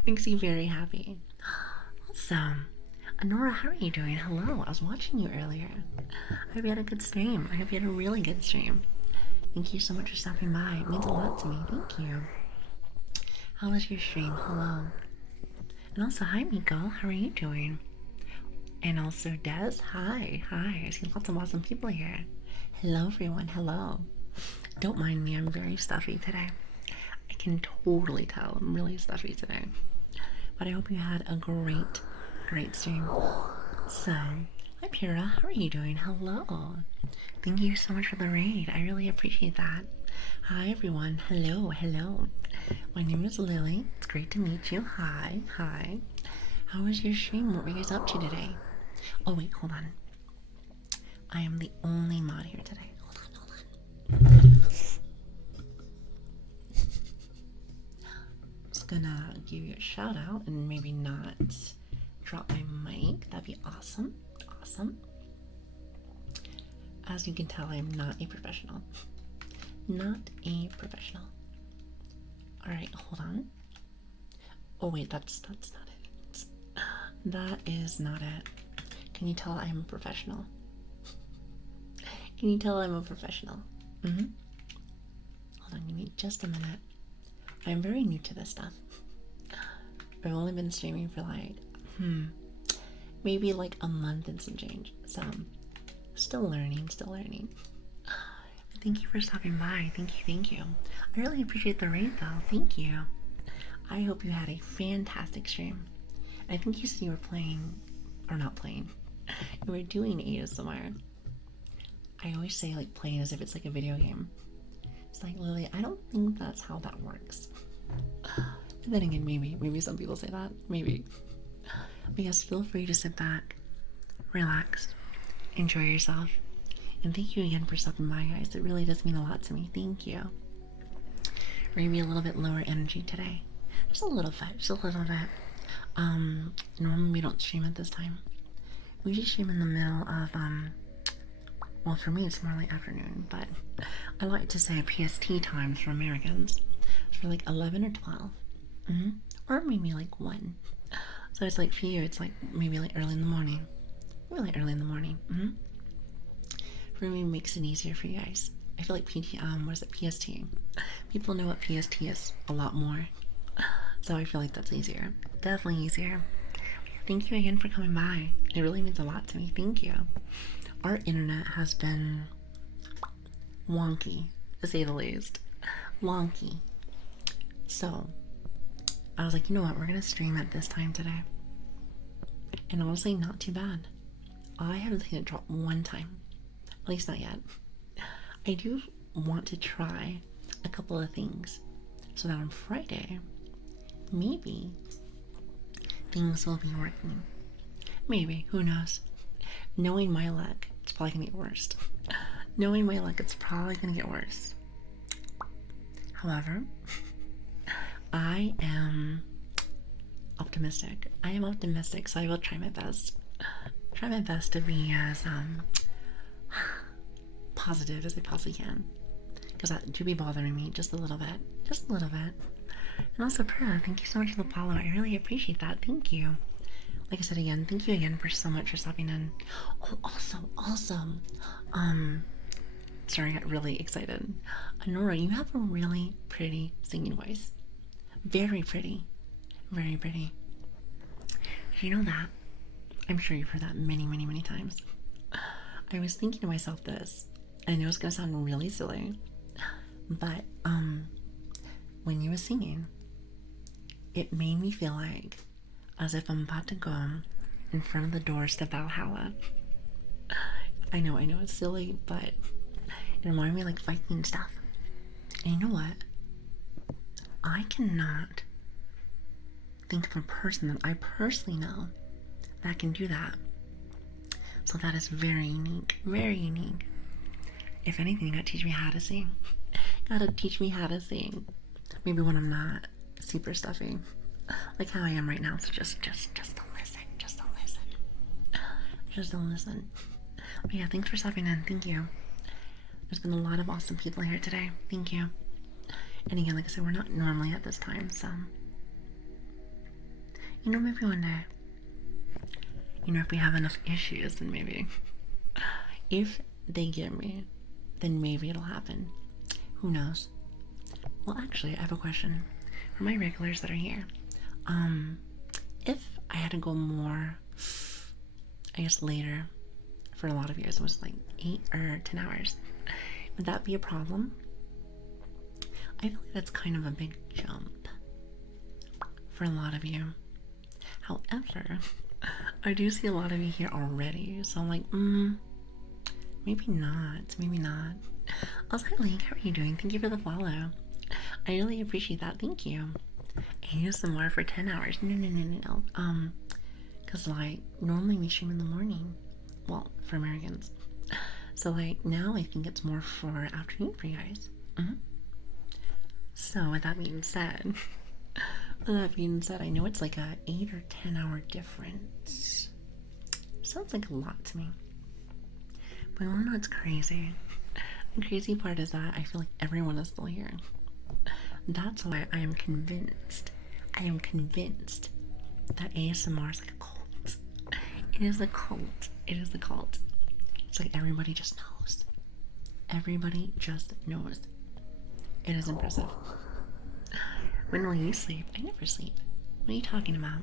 Makes me very happy. Also, Honora, how are you doing? Hello, I was watching you earlier. I hope you had a good stream. I hope you had a really good stream. Thank you so much for stopping by. It means a lot to me. Thank you. How was your stream? Hello. And also, hi Miko, how are you doing? And also Des, hi. I see lots of awesome people here. Hello everyone, hello. Don't mind me, I'm very stuffy today. I can totally tell I'm really stuffy today. But I hope you had a great stream. So, hi Pura, how are you doing? Hello. Thank you so much for the raid. I really appreciate that. Hi everyone. Hello. My name is Lili. It's great to meet you. Hi. How was your stream? What were you guys up to today? Oh wait, hold on. I am the only mod here today. Hold on. Just gonna give you a shout out and maybe not drop my mic. That'd be awesome. As you can tell, I'm not a professional. Alright, hold on. Oh wait, that's not it. That is not it. Can you tell I'm a professional? Hold on, give me just a minute. I'm very new to this stuff. I've only been streaming for like, maybe like a month and some change. So, still learning. Thank you for stopping by. Thank you. I really appreciate the raid though. Thank you. I hope you had a fantastic stream. I think you said you were playing, or not playing. You were doing ASMR. I always say like playing as if it's like a video game. It's like, Lily, I don't think that's how that works. But then again, maybe some people say that. Maybe. But yes, feel free to sit back, relax, enjoy yourself. And thank you again for stopping by, guys. It really does mean a lot to me. Thank you. We're gonna be a little bit lower energy today. Just a little bit. Normally we don't stream at this time. We usually stream in the middle of, well, for me it's more like afternoon, but I like to say PST times for Americans. For like 11 or 12. Or maybe like 1. So it's like for you, it's like maybe like early in the morning. For me, it makes it easier for you guys. I feel like PST? People know what PST is a lot more. So I feel like that's easier. Definitely easier. Thank you again for coming by. It really means a lot to me. Thank you. Our internet has been wonky, to say the least. Wonky. So, I was like, you know what? We're going to stream at this time today. And honestly, not too bad. I haven't seen it drop one time. At least not yet. I do want to try a couple of things so that on Friday, maybe things will be working. Maybe, who knows? Knowing my luck, it's probably gonna get worse. However, I am optimistic. I am optimistic, so I will try my best. Try my best to be as positive as I possibly can. Because that do be bothering me just a little bit. Just a little bit. And also, Pearl, thank you so much for the follow. I really appreciate that. Thank you. Like I said again, thank you again for so much for stopping in. Oh, also, sorry, I got really excited. Honora, you have a really pretty singing voice. Very pretty. Very pretty. You know that? I'm sure you've heard that many, many, many times. I was thinking to myself this, and I know it's gonna sound really silly, but when you were singing, it made me feel like as if I'm about to go in front of the doors to Valhalla. I know it's silly, but it reminded me of like Viking stuff. And you know what? I cannot think of a person that I personally know that can do that. So that is very unique, very unique. If anything, you gotta teach me how to sing. Gotta teach me how to sing. Maybe when I'm not super stuffy, like how I am right now. So just don't listen. Just don't listen. Just don't listen. But yeah, thanks for stopping in. Thank you. There's been a lot of awesome people here today. Thank you. And again, like I said, we're not normally at this time, so you know, maybe one day. You know, if we have enough issues, then maybe. If they get me, then maybe it'll happen. Who knows? Well, actually, I have a question for my regulars that are here. If I had to go more, I guess later, for a lot of years, it was like 8 or 10 hours. Would that be a problem? I feel like that's kind of a big jump for a lot of you. However, I do see a lot of you here already, so I'm like, maybe not, maybe not. Also, hi Link, how are you doing? Thank you for the follow. I really appreciate that, thank you. ASMR for 10 hours, no. Cause like, normally we stream in the morning. Well, for Americans. So like, now I think it's more for afternoon for you guys. So with that being said, I know it's like a 8 or 10 hour difference. Sounds like a lot to me. But you wanna know what's crazy? The crazy part is that I feel like everyone is still here. That's why I am convinced that ASMR is like a cult. It is a cult. It is a cult. It's like everybody just knows. Everybody just knows. It is impressive. When will you sleep? I never sleep. What are you talking about?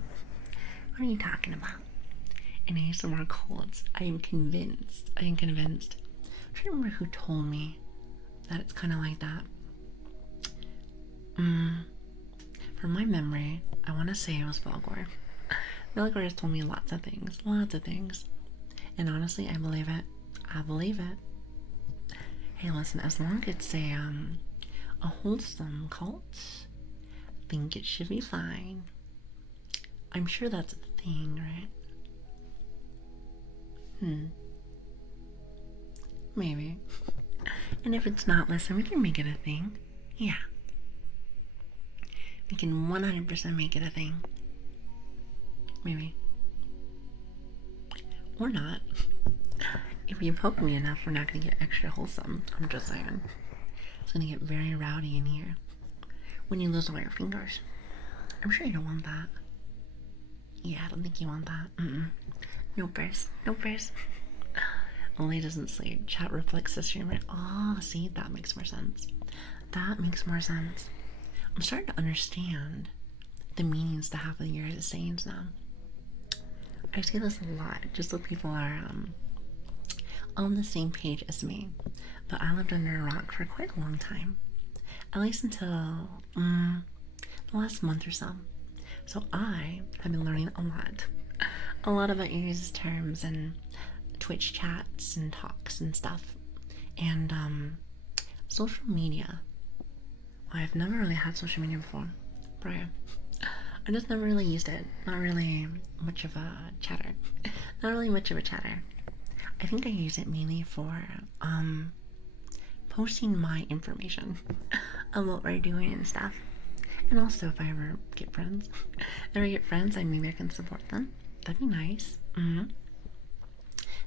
What are you talking about? In ASMR cults, I am convinced. I'm trying to remember who told me that it's kind of like that. From my memory, I want to say it was Velgor. Velgor has told me lots of things. And honestly, I believe it. Hey, listen, as long as it's a wholesome cult, I think it should be fine. I'm sure that's a thing, right? Maybe. And if it's not, listen, we can make it a thing. Yeah. We can 100% make it a thing. Maybe. Or not. If you poke me enough, we're not gonna get extra wholesome. I'm just saying. It's gonna get very rowdy in here. When you lose all your fingers. I'm sure you don't want that. Yeah, I don't think you want that. No press. Lili doesn't sleep. Chat reflects the streamer. Oh, see, that makes more sense. I'm starting to understand the meanings to half of your sayings now. I see this a lot, just so people are on the same page as me. But I lived under a rock for quite a long time, at least until the last month or so. So I have been learning a lot about your guys' terms and Twitch chats and talks and stuff, and social media. I've never really had social media before, prior. I just never really used it. Not really much of a chatter. I think I use it mainly for posting my information of what we're doing and stuff. And also, if I ever get friends, maybe I can support them. That'd be nice.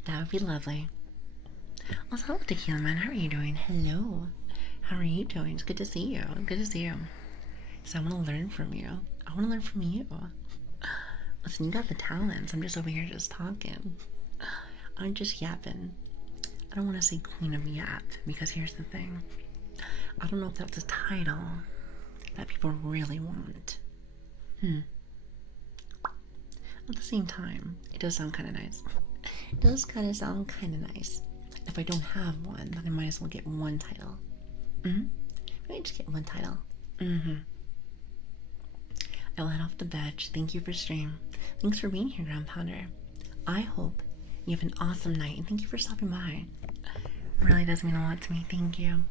That would be lovely. Also, hello, Tequila Man. How are you doing? Hello. How are you doing? It's good to see you. Good to see you. So I want to learn from you. I want to learn from you. Listen, you got the talents. I'm just over here just talking. I'm just yapping. I don't want to say Queen of Yap because here's the thing. I don't know if that's a title that people really want. At the same time, it does sound kind of nice. It does kind of sound kind of nice. If I don't have one, then I might as well get one title. Maybe just get one title. I will head off to bed. Thank you for stream. Thanks for being here, Ground Pounder. I hope you have an awesome night, and thank you for stopping by. It really does mean a lot to me. Thank you.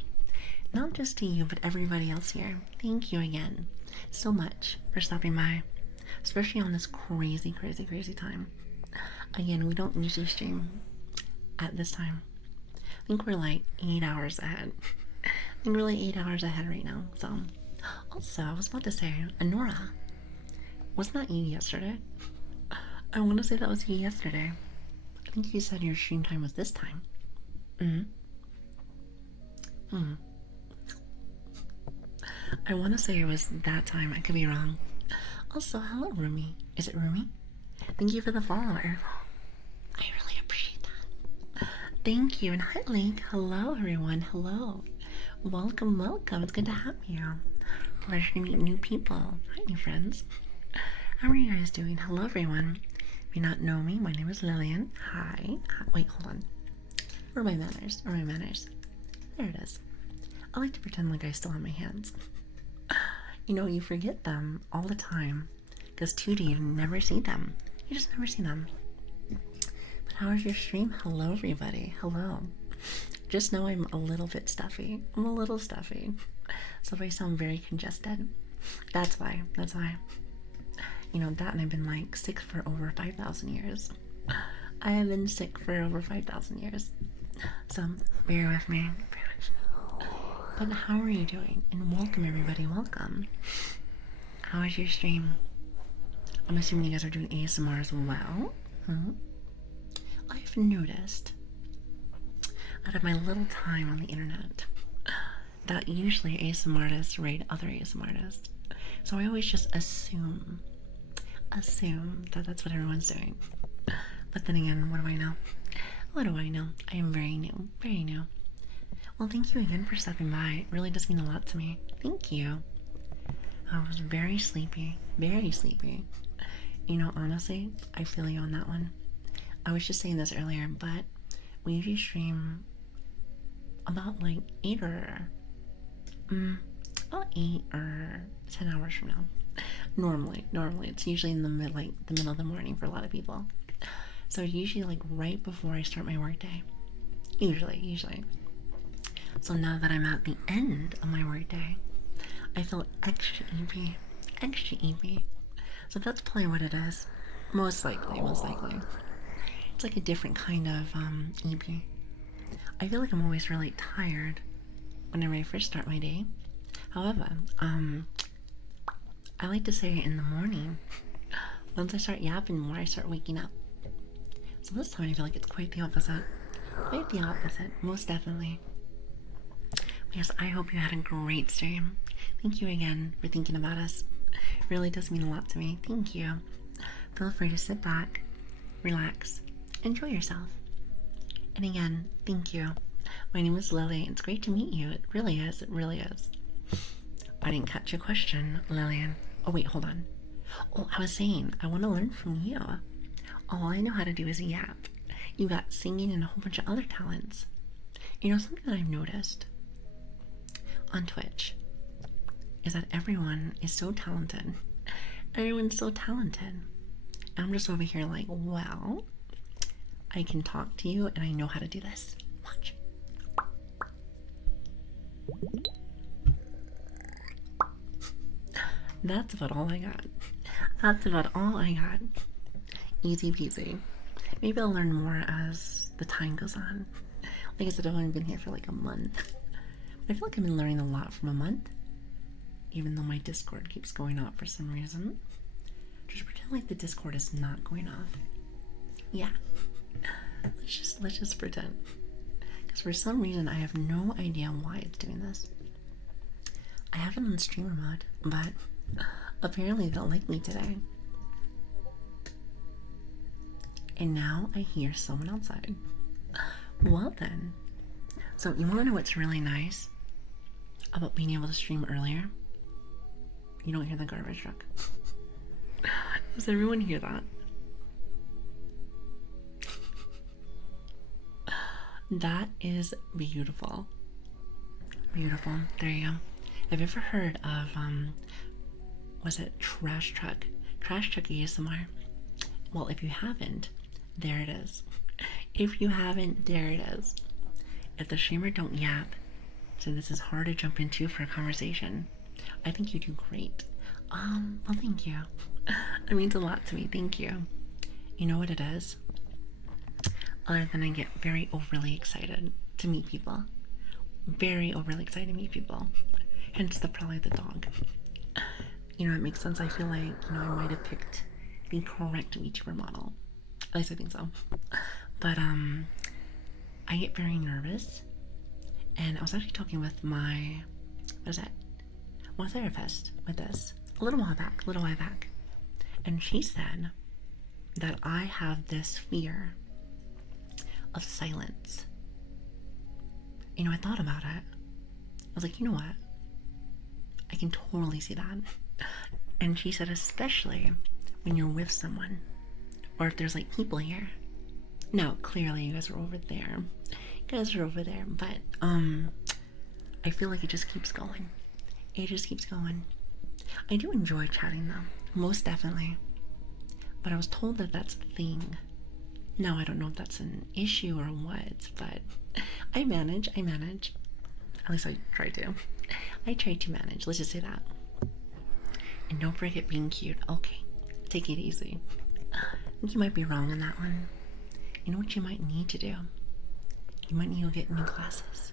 Not just to you, but everybody else here. Thank you again so much for stopping by, especially on this crazy, crazy, crazy time. Again, we don't usually stream at this time. I think we're like 8 hours ahead. I think we're like 8 hours ahead right now. So, also, I was about to say, Anora, wasn't that you yesterday? I want to say that was you yesterday. I think you said your stream time was this time. I want to say it was that time. I could be wrong. Also, hello, Rumi. Is it Rumi? Thank you for the follower. I really appreciate that. Thank you. And hi, Link. Hello, everyone. Hello. Welcome, welcome. It's good to have you. Pleasure to meet new people. Hi, new friends. How are you guys doing? Hello, everyone. If you not know me, my name is Lilian. Hi. Wait, hold on. Where are my manners? Where are my manners? There it is. I like to pretend like I still have my hands. You know, you forget them all the time. Because 2D, you never see them. You just never see them. But how is your stream? Hello, everybody. Hello. Just know I'm a little bit stuffy. I'm a little stuffy. So if I sound very congested, that's why. That's why. You know, that and I've been like sick for over 5,000 years. I have been sick for over 5,000 years. So bear with me. But how are you doing? And welcome, everybody. Welcome. How is your stream? I'm assuming you guys are doing ASMR as well. I've noticed, out of my little time on the internet, that usually ASMR artists rate other ASMR artists. So I always just assume that that's what everyone's doing. But then again, what do I know? What do I know? I am very new. Very new. Well, thank you again for stopping by. It really does mean a lot to me. Thank you. I was very sleepy. Very sleepy. You know, honestly, I feel you on that one. I was just saying this earlier, but we usually stream about like 8 or 10 hours from now. Normally, it's usually in the middle of the morning for a lot of people. So usually like right before I start my workday. Usually. So now that I'm at the end of my workday, I feel extra eepy. So that's probably what it is. Most likely. It's like a different kind of eepy. I feel like I'm always really tired whenever I first start my day. However, I like to say in the morning, once I start yapping more, I start waking up. So this time I feel like it's quite the opposite. Most definitely. Yes, I hope you had a great stream. Thank you again for thinking about us. It really does mean a lot to me. Thank you. Feel free to sit back, relax, enjoy yourself. And again, thank you. My name is Lili. It's great to meet you. It really is. I didn't catch your question, Lilian. Oh, wait, hold on. Oh, I was saying, I want to learn from you. All I know how to do is yap. You got singing and a whole bunch of other talents. You know, something that I've noticed on Twitch is that everyone is so talented. Everyone's so talented. And I'm just over here like, well, I can talk to you and I know how to do this. Watch. That's about all I got. Easy peasy. Maybe I'll learn more as the time goes on. Like I said, I've only been here for like a month. But I feel like I've been learning a lot from a month. even though my Discord keeps going off for some reason. Just pretend like the Discord is not going off. Yeah. Let's just pretend. Because for some reason I have no idea why it's doing this. I have it on streamer mode, but apparently they don't like me today. And now I hear someone outside. Well then. So you wanna know what's really nice about being able to stream earlier? You don't hear the garbage truck. Does everyone hear that? That is beautiful. Beautiful. There you go. Have you ever heard of, was it Trash Truck? Trash Truck ASMR? Well, if you haven't, there it is. If you haven't, there it is. If the streamer don't yap, so this is hard to jump into for a conversation, I think you do great. Well, thank you. It means a lot to me. Thank you. You know what it is? Other than I get very overly excited to meet people. Very overly excited to meet people. Hence probably the dog. You know, it makes sense. I feel like, you know, I might have picked the correct VTuber model. At least I think so. But, I get very nervous. And I was actually talking with my, what is that? One therapist with this. A little while back. And she said that I have this fear of silence. You know, I thought about it. I was like, you know what? I can totally see that. And she said, especially when you're with someone, or if there's like people here. Now, clearly you guys are over there. But I feel like it just keeps going. It just keeps going. I do enjoy chatting though, most definitely. But I was told that that's a thing. Now I don't know if that's an issue or what, but I manage. At least I try to. I try to manage, let's just say that. And don't forget being cute. Okay, take it easy. You might be wrong on that one. You know what you might need to do? You might need to get new glasses.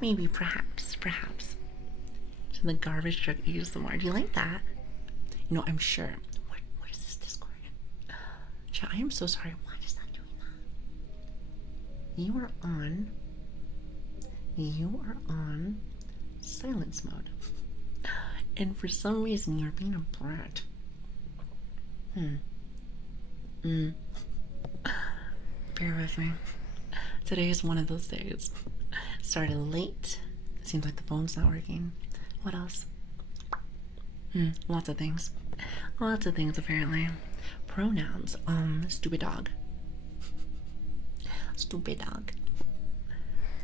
Maybe, perhaps. So the garbage truck eats some more. Do you like that? You know, I'm sure. What is this Discord? Chat, I am so sorry. Why is that doing that? You are on silence mode. And for some reason you're being a brat. Bear with me. Today is one of those days. Started late. Seems like the phone's not working. What else? Lots of things. Lots of things apparently. Pronouns. Stupid dog.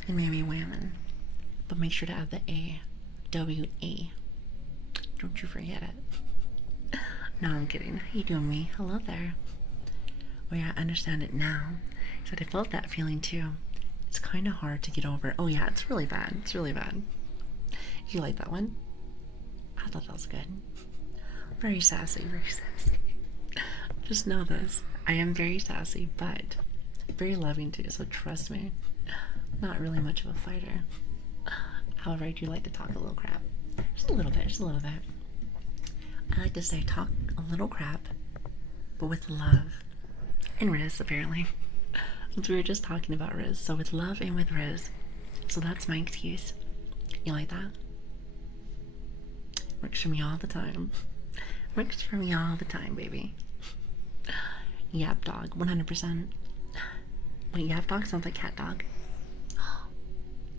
And maybe women. But make sure to add the A. W-A. Don't you forget it. No, I'm kidding. How you doing, me? Hello there. Oh yeah, I understand it now. Said I felt that feeling too. It's kind of hard to get over. Oh yeah, it's really bad. You like that one? I thought that was good. Very sassy. Just know this. I am very sassy, but very loving too, so trust me. Not really much of a fighter. However, I do like to talk a little crap. Just a little bit. I like to say talk a little crap, but with love. And Riz, apparently. Since we were just talking about Riz. So with love and with Riz. So that's my excuse. You like that? Works for me all the time. Baby. Yap dog, 100%. Wait, yap dog sounds like cat dog.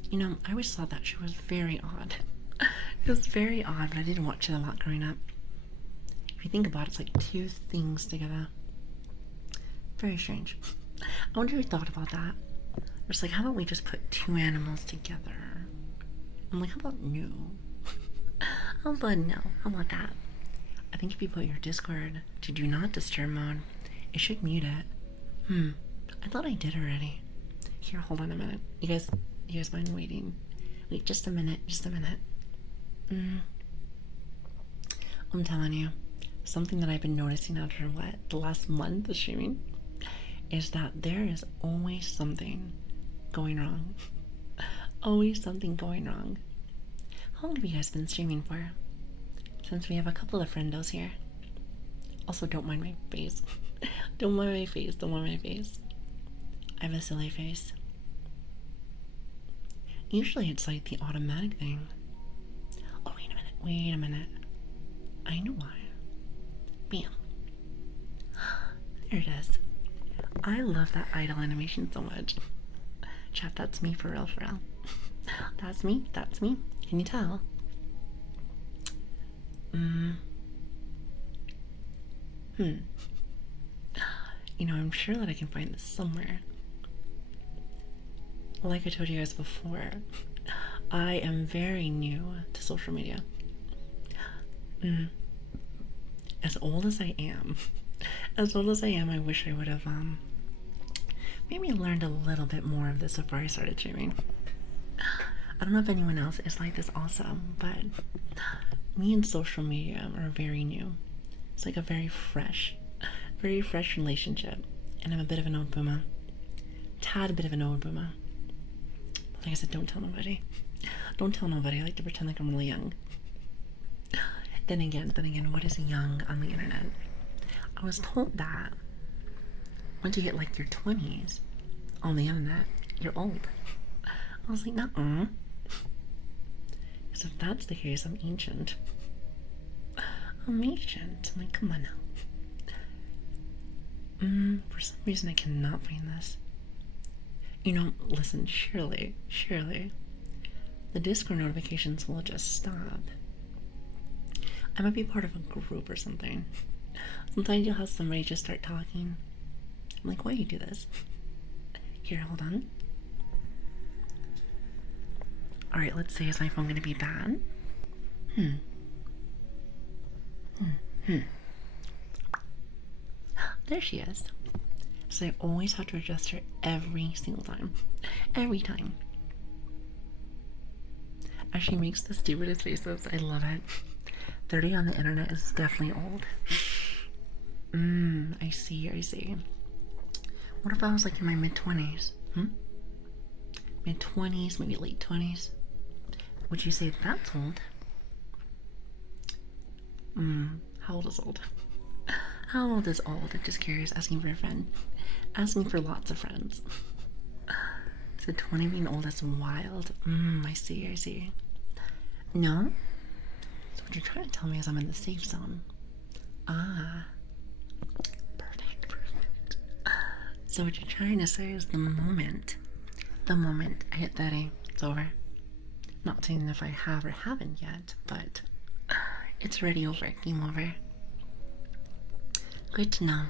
You know, I always thought that show was very odd. It was very odd, but I didn't watch it a lot growing up. If you think about it, it's like two things together. Very strange. I wonder who thought about that. It's like, how about we just put two animals together? I'm like, how about no? How about no? How about that? I think if you put your Discord to do not disturb mode, it should mute it. I thought I did already. Here, hold on a minute. You guys mind waiting? Wait, just a minute. I'm telling you, something that I've been noticing after the last month of streaming is that there is always something going wrong. Always something going wrong. How long have you guys been streaming for? Since we have a couple of friendos here. Also, don't mind my face. Don't mind my face. Don't mind my face. I have a silly face. Usually it's like the automatic thing. Oh, wait a minute. Wait a minute. I know why. Bam. There it is. I love that idle animation so much. Chat, that's me for real, for real. That's me. That's me. Can you tell? You know, I'm sure that I can find this somewhere. Like I told you guys before, I am very new to social media. As old as I am, I wish I would have maybe learned a little bit more of this before I started streaming. I don't know if anyone else is like this also, but me and social media are very new. It's like a very fresh relationship, and I'm a bit of an old boomer. Tad bit of an old boomer. But like I said, don't tell nobody. Don't tell nobody. I like to pretend like I'm really young. Then again, what is young on the internet? I was told that once you hit like your 20s on the internet, you're old. I was like, nuh-uh. Because if that's the case, I'm ancient. I'm ancient. I'm like, come on now. For some reason I cannot find this. You know, listen, surely, the Discord notifications will just stop. I might be part of a group or something. Sometimes you'll have somebody just start talking. I'm like, why do you do this? Here, hold on. Alright, let's see, is my phone gonna be bad? There she is. So I always have to adjust her every single time. Every time. As she makes the stupidest faces, I love it. 30 on the internet is definitely old. I see. What if I was like in my mid-20s? Mid-20s, maybe late 20s? Would you say that's old? How old is old? How old is old? I'm just curious, asking for a friend. Asking for lots of friends. So 20 being old is wild. I see. No? So what you're trying to tell me is I'm in the safe zone. Perfect. So what you're trying to say is the moment I hit 30, it's over. Not saying if I have or haven't yet, but it's already over. Game over. Good to know.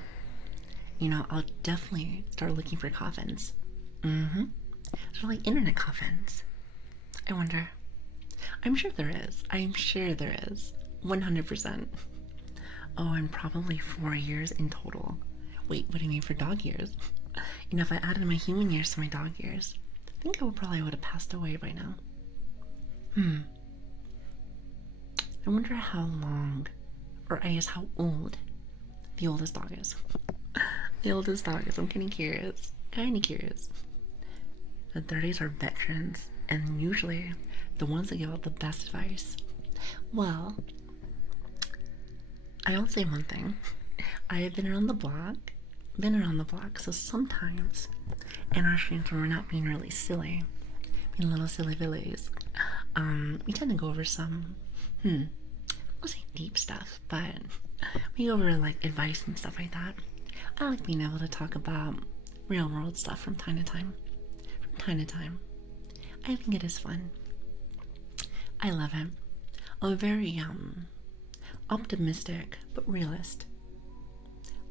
You know, I'll definitely start looking for coffins. Sort of like internet coffins. I wonder. I'm sure there is. 100%. Oh, and probably 4 years in total. Wait, what do you mean for dog years? You know, if I added my human years to my dog years, I think I probably would have passed away by now. I wonder how long, or I guess how old, the oldest dog is. The oldest dog is. I'm kinda curious. The 30s are veterans, and usually the ones that give out the best advice. Well, I will say one thing. I have been around the block, so sometimes in our streams when we're not being really silly, being little silly villies, we tend to go over some, I'll say deep stuff, but we go over like advice and stuff like that. I like being able to talk about real world stuff from time to time. I think it is fun. I love it. I'm very optimistic but realist.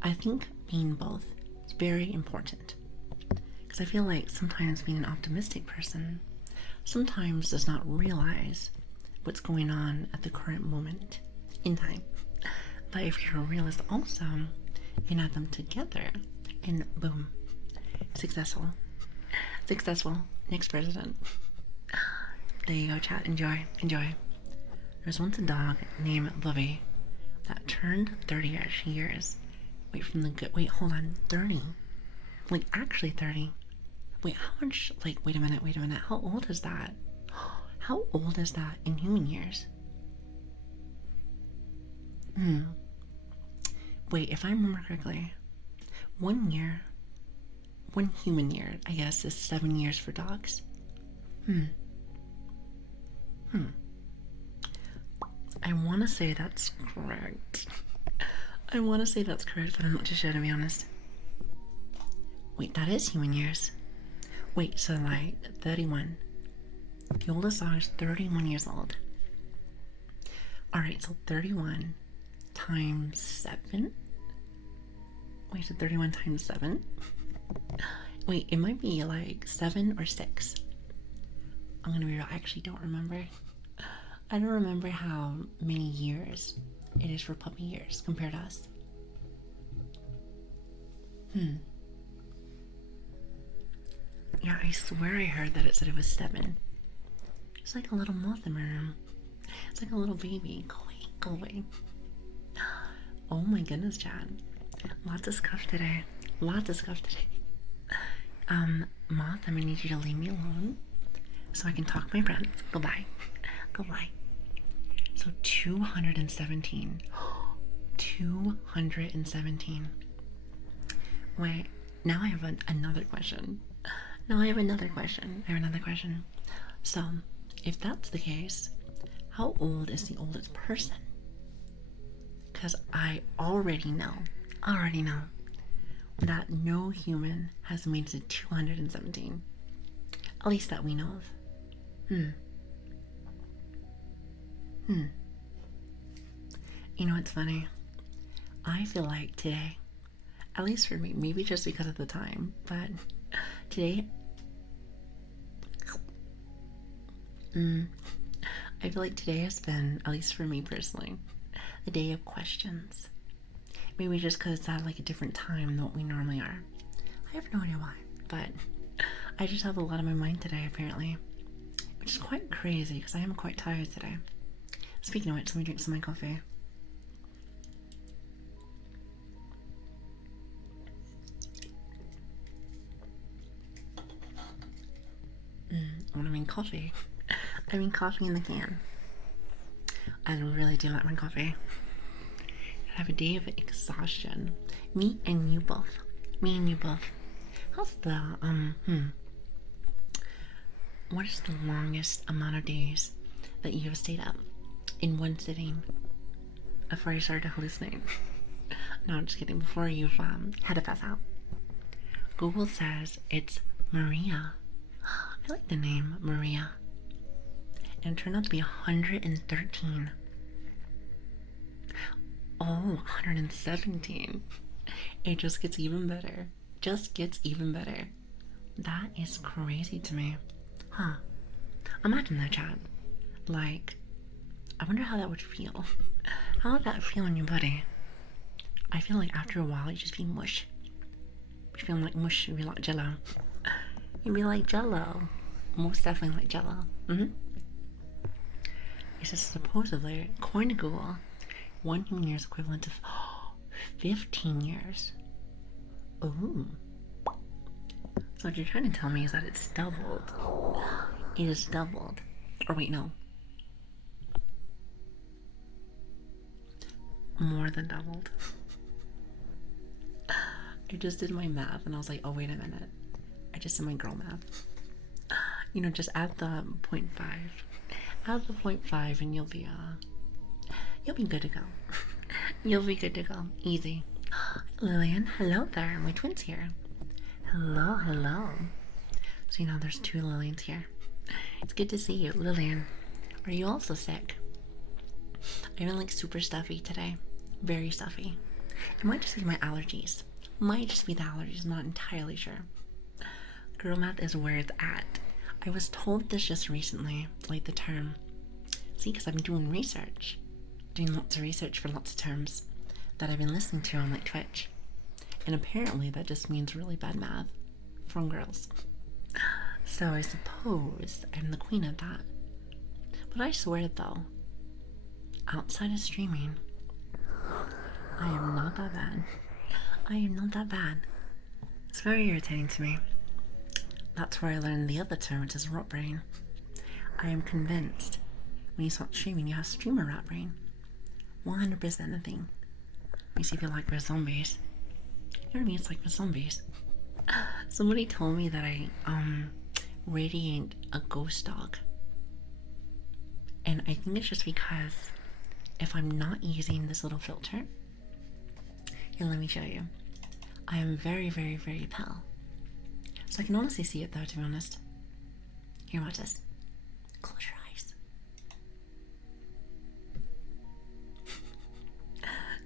I think being both is very important, because I feel like sometimes being an optimistic person sometimes does not realize what's going on at the current moment in time. But if you're a realist also, you can add them together and boom, successful. Next president. There you go, chat. Enjoy. There's once a dog named Lili that turned 30-ish years. Wait, hold on, 30? Like, actually 30. Wait, how much, like, wait a minute, how old is that? How old is that in human years? Wait, if I remember correctly, 1 year, 1 human year, I guess, is 7 years for dogs. I want to say that's correct. I want to say that's correct, but I'm not too sure, to be honest. Wait, that is human years. Wait, so like 31. The oldest dog is 31 years old. Alright, so 31 times 7? Wait, is it 31 times 7? Wait, it might be like 7 or 6. I'm gonna be real, I actually don't remember. I don't remember how many years it is for puppy years compared to us. Yeah, I swear I heard that it said it was 7. It's like a little moth in my room. It's like a little baby. Go away, go away. Oh my goodness, Chad. Lots of scuff today. Lots of scuff today. Moth, I'm gonna need you to leave me alone so I can talk to my friends. Goodbye. Goodbye. So 217. 217. Wait, now I have another question. I have another question. So, if that's the case, how old is the oldest person? Because I already know that no human has made it to 217. At least that we know of. You know what's funny? I feel like today, at least for me, maybe just because of the time, but today, I feel like today has been, at least for me personally, a day of questions. Maybe just because it's at like a different time than what we normally are. I have no idea why, but I just have a lot on my mind today, apparently, which is quite crazy because I am quite tired today. Speaking of which, let me drink some of my coffee. What I mean coffee. I mean coffee in the can. I really do like my coffee. I have a day of exhaustion. Me and you both. How's the, what is the longest amount of days that you have stayed up in one sitting before you started to hallucinate? No, I'm just kidding. Before you've had to pass out. Google says it's Maria. I like the name Maria. And it turned out to be 113. Oh, 117. It just gets even better. That is crazy to me. Huh. Imagine that, Chad. Like, I wonder how that would feel. How would that feel in your body? I feel like after a while, you'd just be mush. You'd feel like mush. You'd be like jello. You'd be like jello. Most definitely like jello. It says supposedly, according to Google, 1 human year is equivalent to 15 years. Ooh. So what you're trying to tell me is that it's doubled. It is doubled. Or wait, no. More than doubled. I just did my math and I was like, oh wait a minute. I just did my girl math. You know, just add the 0.5. Add the 0.5 and you'll be good to go. You'll be good to go. Easy. Lilian, hello there. My twin's here. Hello. So you know there's 2 Lilians here. It's good to see you. Lilian, are you also sick? I've been like super stuffy today. Very stuffy. It might just be my allergies. Might just be the allergies, I'm not entirely sure. Girl math is where it's at. I was told this just recently, like the term. See, because I've been doing research. Doing lots of research for lots of terms that I've been listening to on like Twitch. And apparently that just means really bad math from girls. So I suppose I'm the queen of that. But I swear though, outside of streaming, I am not that bad. It's very irritating to me. That's where I learned the other term, which is rot brain. I am convinced when you start streaming, you have streamer rat brain. 100% the thing. Let me see if you like with zombies. You know what I mean? It's like with zombies. Somebody told me that I radiate a ghost dog. And I think it's just because if I'm not using this little filter, and let me show you, I am very, very, very pale. So I can honestly see it though, to be honest. Here, watch this. Close your eyes.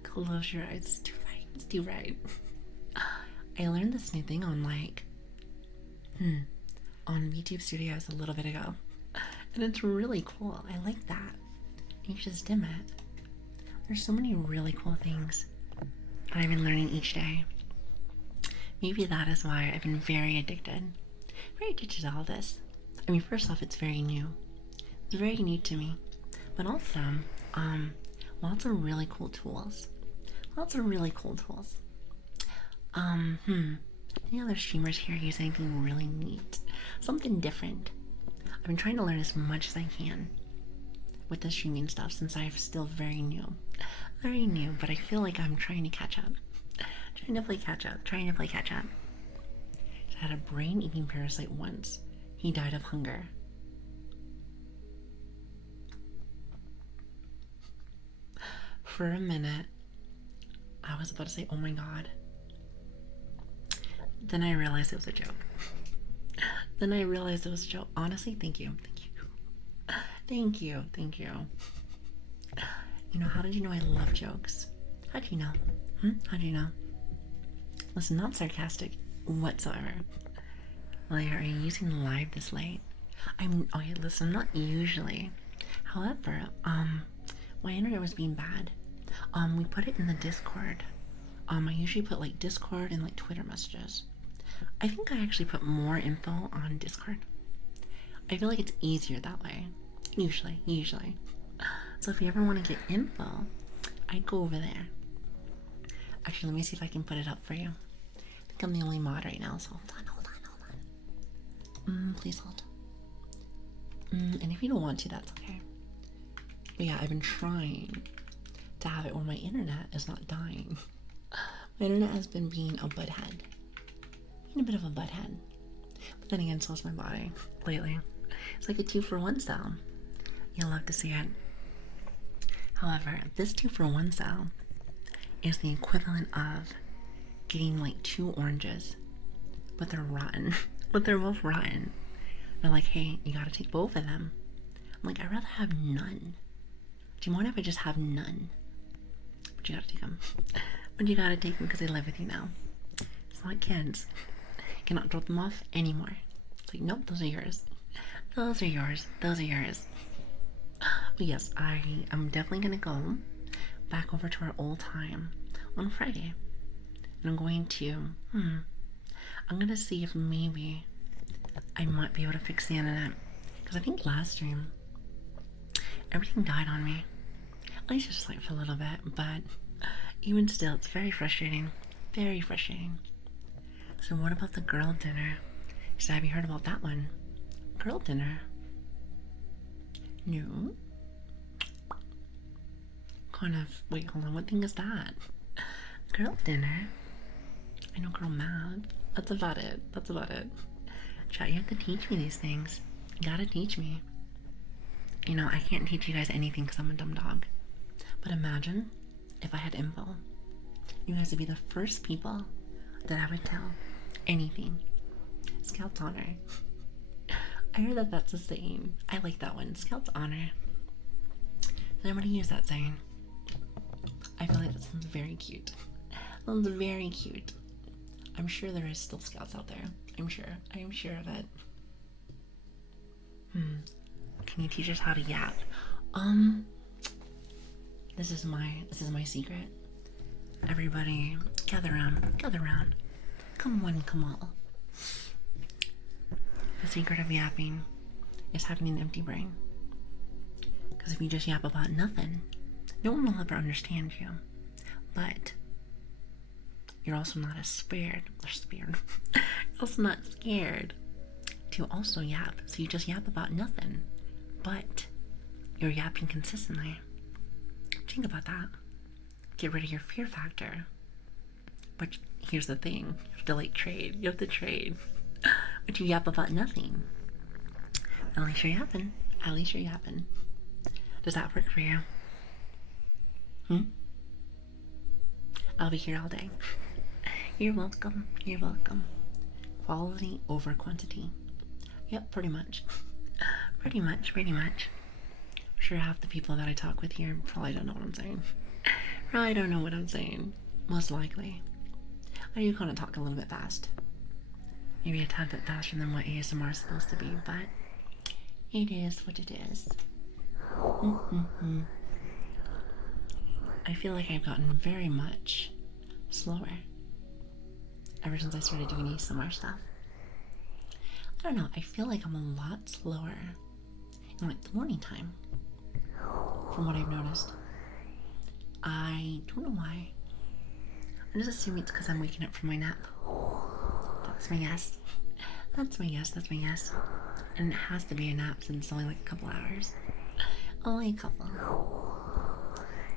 Close your eyes. It's too right. It's too right. I learned this new thing on on YouTube Studios a little bit ago. And it's really cool. I like that. You can just dim it. There's so many really cool things that I've been learning each day. Maybe that is why I've been very addicted. Very addicted to all this. I mean, first off, it's very new. It's very new to me. But also, lots of really cool tools. Lots of really cool tools. Any other streamers here use anything really neat? Something different. I've been trying to learn as much as I can with the streaming stuff since I'm still very new. Very new, but I feel like I'm trying to catch up. Trying to play catch up. I had a brain-eating parasite once. He died of hunger. For a minute, I was about to say, oh my god. Then I realized it was a joke. Honestly, thank you. Thank you. You know, how did you know I love jokes? How'd you know? How'd you know? Listen, not sarcastic whatsoever. Like, are you using live this late? Okay, listen, not usually. However, my internet was being bad. We put it in the Discord. I usually put like Discord and like Twitter messages. I think I actually put more info on Discord. I feel like it's easier that way. Usually. So if you ever want to get info, I go over there. Actually, let me see if I can put it up for you. I think I'm the only mod right now, so hold on. Please hold. And if you don't want to, that's okay. But yeah, I've been trying to have it where my internet is not dying. My internet has been being a butthead. Being a bit of a butthead. But then again, so is my body lately. It's like a 2-for-1 sale. You'll love to see it. However, this 2-for-1 sale is the equivalent of getting like 2 oranges, but they're rotten. But they're both rotten. They're like, hey, you gotta take both of them. I'm like, I'd rather have none. Do you mind if I just have none? But you gotta take them. But you gotta take them because they live with you now. It's not like kids. You cannot drop them off anymore. It's like, nope, those are yours. Those are yours. But yes, I am definitely gonna go back over to our old time on Friday. And I'm going to, I'm gonna see if maybe I might be able to fix the internet. Because I think last stream, everything died on me. At least just like for a little bit, but even still, it's very frustrating. Very frustrating. So what about the girl dinner? So have you heard about that one? Girl dinner? No? Kind of, wait, hold on, what thing is that? Girl dinner? I know girl math. That's about it. Chat, you have to teach me these things. You gotta teach me. You know, I can't teach you guys anything because I'm a dumb dog. But imagine if I had info. You guys would be the first people that I would tell anything. Scout's honor. I heard that that's a saying. I like that one. Scout's honor. So I'm gonna use that saying. I feel like that sounds very cute. Sounds very cute. I'm sure there is still scouts out there. I'm sure. I am sure of it. Can you teach us how to yap? This is my secret. Everybody, gather around. Come one, come all. The secret of yapping is having an empty brain. Because if you just yap about nothing, no one will ever understand you. But you're also not You're also not scared to also yap. So you just yap about nothing. but you're yapping consistently. Think about that. Get rid of your fear factor. But here's the thing. You have to like trade. You have to trade. But you yap about nothing. At least you're yapping. At least you're yapping. Does that work for you? I'll be here all day. You're welcome. You're welcome. Quality over quantity. Yep, pretty much. Pretty much. I'm sure half the people that I talk with here probably don't know what I'm saying. Probably don't know what I'm saying. Most likely. I do kind of talk a little bit fast. Maybe a tad bit faster than what ASMR is supposed to be, but it is what it is. I feel like I've gotten very much slower ever since I started doing ASMR stuff. I don't know, I feel like I'm a lot slower in like the morning time from what I've noticed. I don't know why. I just assume it's because I'm waking up from my nap. That's my guess. That's my guess. And it has to be a nap since it's only like a couple hours. Only a couple.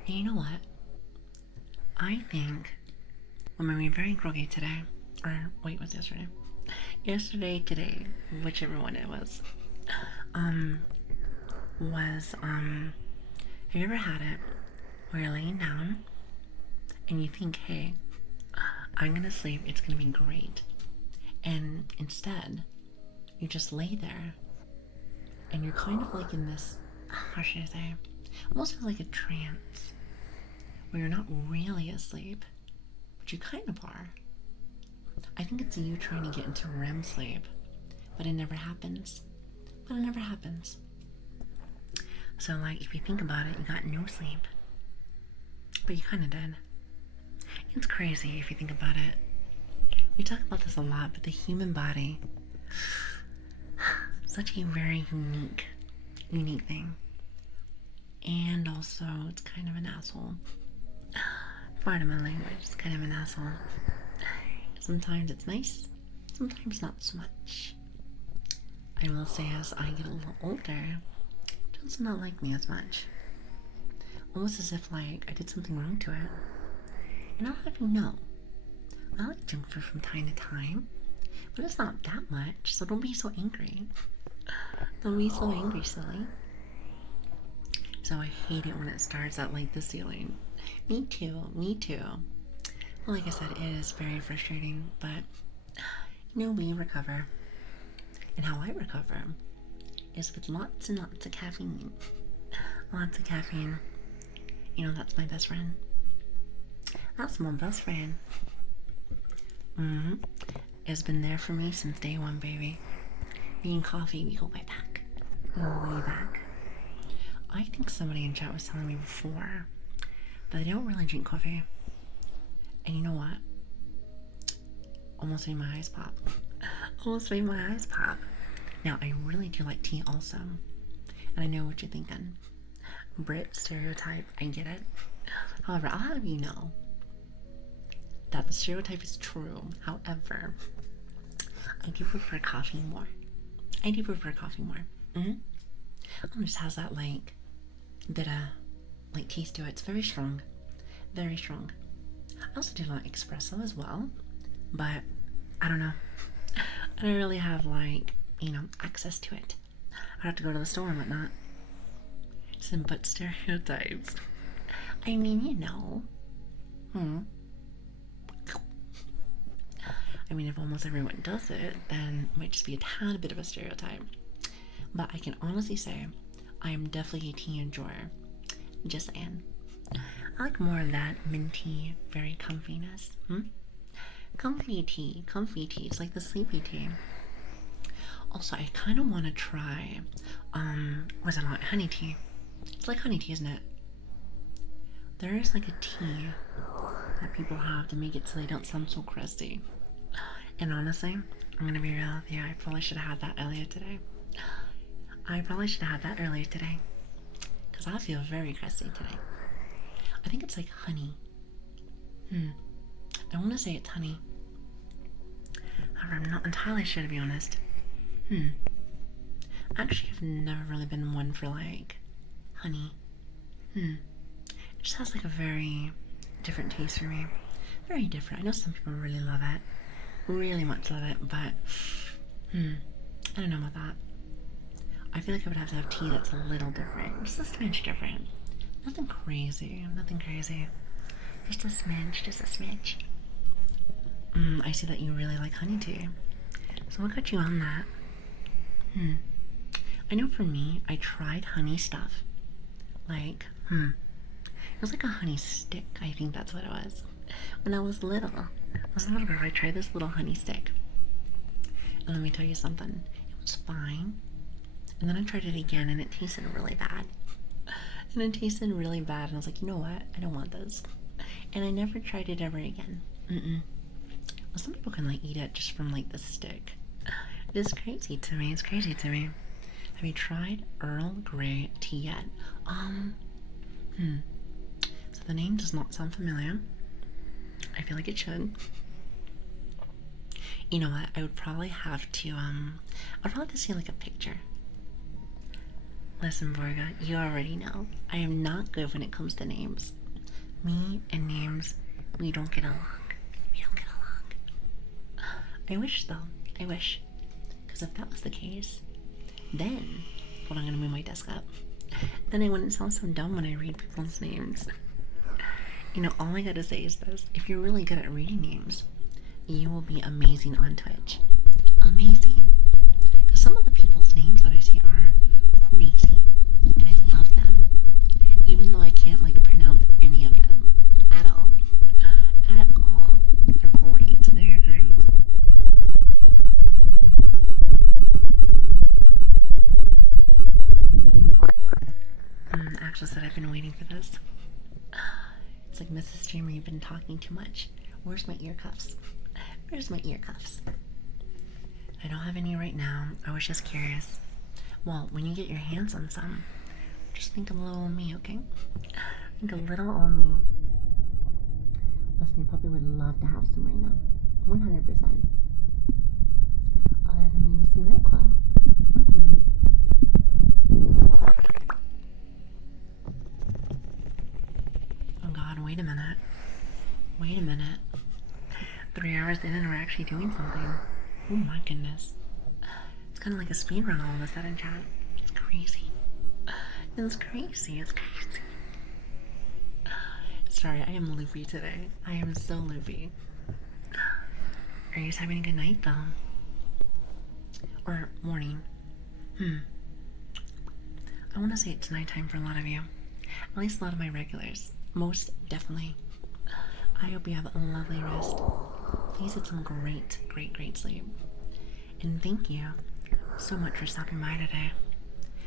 And you know what? I think I'm gonna be very groggy today. Or wait, what's yesterday? Yesterday, today, whichever one it was. Have you ever had it where you're laying down and you think, hey, I'm gonna sleep, it's gonna be great. And instead, you just lay there and you're kind of like in this, how should I say, almost feel like a trance where you're not really asleep, but you kind of are. I think it's you trying to get into REM sleep, but it never happens. So like, if you think about it, you got no sleep, but you kind of did. It's crazy if you think about it. We talk about this a lot, but the human body, such a very unique thing. And also, it's kind of an asshole. Pardon my language, it's kind of an asshole. Sometimes it's nice, sometimes not so much. I will say as I get a little older, it does not like me as much. Almost as if like I did something wrong to it. And I'll have you know, I like junk food from time to time, but it's not that much, so don't be so angry. Don't be so angry, silly. So I hate it when it starts at like the ceiling. Me too. Well, like I said, it is very frustrating, but you know, we recover. And how I recover is with lots and lots of caffeine. Lots of caffeine. You know, that's my best friend. That's my best friend. It's been there for me since day one, baby. Me and coffee, we go way back. Way back. I think somebody in chat was telling me before that they don't really drink coffee. And you know what? Almost made my eyes pop. Now, I really do like tea also. And I know what you're thinking. Brit stereotype, I get it. However, I'll have you know that the stereotype is true. However, I do prefer coffee more. It just has that like bit of like taste to it. It's very strong. I also do like espresso as well, but I don't know. I don't really have like, you know, access to it. I have to go to the store and whatnot. But stereotypes. I mean, you know. I mean, if almost everyone does it, then it might just be a tad bit of a stereotype. But I can honestly say, I am definitely a tea enjoyer. Just saying. I like more of that minty, very comfiness. Comfy tea. It's like the sleepy tea. Also, I kind of want to try, what's it like? Honey tea. It's like honey tea, isn't it? There is like a tea that people have to make it so they don't sound so crusty. And honestly, I'm gonna be real with you, I probably should have had that earlier today. Because I feel very crusty today. I think it's like honey. I want to say it's honey. However, I'm not entirely sure, to be honest. Actually, I've never really been one for like honey. It just has like a very different taste for me. Very different. I know some people really love it. Really much love it, but I don't know about that. I feel like I would have to have tea that's a little different. Just a smidge different. Nothing crazy. Nothing crazy. Just a smidge. Just a smidge. I see that you really like honey tea. So what got you on that? I know for me, I tried honey stuff. Like, it was like a honey stick. I think that's what it was. When I was little. Girl, I tried this little honey stick. And let me tell you something. It was fine. And then I tried it again and it tasted really bad. And I was like, you know what? I don't want this. And I never tried it ever again. Well, some people can like eat it just from like the stick. It is crazy to me. It's crazy to me. Have you tried Earl Grey tea yet? So the name does not sound familiar. I feel like it should. You know what? I would probably have to, I'd probably have to see like a picture. Listen, Borga, you already know. I am not good when it comes to names. Me and names, we don't get along. I wish, though. I wish. Because if that was the case, then, hold on, I'm going to move my desk up. Then I wouldn't sound so dumb when I read people's names. You know, all I gotta say is this. If you're really good at reading names, you will be amazing on Twitch. Amazing. Because some of the people's names that I see are crazy. And I love them. Even though I can't, like, pronounce any of them. At all. At all. They're great. They're great. Actually said I've been waiting for this. It's like, Mrs. Streamer, you've been talking too much. Where's my ear cuffs? Where's my ear cuffs? I don't have any right now. I was just curious. Well, when you get your hands on some, just think of little old me, okay? Think of little old me. Listen, your puppy would love to have some right now. 100%. Other than maybe some NyQuil. Oh God, wait a minute. Wait a minute. 3 hours in and we're actually doing something. Oh my goodness. It's kind of like a speed run all of a sudden, chat. It's crazy. It's crazy. It's crazy. Sorry, I am loopy today. I am so loopy. Are you just having a good night, though? Or morning? I want to say it's nighttime for a lot of you. At least a lot of my regulars. Most definitely. I hope you have a lovely rest. Please get some great, great, great sleep. And thank you so much for stopping by today.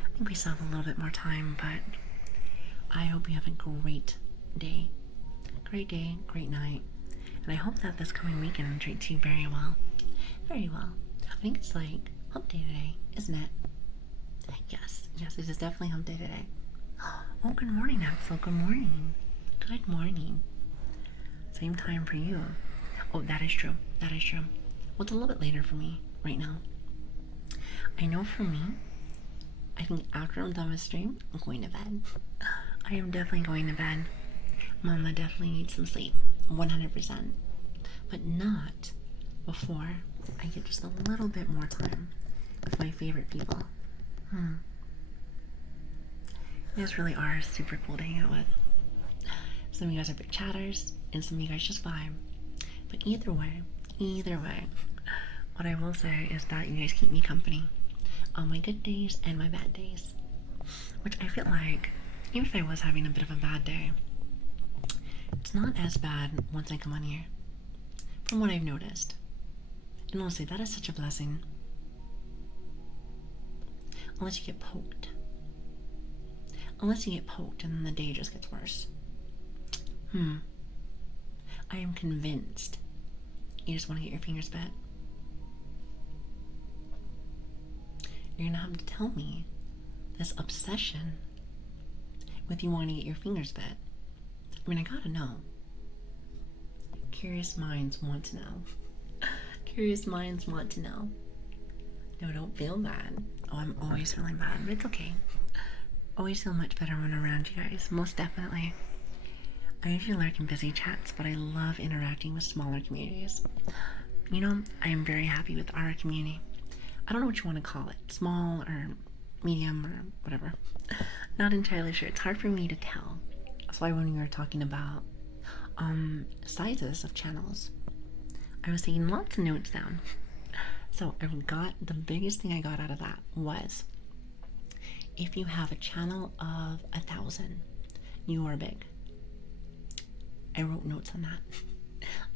I think we still have a little bit more time, but I hope you have a great day. Great day, great night. And I hope that this coming weekend treats you very well. Very well. I think it's like hump day today, isn't it? Yes, yes, it is definitely hump day today. Oh, good morning, Axel. Good morning. Good morning. Same time for you. Oh, that is true. That is true. Well, it's a little bit later for me right now. I know for me, I think after I'm done with stream, I'm going to bed. I am definitely going to bed. Mama definitely needs some sleep. 100%. But not before I get just a little bit more time with my favorite people. You guys really are super cool to hang out with. Some of you guys are big chatters, and some of you guys just vibe. But either way, what I will say is that you guys keep me company on my good days and my bad days. Which I feel like, even if I was having a bit of a bad day, it's not as bad once I come on here, from what I've noticed. And honestly, that is such a blessing. Unless you get poked. Unless you get poked and then the day just gets worse. I am convinced you just want to get your fingers bit. You're gonna have to tell me this obsession with you wanting to get your fingers bit. I mean, I gotta know. Curious minds want to know. Curious minds want to know. No, don't feel bad. Oh, I'm always feeling bad, but it's okay. Always feel much better when I'm around you guys, most definitely. I usually lurk in busy chats, but I love interacting with smaller communities. You know, I am very happy with our community. I don't know what you want to call it, small or medium or whatever. Not entirely sure. It's hard for me to tell. That's why when we were talking about sizes of channels, I was taking lots of notes down. So I got the biggest thing I got out of that was if you have a channel of 1,000, you are big. I wrote notes on that.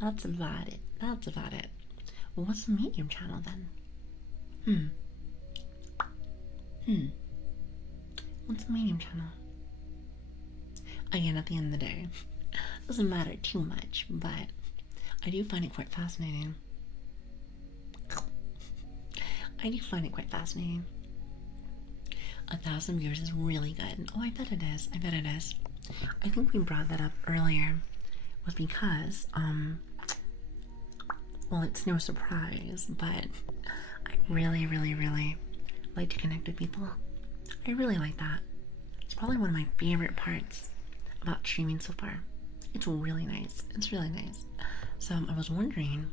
That's about it. That's about it. Well, what's the medium channel then? What's the medium channel? Again, at the end of the day, doesn't matter too much, but I do find it quite fascinating. I do find it quite fascinating. 1,000 viewers is really good. Oh, I bet it is. I bet it is. I think we brought that up earlier was because, well, it's no surprise, but I really, really, really like to connect with people. I really like that. It's probably one of my favorite parts about streaming so far. It's really nice. It's really nice. So I was wondering,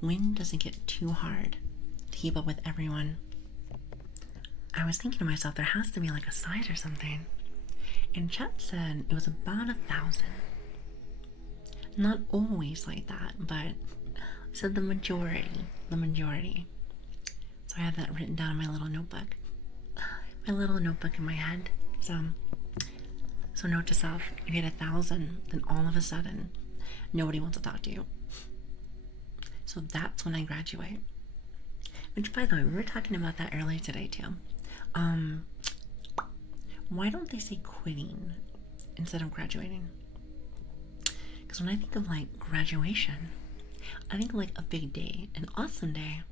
when does it get too hard to keep up with everyone? I was thinking to myself, there has to be like a size or something. And chat said it was about 1,000. Not always like that, but said the majority. The majority. So I have that written down in my little notebook. My little notebook in my head. So note to self, you hit 1,000, then all of a sudden, nobody wants to talk to you. So that's when I graduate. Which, by the way, we were talking about that earlier today too. Why don't they say quitting instead of graduating? Because when I think of like graduation, I think of like a big day, an awesome day.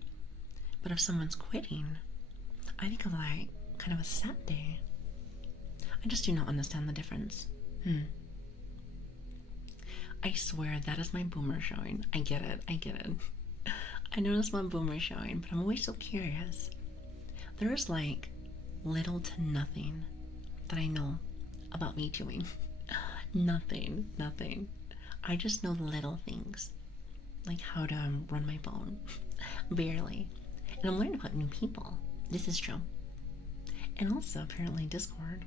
But if someone's quitting, I think of like kind of a sad day. I just do not understand the difference. I swear that is my boomer showing. I get it. I get it. I noticed my boomer showing, but I'm always so curious. There is like little to nothing that I know about me doing. Nothing. I just know the little things, like how to run my phone. Barely. And I'm learning about new people. This is true. And also apparently Discord.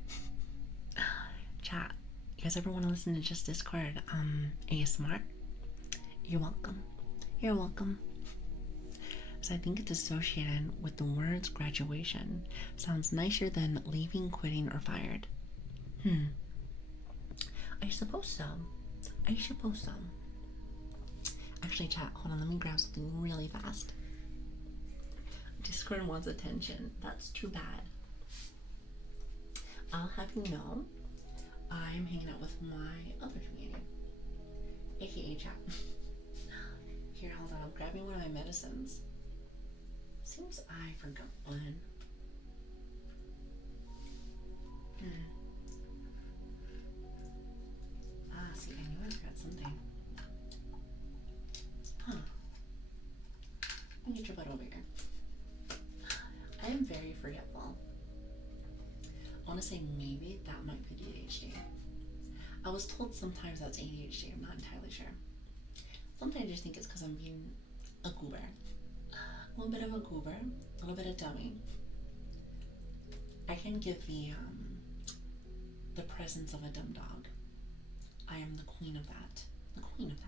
Chat. You guys ever want to listen to just Discord ASMR? You're welcome. You're welcome. So I think it's associated with the words graduation. Sounds nicer than leaving, quitting, or fired. I suppose so. Actually, chat, hold on, let me grab something really fast. Discord wants attention. That's too bad. I'll have you know, I'm hanging out with my other community, aka chat. Here, hold on, I'm grabbing one of my medicines. Seems I forgot one. See, I knew I forgot something. Let me get your butt over here. I am very forgetful. I want to say maybe that might be ADHD. I was told sometimes that's ADHD. I'm not entirely sure. Sometimes I just think it's because I'm being a goober. A little bit of a goober, a little bit of dummy. I can give the presence of a dumb dog. I am the queen of that. The queen of that.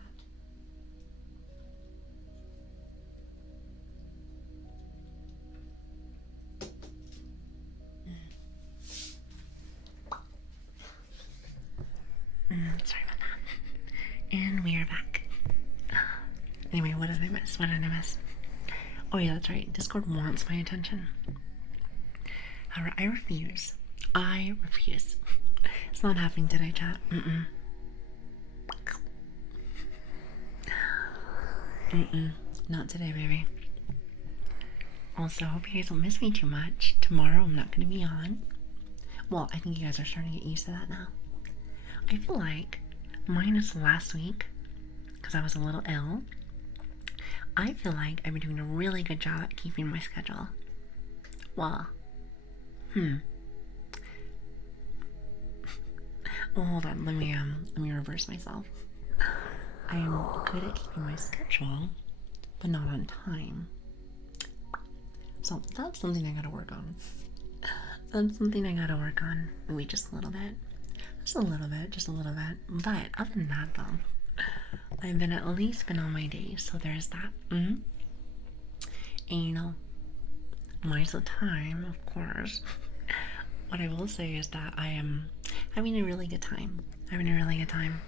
Sorry about that. And we are back. Anyway, what did I miss? Oh yeah, that's right. Discord wants my attention. However, I refuse. It's not happening today, chat. Not today, baby. Also, hope you guys don't miss me too much. Tomorrow I'm not going to be on. Well, I think you guys are starting to get used to that now. I feel like, minus last week, because I was a little ill, I feel like I've been doing a really good job at keeping my schedule. Well, well, hold on. Let me reverse myself. I am good at keeping my schedule, but not on time. So that's something I gotta work on. That's something I gotta work on. Maybe just a little bit. Just a little bit, just a little bit. But other than that, though, I've been at least been on my days, so there's that. And you know, mine's the time, of course. What I will say is that I am having a really good time. Having a really good time.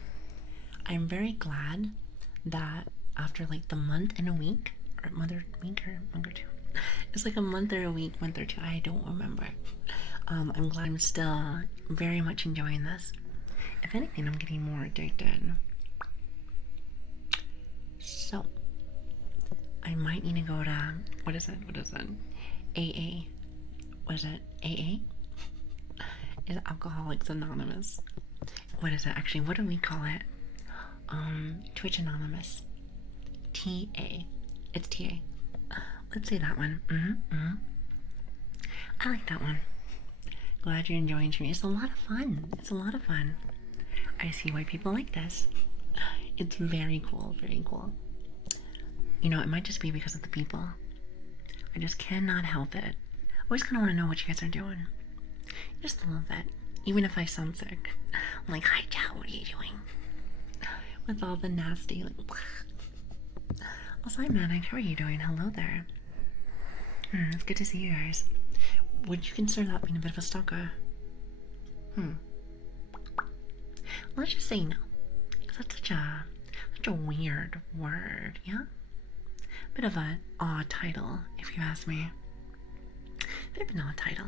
I'm very glad that after like the month and a week, or month or week or month or two, it's like a month or a week, month or two, I don't remember. I'm glad I'm still very much enjoying this. If anything, I'm getting more addicted. So, I might need to go to, what is it? AA. Was it AA? Is Alcoholics Anonymous? What is it? Actually, what do we call it? Twitch Anonymous. TA. It's TA. Let's say that one. I like that one. Glad you're enjoying streaming. It's a lot of fun. It's a lot of fun. I see why people like this. It's very cool, very cool. You know, it might just be because of the people. I just cannot help it. I always kind of want to know what you guys are doing. Just a little bit. Even if I sound sick. I'm like, hi, chat, what are you doing? With all the nasty, like, also, hi, Manic, how are you doing? Hello there. It's good to see you guys. Would you consider that being a bit of a stalker? Let's just say no. Because that's such a weird word, yeah? Bit of an odd title, if you ask me. Bit of an odd title.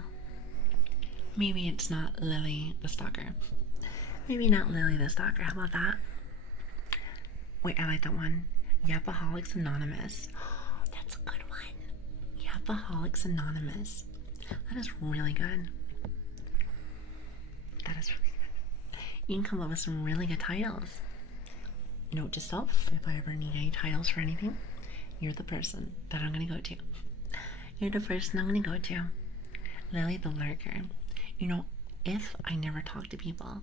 Maybe it's not Lili the Stalker. Maybe not Lili the Stalker. How about that? Wait, I like that one. Yapaholics Anonymous. Oh, that's a good one. Yapaholics Anonymous. That is really good. That is really good. You can come up with some really good titles. Note to self, if I ever need any titles for anything, you're the person that I'm going to go to. You're the person I'm going to go to. Lili the Lurker. You know, if I never talk to people,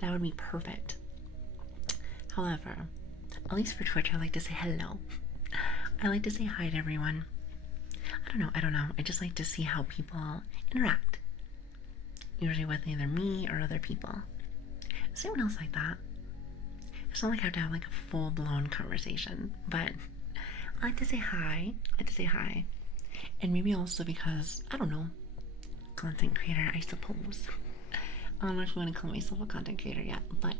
that would be perfect. However, at least for Twitch, I like to say hello. I like to say hi to everyone. I don't know. I just like to see how people interact. Usually with either me or other people. Is anyone else like that? It's not like I have to have like a full-blown conversation, but I like to say hi. And maybe also because, I don't know, content creator, I suppose. I don't know if I want to call myself a content creator yet, but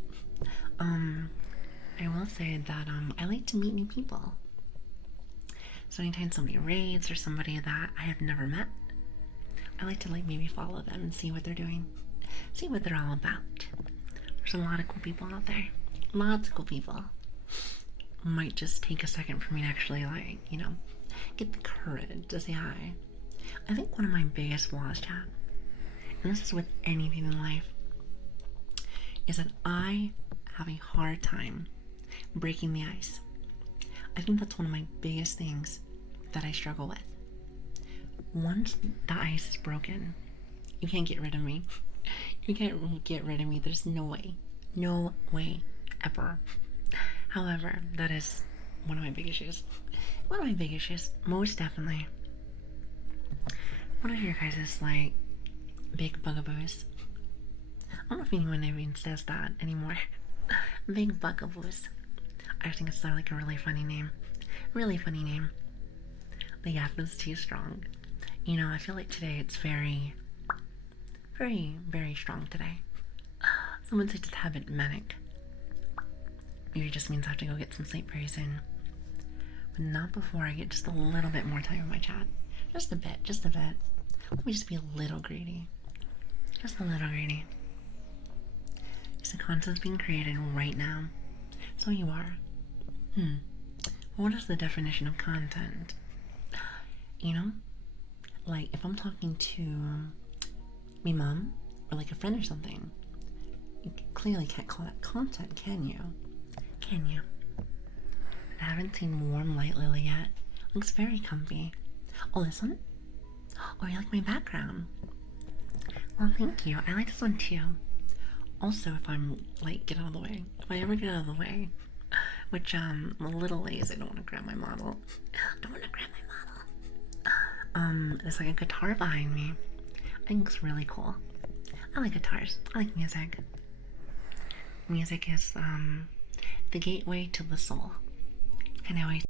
I will say that I like to meet new people. So anytime somebody raids or somebody that I have never met, I like to like maybe follow them and see what they're doing, see what they're all about. There's a lot of cool people out there, lots of cool people. Might just take a second for me to actually like, you know, get the courage to say hi. I think one of my biggest flaws, chat, and this is with anything in life, is that I have a hard time breaking the ice. I think that's one of my biggest things that I struggle with. Once the ice is broken, you can't get rid of me. You can't get rid of me. There's no way. No way. Ever. However, that is one of my big issues. One of my big issues. Most definitely. What are your guys' like big bugaboos? I don't know if anyone even says that anymore. Big bugaboos. I think it's like a really funny name. Really funny name. The yap is too strong. You know, I feel like today it's very, very strong today. Someone said it's a bit manic. Maybe it just means I have to go get some sleep very soon. But not before I get just a little bit more time in my chat. Just a bit, just a bit. Let me just be a little greedy. Just a little greedy. Because the content's being created right now. So you are. What is the definition of content? You know? Like, if I'm talking to my mom, or like a friend or something, you clearly can't call that content, can you? Can you? I haven't seen Warm Light Lily yet. Looks very comfy. Oh, this one? Oh, you like my background? Well, thank you. I like this one too. Also, if I'm like, get out of the way. If I ever get out of the way, which I'm a little lazy, I don't want to grab my model. Don't want to grab my model. There's like a guitar behind me. I think it's really cool. I like guitars. I like music. Music is the gateway to the soul. Kind of always